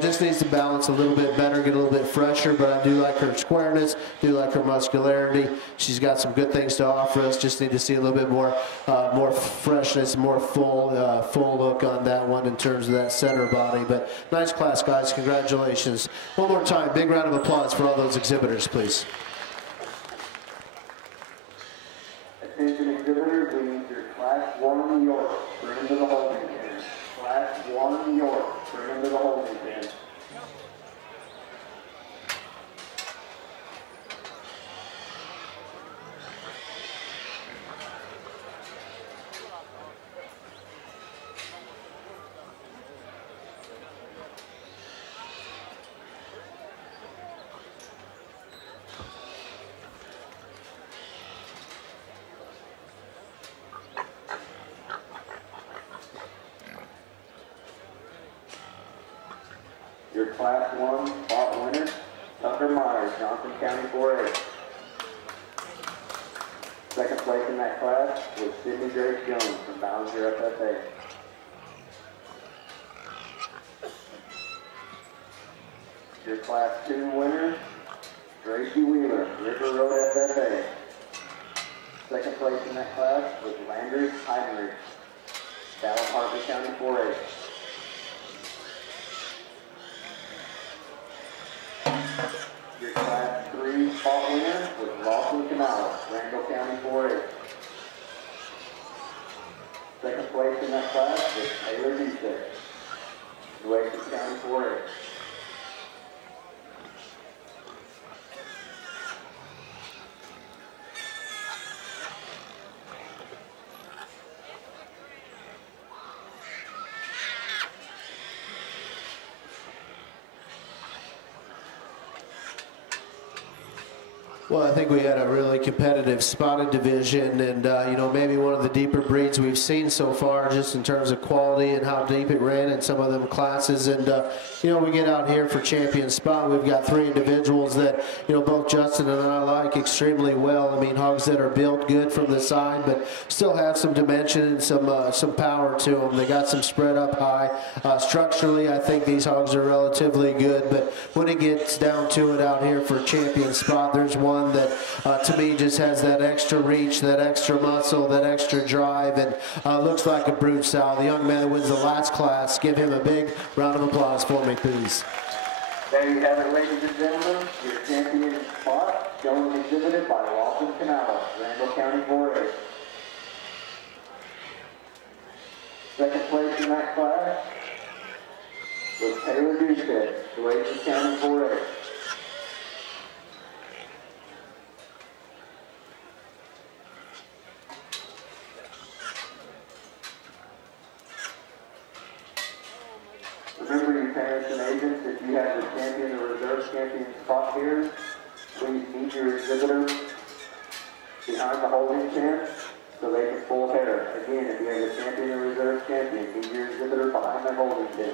just needs to balance a little bit better, get a little bit fresher, but I do like her squareness, do like her muscularity. She's got some good things to offer us. Just need to see a little bit more freshness, more full look on that one in terms of that center body. But nice class, guys. Congratulations. One more time, big round of applause for all those exhibitors, please. Attention exhibitors, we need your Class 1 New York. Bring them to the holding pen. Class 1 New York. Bring them to the holding pen. Your Class 1 spot winner, Tucker Myers, Johnson County 4A. Second place in that class was Sydney Grace Jones from Berkshire FFA. Your Class 2 winner, Gracie Wheeler, River Road FFA. Second place in that class was Landrace Heinrich, Dallas Harper County 4A. Your Class 3 spot winner was Lawson Canales, Randall County 4A. Second place in that class was Taylor Duroc, Nueces County 4A. Well, I think we had a really competitive spotted division, and maybe one of the deeper breeds we've seen so far, just in terms of quality and how deep it ran in some of them classes. And we get out here for champion spot. We've got 3 individuals that both Justin and I like extremely well. I mean, hogs that are built good from the side, but still have some dimension and some power to them. They got some spread up high. Structurally, I think these hogs are relatively good, but when it gets down to it out here for champion spot, there's one that to me just has that extra reach, that extra muscle, that extra drive, and looks like a brute sow. The young man that wins the last class, give him a big round of applause for me, please. There you have it, ladies and gentlemen. Your champion spot, shown and exhibited by Lawson Canales, Randall County 4A. Second place in that class was Taylor Duroc, Nueces County 4A. Remember, you parents and agents, if you have your champion or reserve champion spot here, please meet your exhibitor behind the holding pen so they can pull hair. Again, if you have your champion or reserve champion, meet your exhibitor behind the holding pen.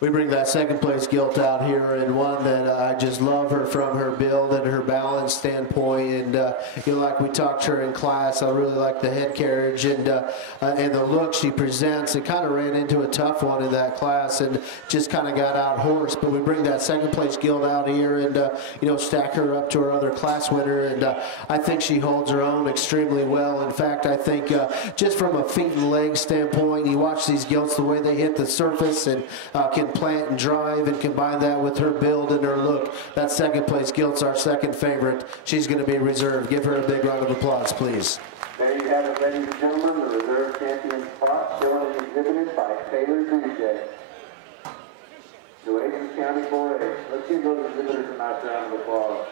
We bring that second place Gilt out here, and one that I just love her from her build and her balance standpoint. And like we talked to her in class, I really like the head carriage and the look she presents. It kind of ran into a tough one in that class and just kind of got out horsed. But we bring that second place Gilt out here and stack her up to her other class winner. And I think she holds her own extremely well. In fact, I think just from a feet and legs standpoint, you watch these Gilts, the way they hit the surface and can and plant and drive, and combine that with her build and her look. That second place Gilt's our second favorite. She's going to be reserved. Give her a big round of applause, please. There you have it, ladies and gentlemen, the reserve champion spot showing and exhibited by Taylor Duche. Nueces County 4A. Let's give those exhibitors a nice round of applause.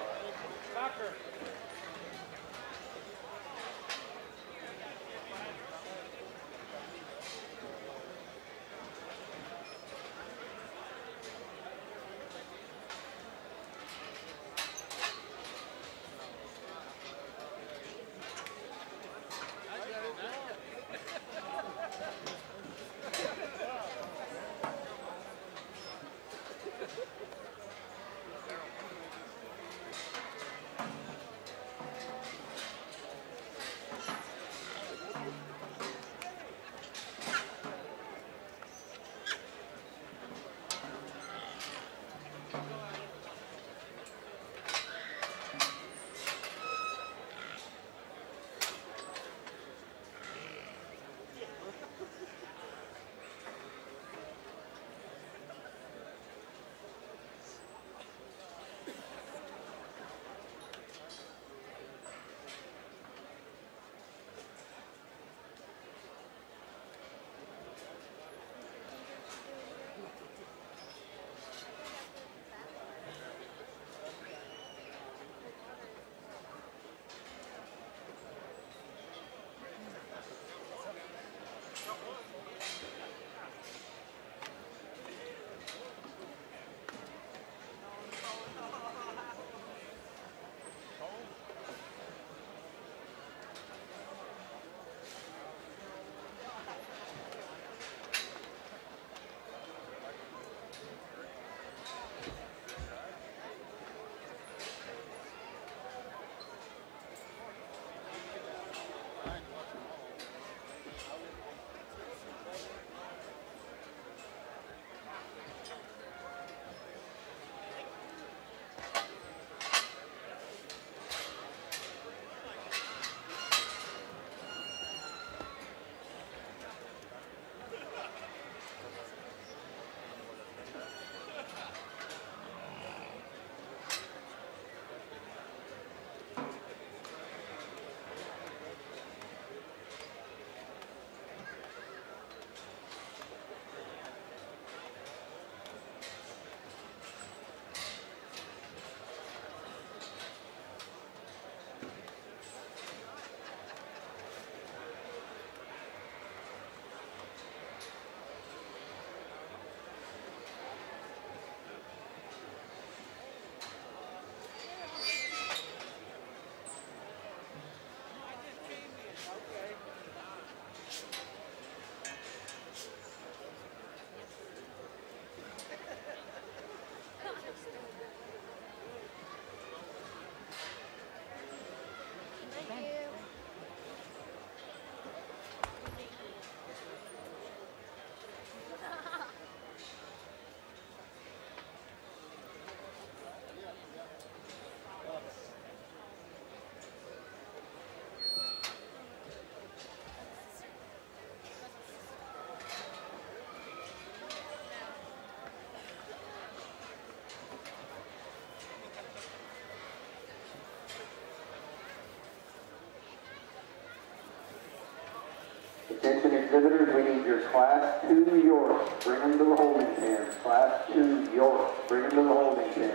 Attention exhibitors, we need your Class 2 York. Bring them to the holding pen. Class 2 York. Bring them to the holding pen.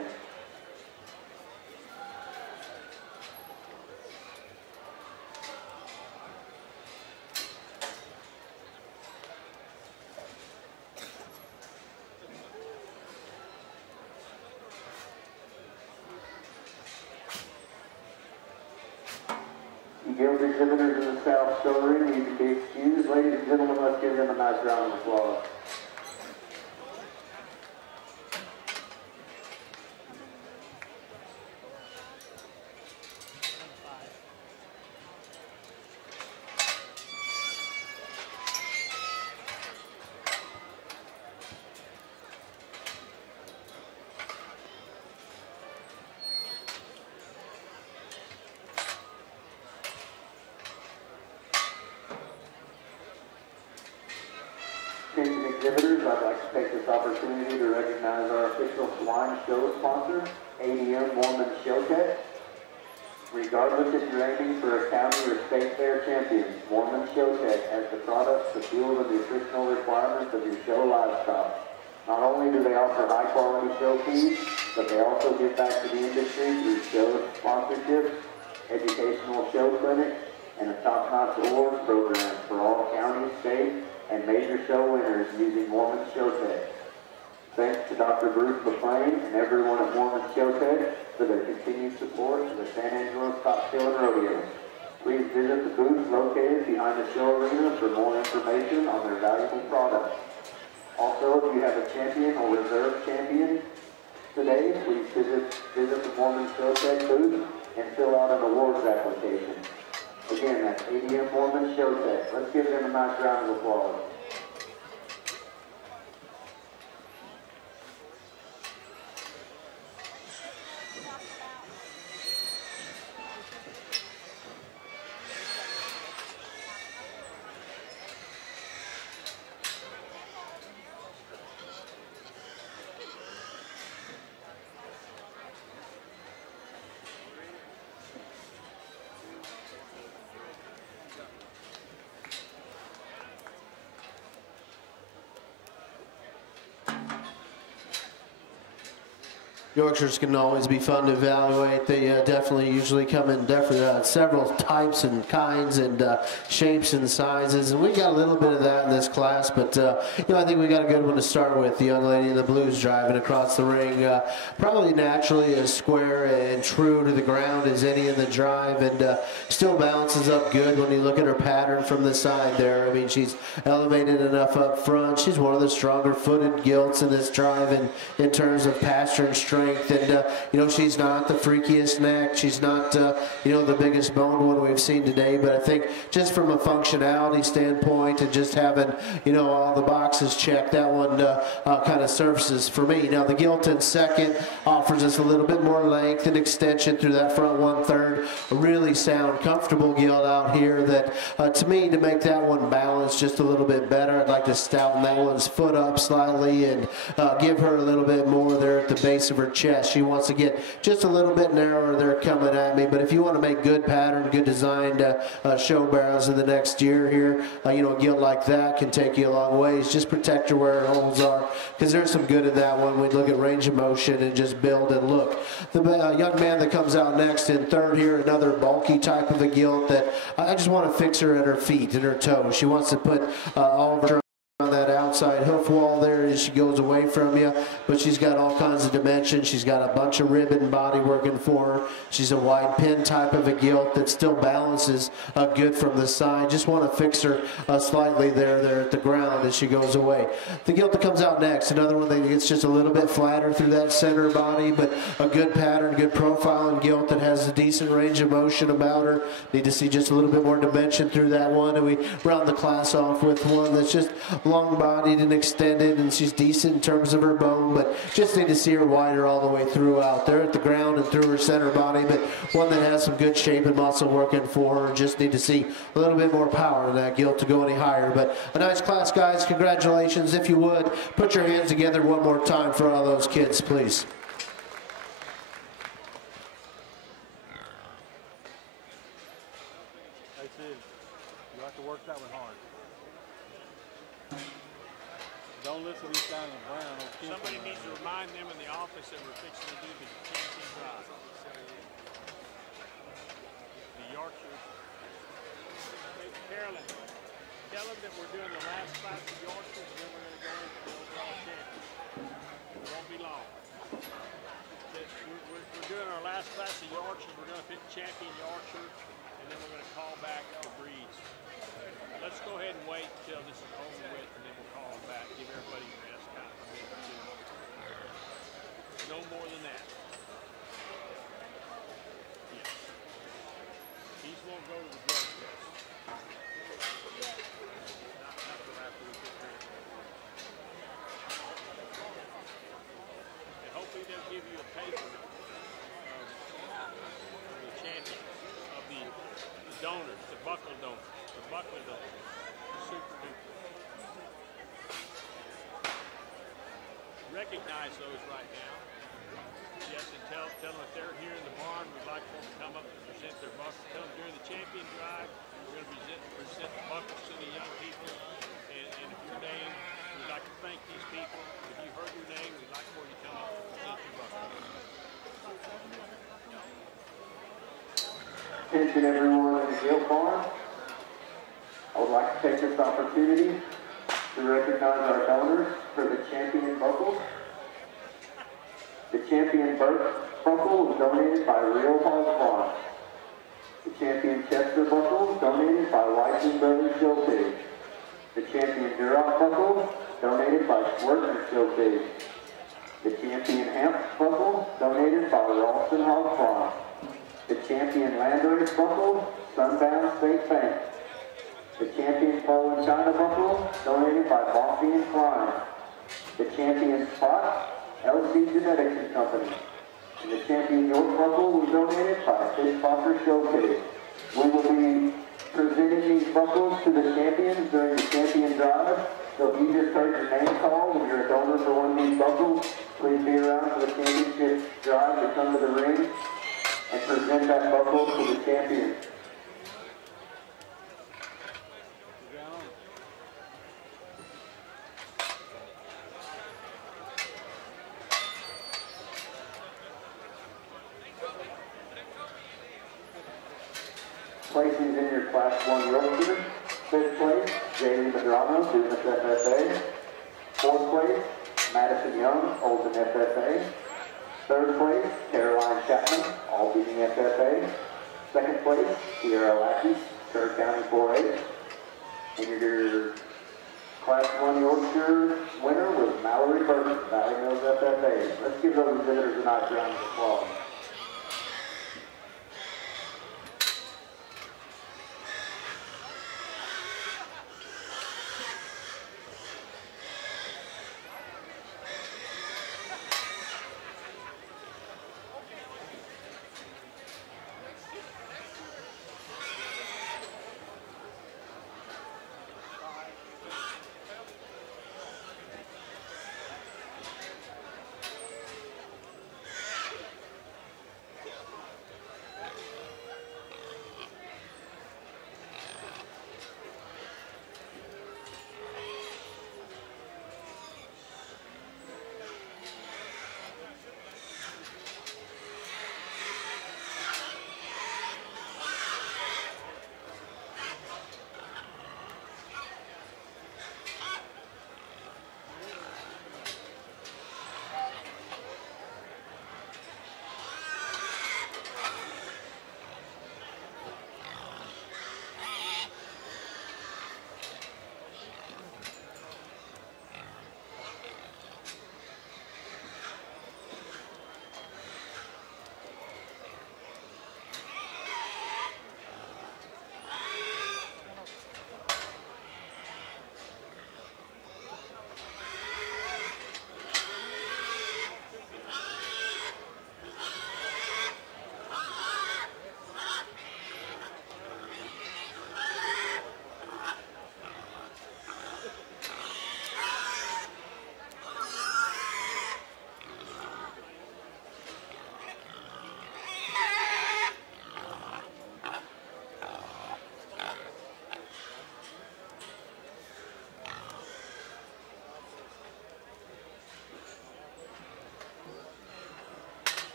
Gilt exhibitors in the South Showroom need to be excused. Ladies and gentlemen, let's give them a nice round of applause. attention exhibitors, I'd like to take this opportunity to recognize our official swine show sponsor, ADM Mormon Show Tech. Regardless if you're aiming for a county or state fair champion, Mormon Show Tech has the products to fuel the nutritional requirements of your show livestock. Not only do they offer high-quality show feeds, but they also give back to the industry through show sponsorships, educational show clinics, and a top-notch award program for all county, state, and major show winners using Mormon Show Tech. Thanks to Dr. Bruce McLean and everyone at Mormon Show Tech for their continued support of the San Angelo Top Show and Rodeo. Please visit the booth located behind the show arena for more information on their valuable products. Also, if you have a champion or reserve champion today, please visit the Mormon Show Tech booth and fill out an awards application. Again, that's ADM Mormon Show Tech. Let's give them a nice round of applause. Yorkshires can always be fun to evaluate. They definitely usually come in several types and kinds and shapes and sizes, and we got a little bit of that in this class, but I think we got a good one to start with. The young lady in the blues driving across the ring, probably naturally as square and true to the ground as any in the drive, and still balances up good when you look at her pattern from the side there. I mean, she's elevated enough up front. She's one of the stronger footed gilts in this drive in terms of pasture and strength. And she's not the freakiest neck. She's not the biggest boned one we've seen today. But I think just from a functionality standpoint and just having all the boxes checked, that one kind of surfaces for me. Now the Gilt in second offers us a little bit more length and extension through that front 1/3. A really sound, comfortable Gilt out here. That to me, to make that one balance just a little bit better, I'd like to stouten that one's foot up slightly and give her a little bit more there at the base of her chest. She wants to get just a little bit narrower there coming at me, but if you want to make good pattern, good designed show barrels in the next year here, a Gilt like that can take you a long ways. Just protect her where her holes are, because there's some good in that one. We look at range of motion and just build and look. The young man that comes out next in third here, another bulky type of a Gilt that I just want to fix her at her feet and her toes. She wants to put all of her on that outside hoof wall there as she goes away from you, but she's got all kinds of dimensions. She's got a bunch of ribbon body working for her. She's a wide pin type of a Gilt that still balances good from the side. Just want to fix her slightly there at the ground as she goes away. The Gilt that comes out next, another one that gets just a little bit flatter through that center body, but a good pattern, good profile and Gilt that has a decent range of motion about her. Need to see just a little bit more dimension through that one, and we round the class off with one that's just long-bodied and extended, and she's decent in terms of her bone, but just need to see her wider all the way through out there at the ground and through her center body, but one that has some good shape and muscle working for her. Just need to see a little bit more power in that Gilt to go any higher. But a nice class, guys. Congratulations. If you would, put your hands together one more time for all those kids, please. That's it. You have to work that one hard. Don't listen to these guys on the ground. Somebody needs to remind them in the office that we're fixing to do the camping drive. The Yorkshire. Hey, Carolyn, tell them that we're doing the last class of Yorkshire, and then we're going to go into the overall champion. It won't be long. We're doing our last class of Yorkshire. We're going to pick champion Yorkshire, and then we're going to call back the breeds. Let's go ahead and wait until this is over with, and then we'll call them back. Give everybody a rest, kind of a minute or two. No more than that. Yes. These won't go to the drug test. Not until after we get there. And hopefully they'll give you a paper of the champions, of the donors, the buckle donors. The buckler donors. Super duper. recognize those right now. Yes, and tell them if they're here in the barn, we'd like for them to come up and present their buckles. Tell them during the champion drive, we're going to present the buckles to the young people. And if your name, we'd like to thank these people. If you heard your name, we'd like for you to come up and present your buckles. Attention everyone in the Gilt barn. I would like to take this opportunity to recognize our donors for the champion buckles. The champion buckle was donated by Real Hog Farm. The champion Chester buckle was donated by Whiting Brothers Showcase. The champion Duroc buckle donated by Schwertner Showcase. The champion Hamp buckle donated by Ralston Hog Farm. The champion Landrace buckle, Sunbound State Bank. The champion Pole and China buckle donated by Boston and Klein. The champion Spot, LC Genetics and Company. And the champion York buckle was donated by Fishfoster Showcase. We will be presenting these buckles to the champions during the champion drive. So if you just heard your name called and you're a donor for one of these buckles, please be around for the championship drive to come to the ring and present that buckle to the champions. Placings in your Class 1 Yorkshire. 5th place, Jamie Madrano, Business FFA. 4th place, Madison Young, Olden FFA. 3rd place, Caroline Chapman, Albany FFA. 2nd place, Sierra Lackey, Kerr County 4-H. And your Class 1 Yorkshire winner was Mallory Burton, Valley Mills FFA. Let's give those visitors a nice round of applause.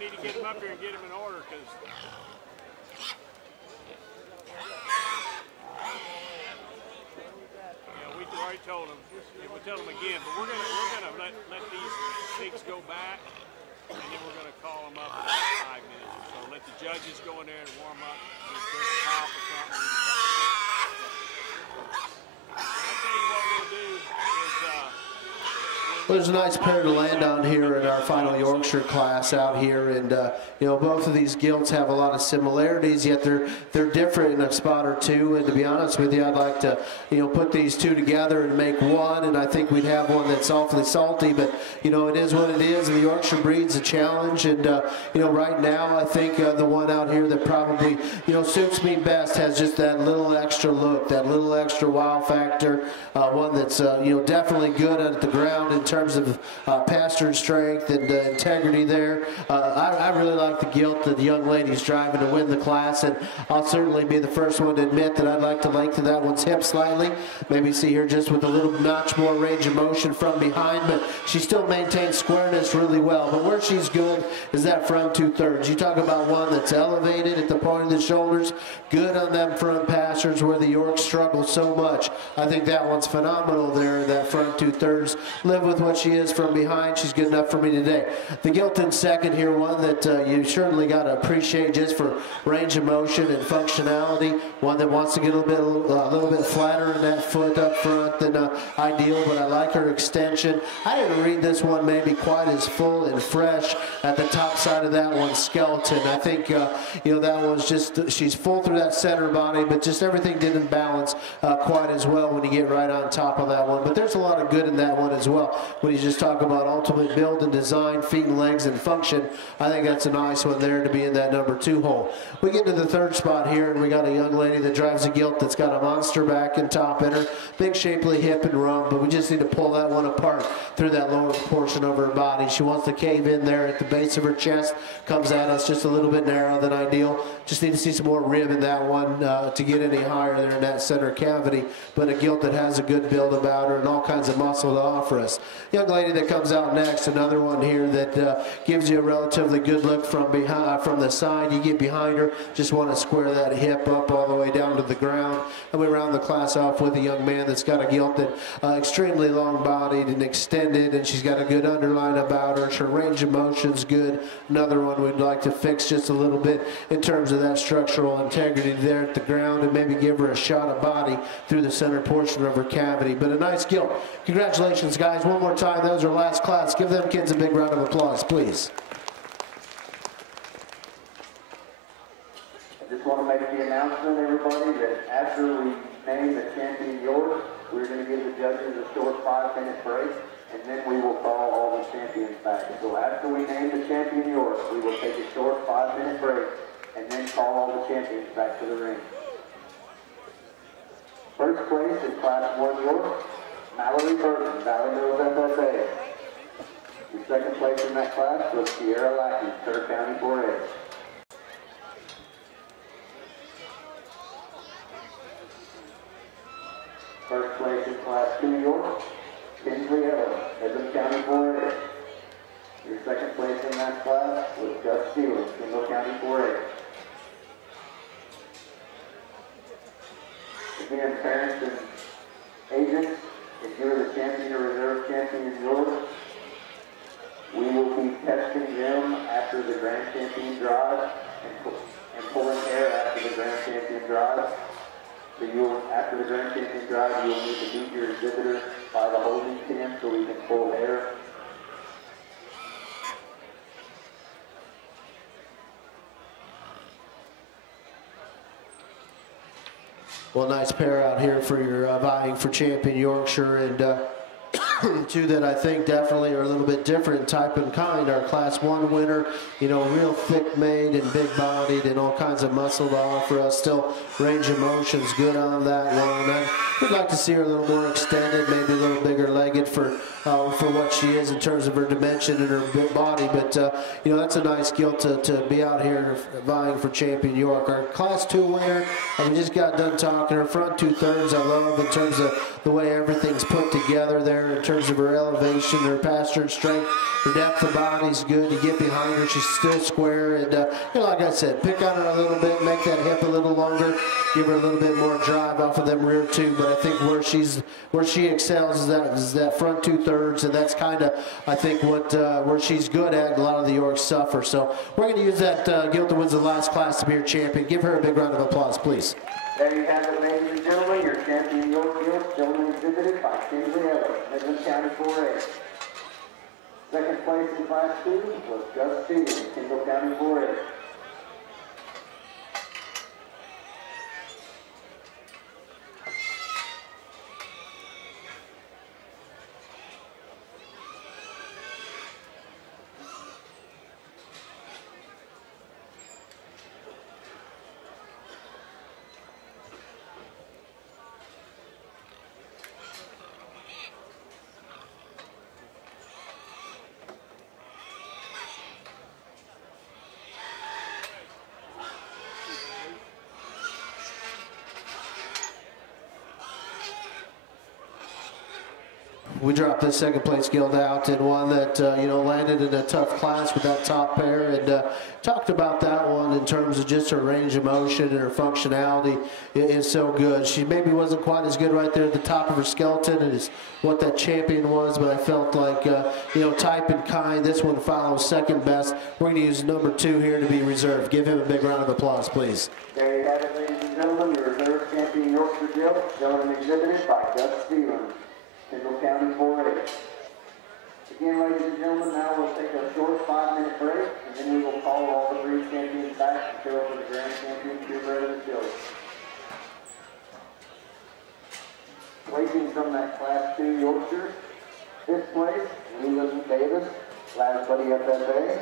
Need to get him up here and get him in order, because we already told him. We'll tell him again, but we're gonna let these pigs go back, and then we're gonna call them up in about 5 minutes or so. Let the judges go in there and warm up. There's a pop or something. And I'll tell you what we'll do is Well, there's a nice pair to land on here in our final Yorkshire class out here, and you know, both of these gilts have a lot of similarities, yet they're different in a spot or two. And to be honest with you, I'd like to, you know, put these two together and make one, and I think we'd have one that's awfully salty. But you know, it is what it is, and the Yorkshire breed's a challenge. And you know, right now, I think the one out here that probably, you know, suits me best has just that little extra look, that little extra wow factor. One that's you know, definitely good at the ground in terms of pastern strength and integrity there. I really like the gilt that the young lady's driving to win the class, and I'll certainly be the first one to admit that I'd like to lengthen that one's hip slightly. Maybe see her just with a little notch more range of motion from behind, but she still maintains squareness really well. But where she's good is that front 2/3. You talk about one that's elevated at the point of the shoulders, good on them front pasterns where the Yorks struggle so much. I think that one's phenomenal there, that front 2/3. Live with what she is from behind. She's good enough for me today. The gilt in second here, one that you certainly got to appreciate just for range of motion and functionality. One that wants to get a little bit flatter in that foot up front than ideal, but I like her extension. I didn't read this one maybe quite as full and fresh at the top side of that one's skeleton. I think you know, that one's just, she's full through that center body, but just everything didn't balance quite as well when you get right on top of that one. But there's a lot of good in that one as well. When you just talk about ultimate build and design, feet and legs and function, I think that's a nice one there to be in that number 2 hole. We get to the third spot here, and we got a young lady that drives a gilt that's got a monster back and top in her, big shapely hip and rump, but we just need to pull that one apart through that lower portion of her body. She wants to cave in there at the base of her chest, comes at us just a little bit narrow than ideal. Just need to see some more rib in that one to get any higher there in that center cavity, but a gilt that has a good build about her and all kinds of muscle to offer us. Young lady that comes out next, another one here that gives you a relatively good look from behind, from the side. You get behind her, just want to square that hip up all the way down to the ground. And we round the class off with a young man that's got a gilt that extremely long-bodied and extended, and she's got a good underline about her. Her range of motion's good. Another one we'd like to fix just a little bit in terms of that structural integrity there at the ground, and maybe give her a shot of body through the center portion of her cavity. But a nice gilt. Congratulations, guys. One more time. That was our last class. Give them kids a big round of applause, please. I just want to make the announcement, everybody, that after we name the champion York, we're going to give the judges a short 5-minute break, and then we will call all the champions back. So after we name the champion York, we will take a short 5-minute break, and then call all the champions back to the ring. First place in Class 1 York, Mallory Burton, Valley Mills FFA. Your second place in that class was Sierra Lackey, Kerr County 4A. First place in Class 2 York, Kinsley Ellis, Midland County 4A. Your second place in that class was Gus Stevens, Kendall County 4A. Again, parents and agents, if you're the champion or reserve champion in York, we will be testing them after the Grand Champion drive and pulling air after the Grand Champion drive. So after the Grand Champion drive, you'll need to meet your exhibitor by the holding pin so we can pull air. Well, nice pair out here for your vying for champion Yorkshire, and two that I think definitely are a little bit different type and kind. Our Class 1 winner, you know, real thick-made and big-bodied and all kinds of muscle to offer us. Still, range of motion's good on that one. And we'd like to see her a little more extended, maybe a little bigger-legged for what she is in terms of her dimension and her body. But, you know, that's a nice gilt to be out here vying for champion York. Our Class 2 winner, we just got done talking. Her front 2/3 I love in terms of the way everything's put together there, in terms of her elevation, her pastern strength, her depth of body's good. You get behind her, she's still square, and you know, like I said, pick on her a little bit, make that hip a little longer, give her a little bit more drive off of them rear two. But I think where she excels is that front 2/3, and that's kind of, I think, what where she's good at. A lot of the Yorks suffer. So we're going to use that gilt that wins the last class to be your champion. Give her a big round of applause, please. There you have it, ladies and gentlemen, your champion York Gilt, gentlemen exhibited by Kinsley Ellis, Midland County 4A. Second place in Class 2 was Gus Stevens, Kendall County 4A. We dropped this second place Gilt out in one that, landed in a tough class with that top pair, and talked about that one in terms of just her range of motion and her functionality is so good. She maybe wasn't quite as good right there at the top of her skeleton as what that champion was, but I felt like, type and kind, this one follows second best. We're going to use number 2 here to be reserved. Give him a big round of applause, please. There you have it, ladies and gentlemen, your reserve champion Yorkshire Gilt, gentlemen exhibited by Gus Stevens, Kendall County 4A. Again, ladies and gentlemen, now we'll take a short 5-minute break, and then we will call all the 3 champions back to show for the grand champion purebred of the show. Placing from that Class 2 Yorkshire, 5th place, Leland Davis, Last Buddy FFA.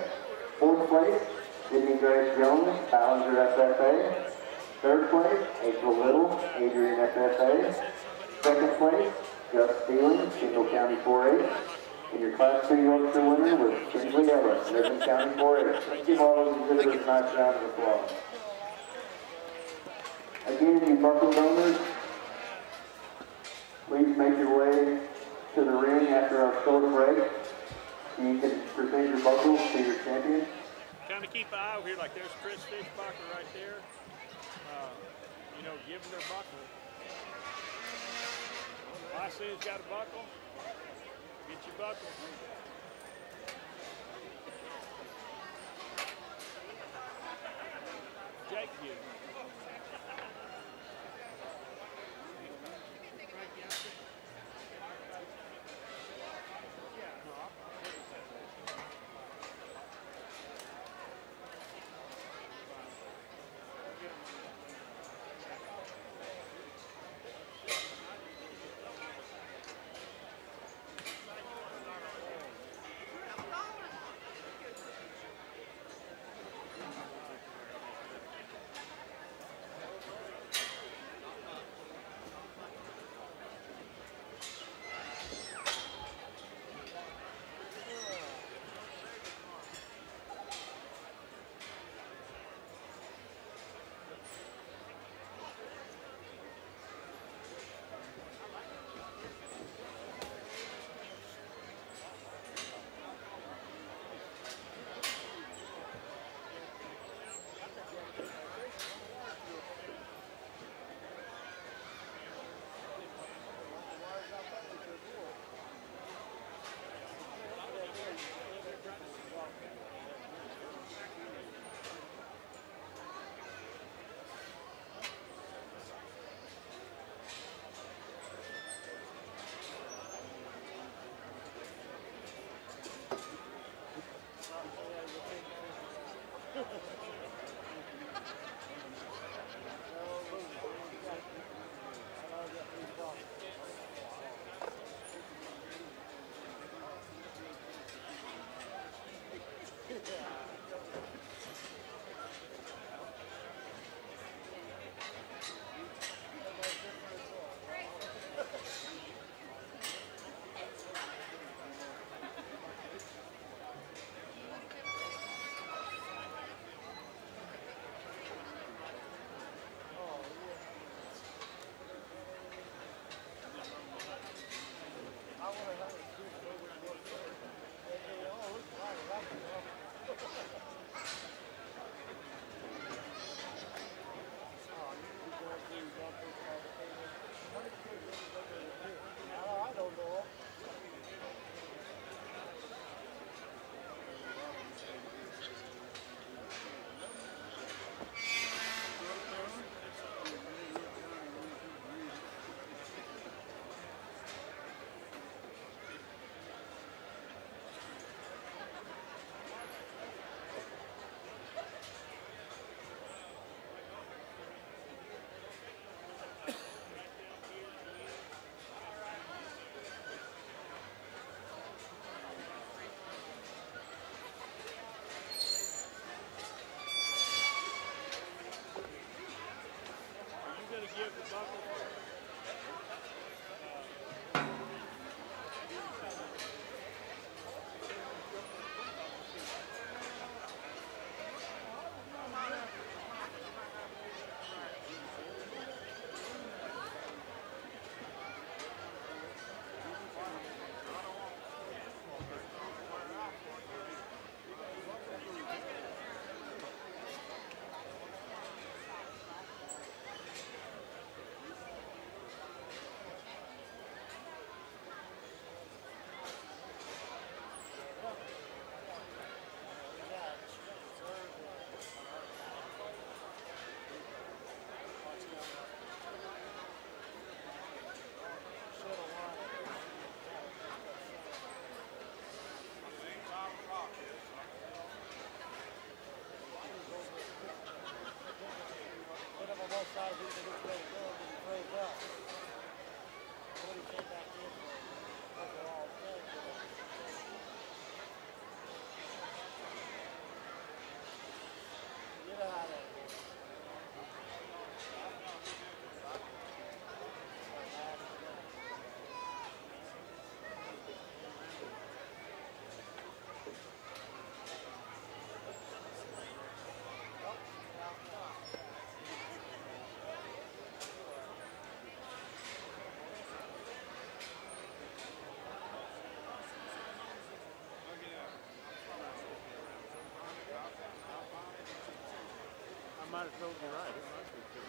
4th place, Sydney Grace Jones, Ballinger FFA. 3rd place, April Little, Adrian FFA. 2nd place, Gus Stevens, Kendall County 4A. And your Class 2 Yorkshire winner was Kinsley Ellis, Liberty County 4A. Let's give all those exhibitors a nice round of applause. Again, you buckle donors, please make your way to the ring after our short break so you can present your buckles to your champion. Kind of keep an eye over here, like there's Chris Fishbacher right there. Give them their buckle. Lysen's got a buckle. Get your buckle. Jake gives it. might have told you right. It must be true.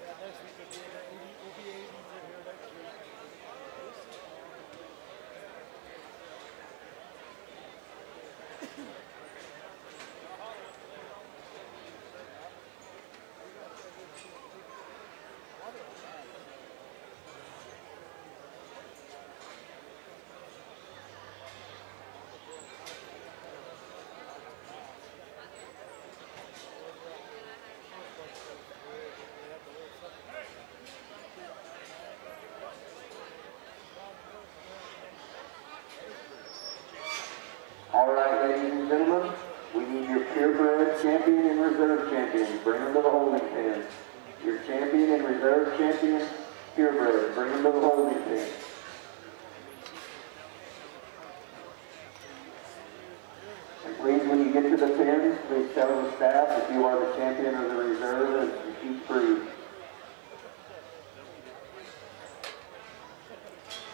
Yeah, next week we'll be 80 here next week. All right, ladies and gentlemen, we need your purebred champion and reserve champion. Bring them to the holding pen. Your champion and reserve champion, purebred. Bring them to the holding pen. And please, when you get to the pens, please tell the staff if you are the champion or the reserve and keep free.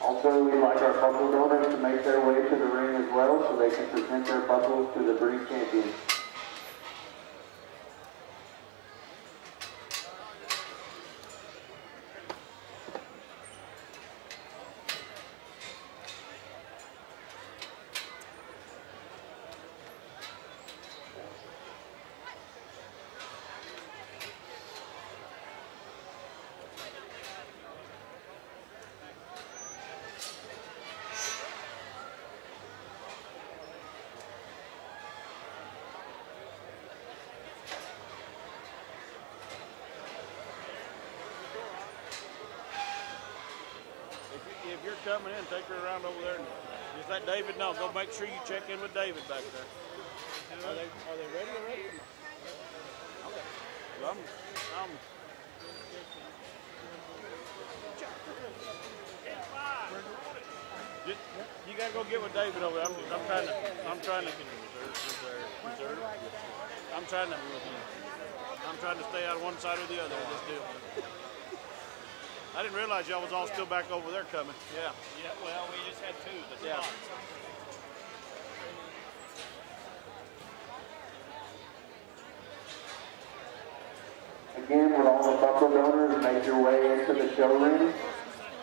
Also, we'd like our buckle donors to make their way to the ring as well so they can present their buckles to the breed champion. coming in, take her around over there and just let David know. Go make sure you check in with David back there. Are they ready already? Okay. Well, you gotta go get with David over there. I'm trying to stay out of one side or the other of this deal. I didn't realize y'all was all still back over there coming. Yeah. Yeah, well, we just had two. The Yeah. spots. Again, would all the buckle owners make your way into the show ring?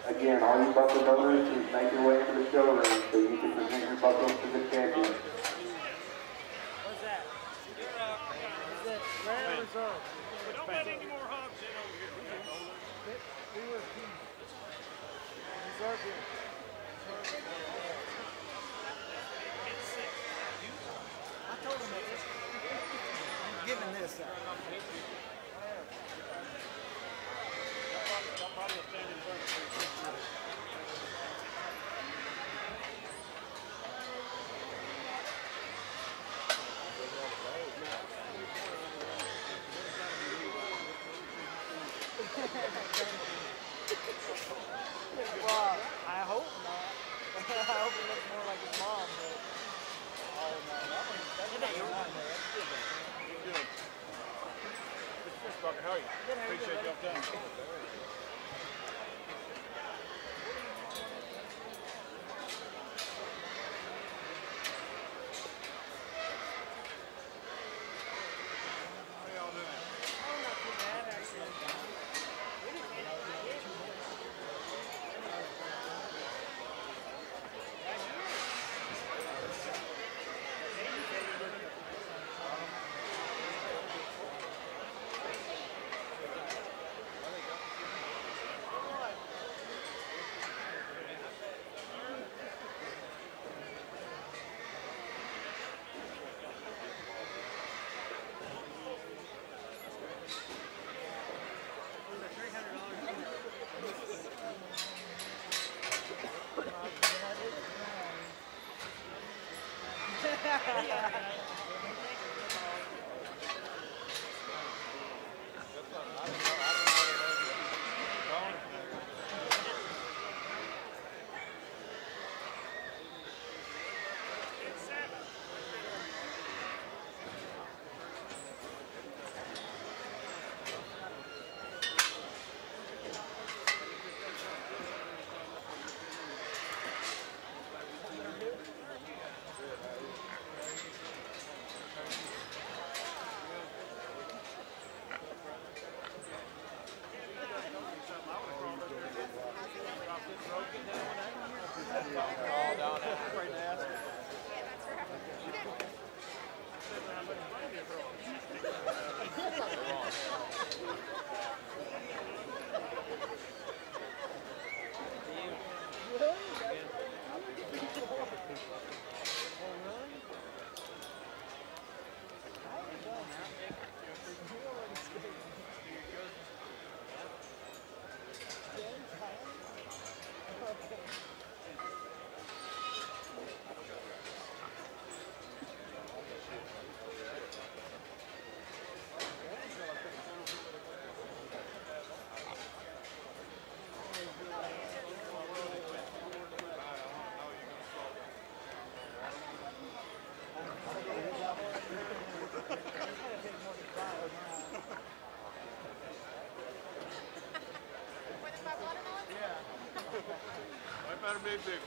Again, all you buckle owners, please make your way into the show ring so you can present your buckles to the champion. What's that? Is it rare or reserve? Don't let any more hogs in over here. Reserve here. I told him that I'm giving this out. Well, I hope not. I hope it looks more like his mom, but oh no, that's your one there. That's good. Good. Mr. Bucker, how are you? Good, how are you Appreciate doing, y'all coming. How y'all doing? Oh, not too bad, actually. Better be big.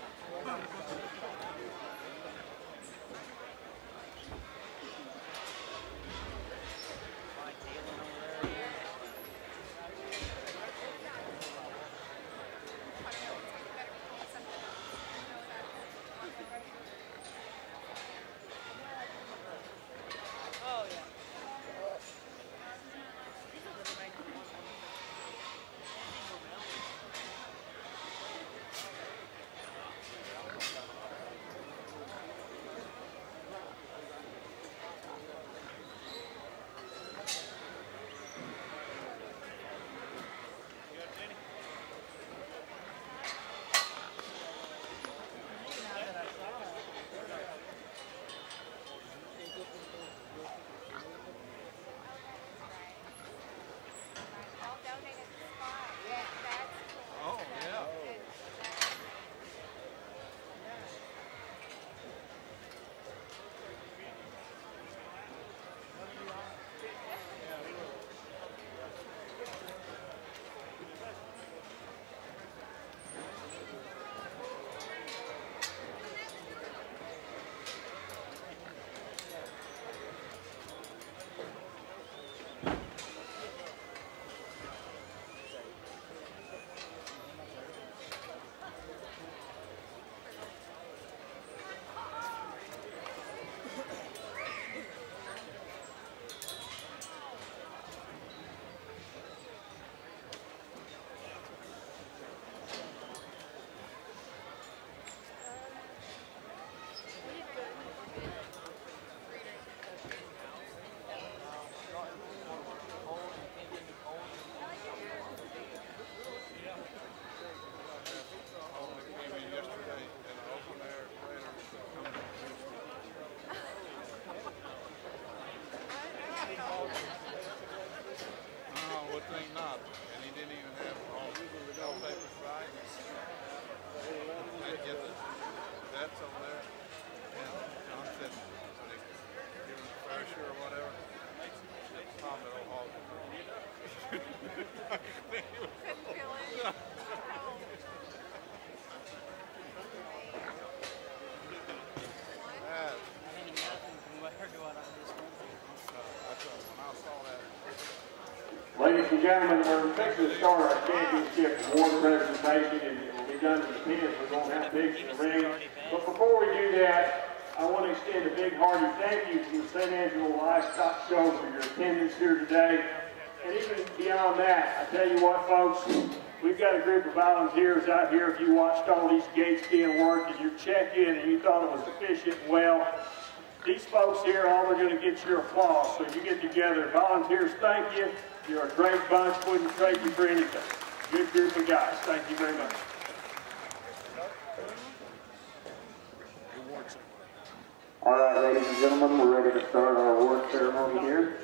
ladies and gentlemen, we're fixing to start our championship award presentation, and it will be done in the pins. We're going to have bigs in the ring. But before we do that, I want to extend a big hearty thank you to the St. Angelo Livestock Show for your attendance here today. And even beyond that, I tell you what, folks, we've got a group of volunteers out here. If you watched all these gates being worked and you check in and you thought it was efficient and well, these folks here, all they're going to get your applause. So you get together. Volunteers, thank you. You're a great bunch. Wouldn't trade you for anything. Good group of guys. Thank you very much. All right, ladies and gentlemen, we're ready to start our award ceremony here.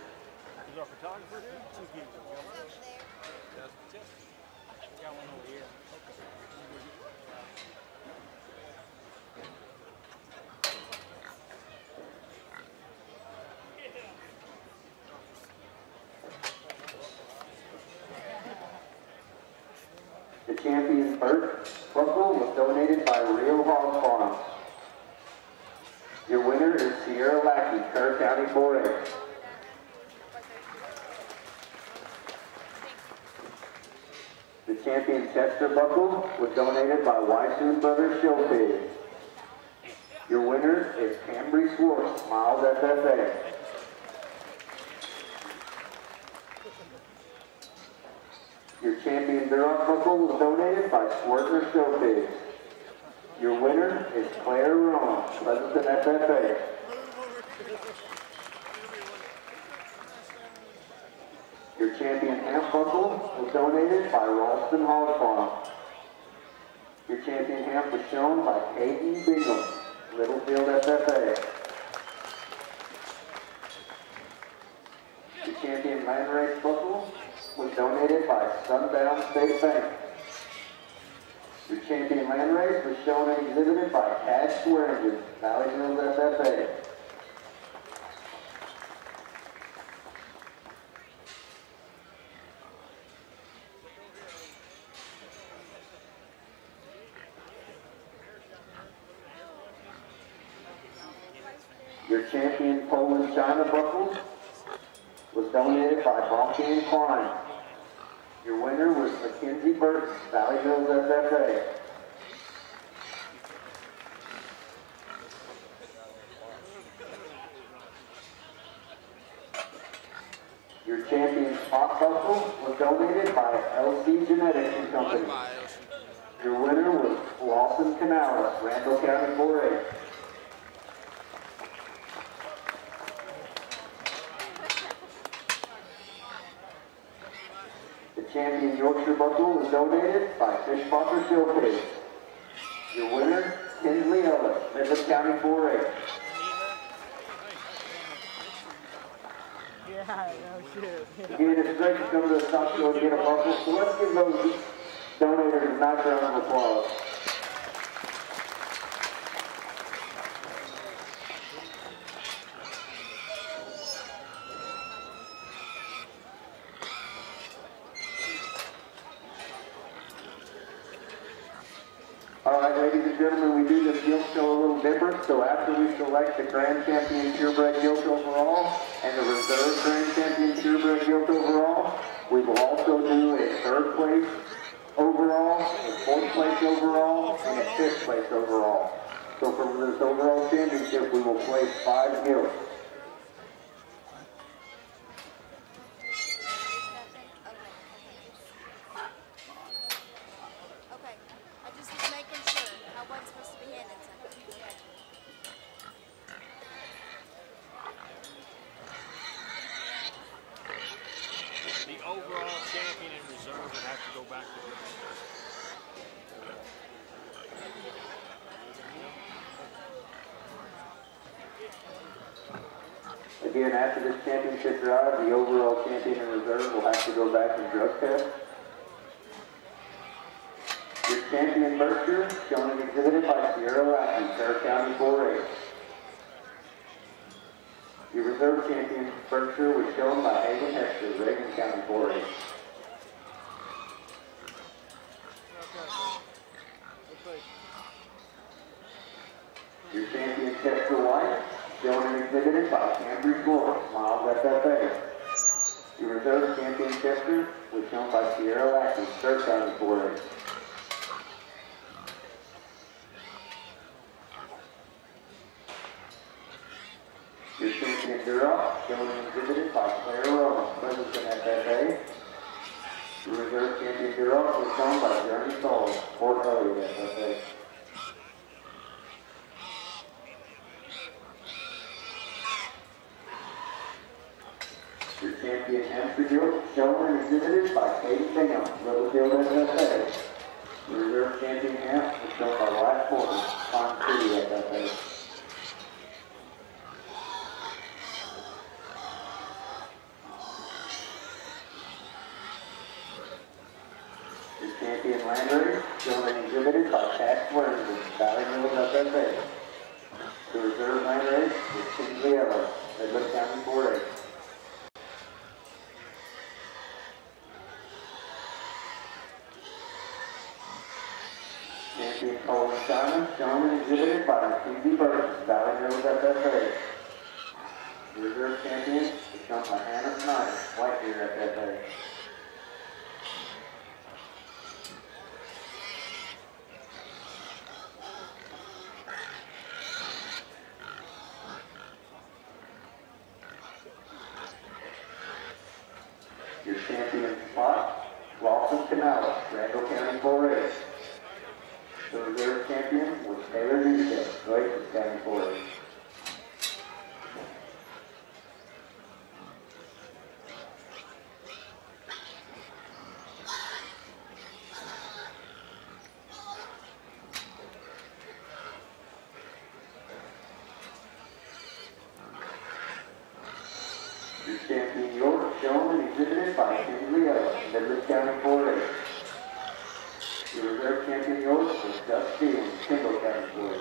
The champion Bert buckle was donated by Real Hog Farms. Your winner is Sierra Lackey, Kerr County 4A. The champion Chester buckle was donated by Wysoon Brothers Show Pig. Your winner is Cambry Swartz, Miles FFA. Your champion Duroc buckle was donated by Swartner Show Pigs. Your winner is Claire Rowan, Pleasanton FFA. Your champion Hamp buckle was donated by Ralston Hog Farm. Your champion Hamp was shown by Katie Bingham, Littlefield FFA. Your champion Landrace buckle was donated by Sundown State Bank. Your champion Landrace was shown and exhibited by Cash Swearingen, Valley Hills FFA. Your champion Poland China buckle was donated by Bonke and Klein. Your winner was Mackenzie Burton, Valley Hills FFA. Your champion Spot buckle was donated by LC Genetics and Company. Your winner was Lawson Canales, Randall County 4A. Champion Yorkshire buckle was donated by Fishmonger Show Pigs. Your winner, Kinsley Ellis, Midland County 4A. Yeah, no shit. Again, it's great to come to the stock show and get a buckle, so let's give those donators a nice round of applause. Ladies and gentlemen, we do this Gilt show a little different, so after we select the Grand Champion Purebred Gilt overall and the Reserve Grand Champion Purebred Gilt overall, we will also do a third place overall, a fourth place overall, and a fifth place overall. So for this overall championship, we will place 5 gilts. Again, after this championship drive, the overall champion in reserve will have to go back and drug test. Your champion Berkshire, shown and exhibited by Sierra Lackey, Kerr County 4A. Your reserve champion Berkshire was shown by Hagen Hester, Reagan County 4A. Your champion Chester White, shown and exhibited by Cambry Swartz, Miles FFA. Your reserve champion Chester was shown by Sierra Lackey, third county 4A. Your champion Duroc, shown and exhibited by Claire Rowan, Pleasanton FFA. Your reserve champion Duroc was shown by Jeremy Soul, Fort Elliott FFA. Your champion Hampshire Gilt, shown and exhibited by Katie Bingham, Littlefield FFA. Your reserve champion Hamp was shown by Wyatt Porter, Pond City FFA. Your champion Landrace, shown and exhibited by Cash Worthington, Valley Mills FFA. The reserve Landrace is Kingsley Evans, Midland County 4A. Champion Colin Simon, shown and exhibited by Mackenzie Burton, Valley Mills FFA. The reserve champion is shown by Hannah Snyder, Whitedeer FFA. Your champion spot, Lawson Canales, Randall County 4A. The reserve champion was Taylor Newstead, Glacier County 4A. Your champion York, shown and exhibited by Kingsley Evans, Midland County 4A. Your reserve champion York was Gus Stevens, Kendall County 4A.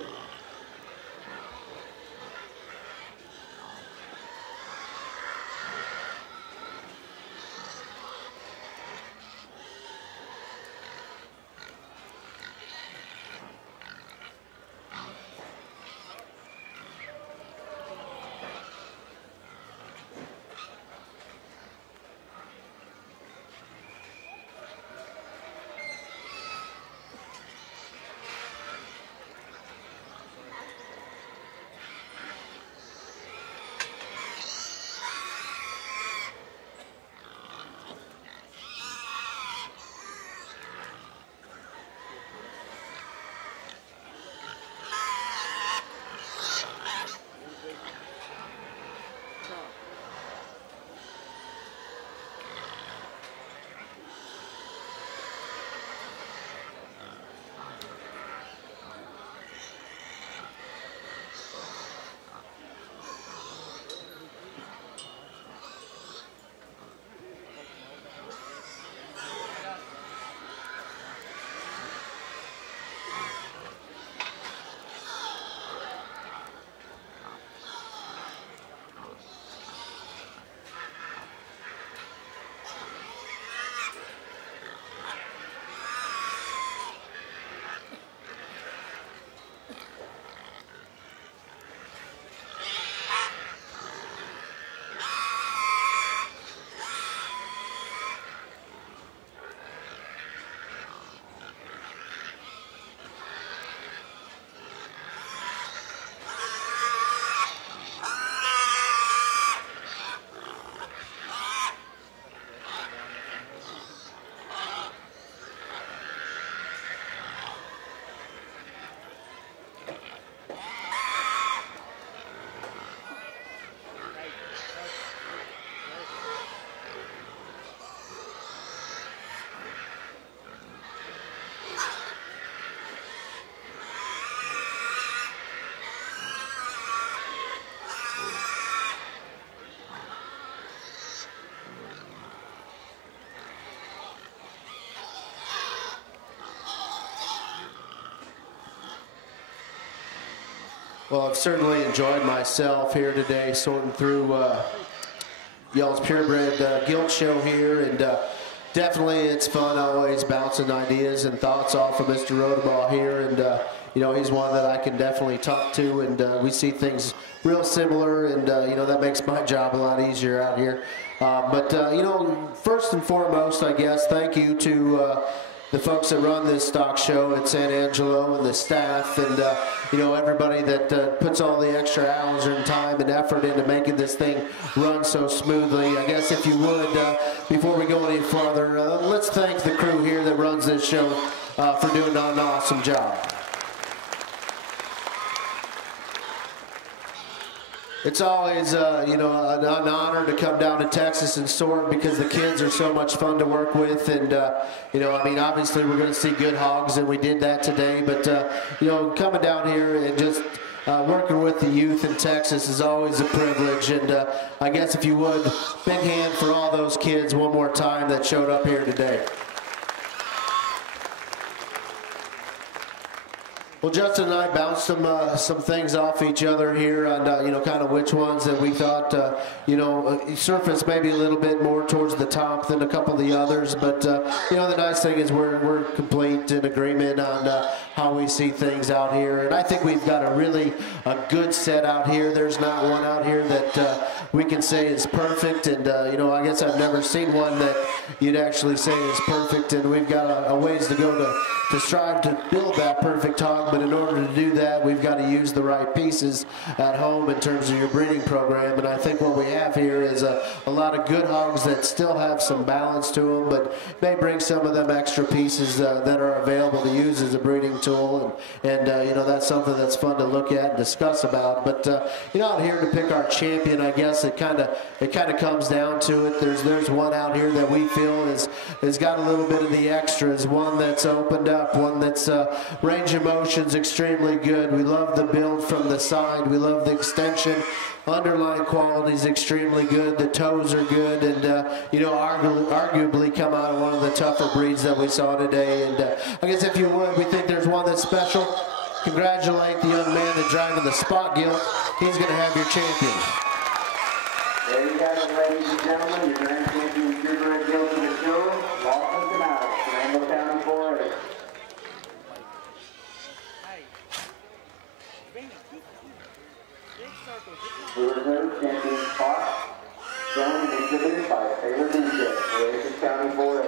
Well, I've certainly enjoyed myself here today, sorting through y'all's purebred Gilt show here, and definitely it's fun always bouncing ideas and thoughts off of Mr. Rodabaugh here, and you know, he's one that I can definitely talk to, and we see things real similar, and you know, that makes my job a lot easier out here. You know, first and foremost, I guess, thank you to the folks that run this stock show at San Angelo and the staff and, you know, everybody that puts all the extra hours and time and effort into making this thing run so smoothly. I guess if you would, before we go any further, let's thank the crew here that runs this show for doing an awesome job. It's always, you know, an honor to come down to Texas and sort because the kids are so much fun to work with. And, you know, I mean, obviously we're going to see good hogs, and we did that today. But, you know, coming down here and just working with the youth in Texas is always a privilege. And I guess if you would, big hand for all those kids one more time that showed up here today. Well, Justin and I bounced some things off each other here on, you know, kind of which ones that we thought, you know, surfaced maybe a little bit more towards the top than a couple of the others. But, you know, the nice thing is we're complete in agreement on how we see things out here. And I think we've got a good set out here. There's not one out here that we can say is perfect. And, you know, I guess I've never seen one that you'd actually say is perfect. And we've got a ways to go to strive to build that perfect hog. But in order to do that, we've got to use the right pieces at home in terms of your breeding program. And I think what we have here is a lot of good hogs that still have some balance to them, but may bring some of them extra pieces that are available to use as a breeding tool. And you know, that's something that's fun to look at and discuss about. But you know, out here to pick our champion, I guess it kind of comes down to it. There's one out here that we feel has got a little bit of the extras. One that's opened up, one that's range of motion extremely good. We love the build from the side. We love the extension. Underlying quality is extremely good. The toes are good, and you know, arguably come out of one of the tougher breeds that we saw today. And I guess if you would, we think there's one that's special. Congratulate the young man that's driving the spot Gilt. He's going to have your champion. There you got it, ladies and gentlemen. Your grand champion, purebred Gilt in the show. Lawson tonight, Durango County 4A. The reserve champion spot, shown and exhibited by Taylor Duroc, Oasis County 4A.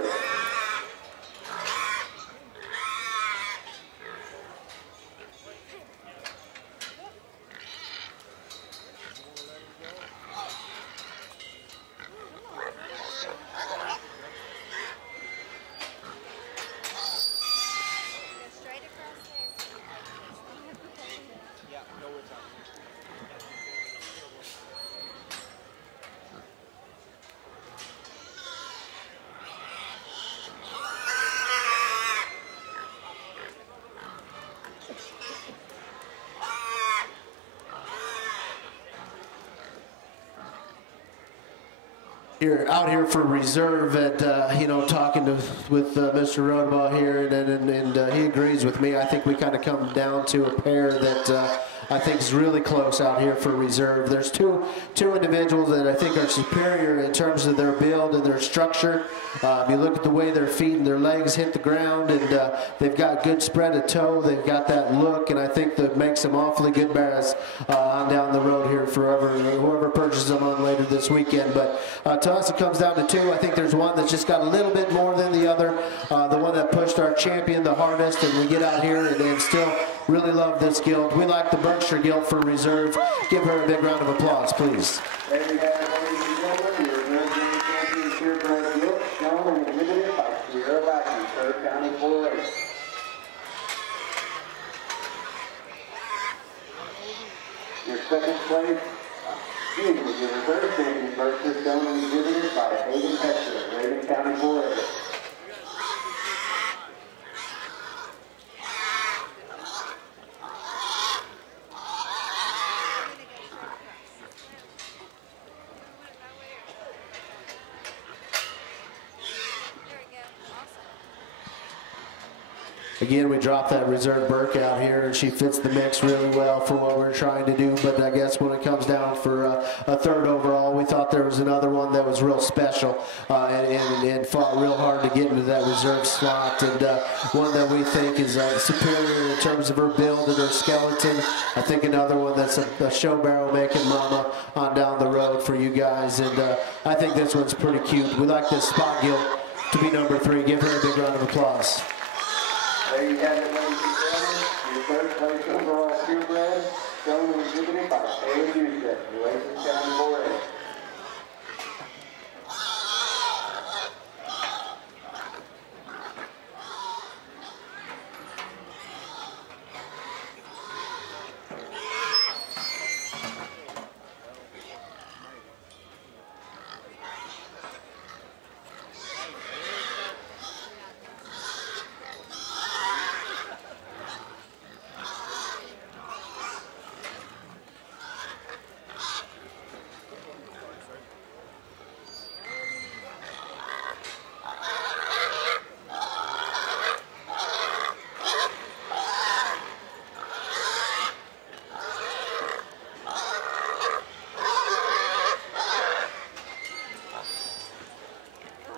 Out here for reserve at, you know, talking with Mr. Rodebaugh here, and he agrees with me. I think we kind of come down to a pair that I think is really close out here for reserve. There's two individuals that I think are superior in terms of their build and their structure. You look at the way their feet and their legs hit the ground, and they've got good spread of toe. They've got that look, and I think that makes them awfully good bears on down the road here for whoever purchases them on later this weekend. But to us, it comes down to two. I think there's one that's just got a little bit more than the other. The one that pushed our champion the hardest, and we get out here and still really love this Gilt. We like the Berkshire Gilt for reserve. Give her a big round of applause, please. There you have it, ladies and gentlemen. Your reserve champion purebred Gilt, shown and exhibited by Sierra Lackey, Kerr County 4A. Your second place, your reserve champion Berkshire, shown and exhibited by Hayden Hester, Reagan County 4A. Again, we dropped that reserve Burke out here, and she fits the mix really well for what we're trying to do. But I guess when it comes down for a third overall, we thought there was another one that was real special and fought real hard to get into that reserve slot, and one that we think is superior in terms of her build and her skeleton. I think another one that's a show barrel making mama on down the road for you guys, and I think this one's pretty cute. We like this spot gilt to be number 3. Give her a big round of applause. There you have it, ladies and gentlemen. Your third place overall purebred, shown and exhibited by A. Duroc, New England County 4A.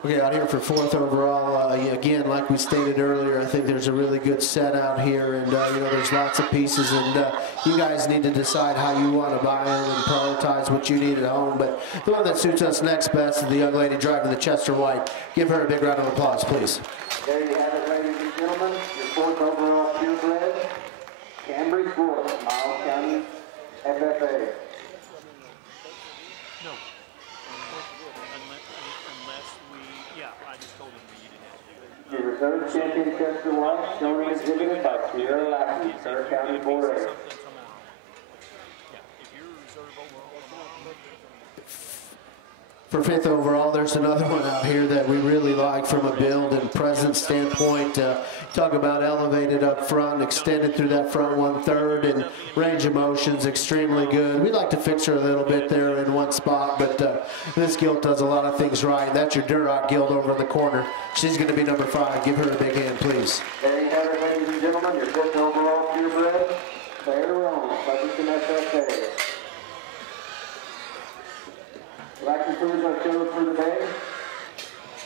Okay, out here for 4th overall, again, like we stated earlier, I think there's a really good set out here, and you know, there's lots of pieces, and you guys need to decide how you want to buy them and prioritize what you need at home. But the one that suits us next best is the young lady driving the Chester White. Give her a big round of applause, please. There you have it, ladies and gentlemen. Your 4th overall purebred, Cambridge Ford, Miles County, FFA. Your reserve champion Chester White, shown and exhibited by Sierra Lackey, Surrey County 4A. For 5th overall, there's another one out here that we really like from a build and presence standpoint. Talk about elevated up front, extended through that front 1/3, and range of motion's extremely good. We like to fix her a little bit there in one spot, but this gilt does a lot of things right. That's your Duroc gilt over in the corner. She's going to be number 5. Give her a big hand, please. There you have it, ladies and gentlemen. Your 5th overall purebred, Claire Rome, Pleasanton FFA. That concludes our show for the day.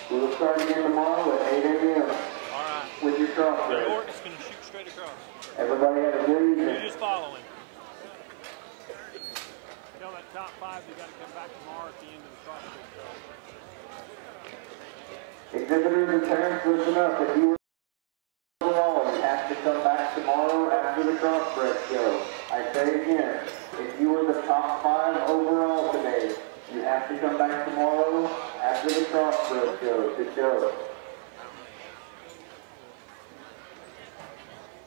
We will start again tomorrow at 8 a.m. with your cross race. York is going to shoot straight across. Everybody have a good evening. You just follow him. Tell that top 5 they got to come back tomorrow at the end of the cross race. Exhibitors and parents, listen up. If you were overall, you have to come back tomorrow after the crossbred show. I say again, if you were the top 5 overall today, you have to come back tomorrow after the crossbred show to show.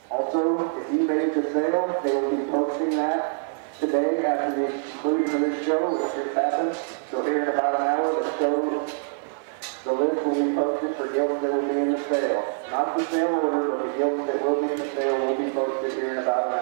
Also, if you made the sale, they will be posting that today after the conclusion of this show, which just happened. So here in about an hour, the list will be posted for gilts that will be in the sale. Not the sale order, but the gilts that will be in the sale will be posted here in about an hour.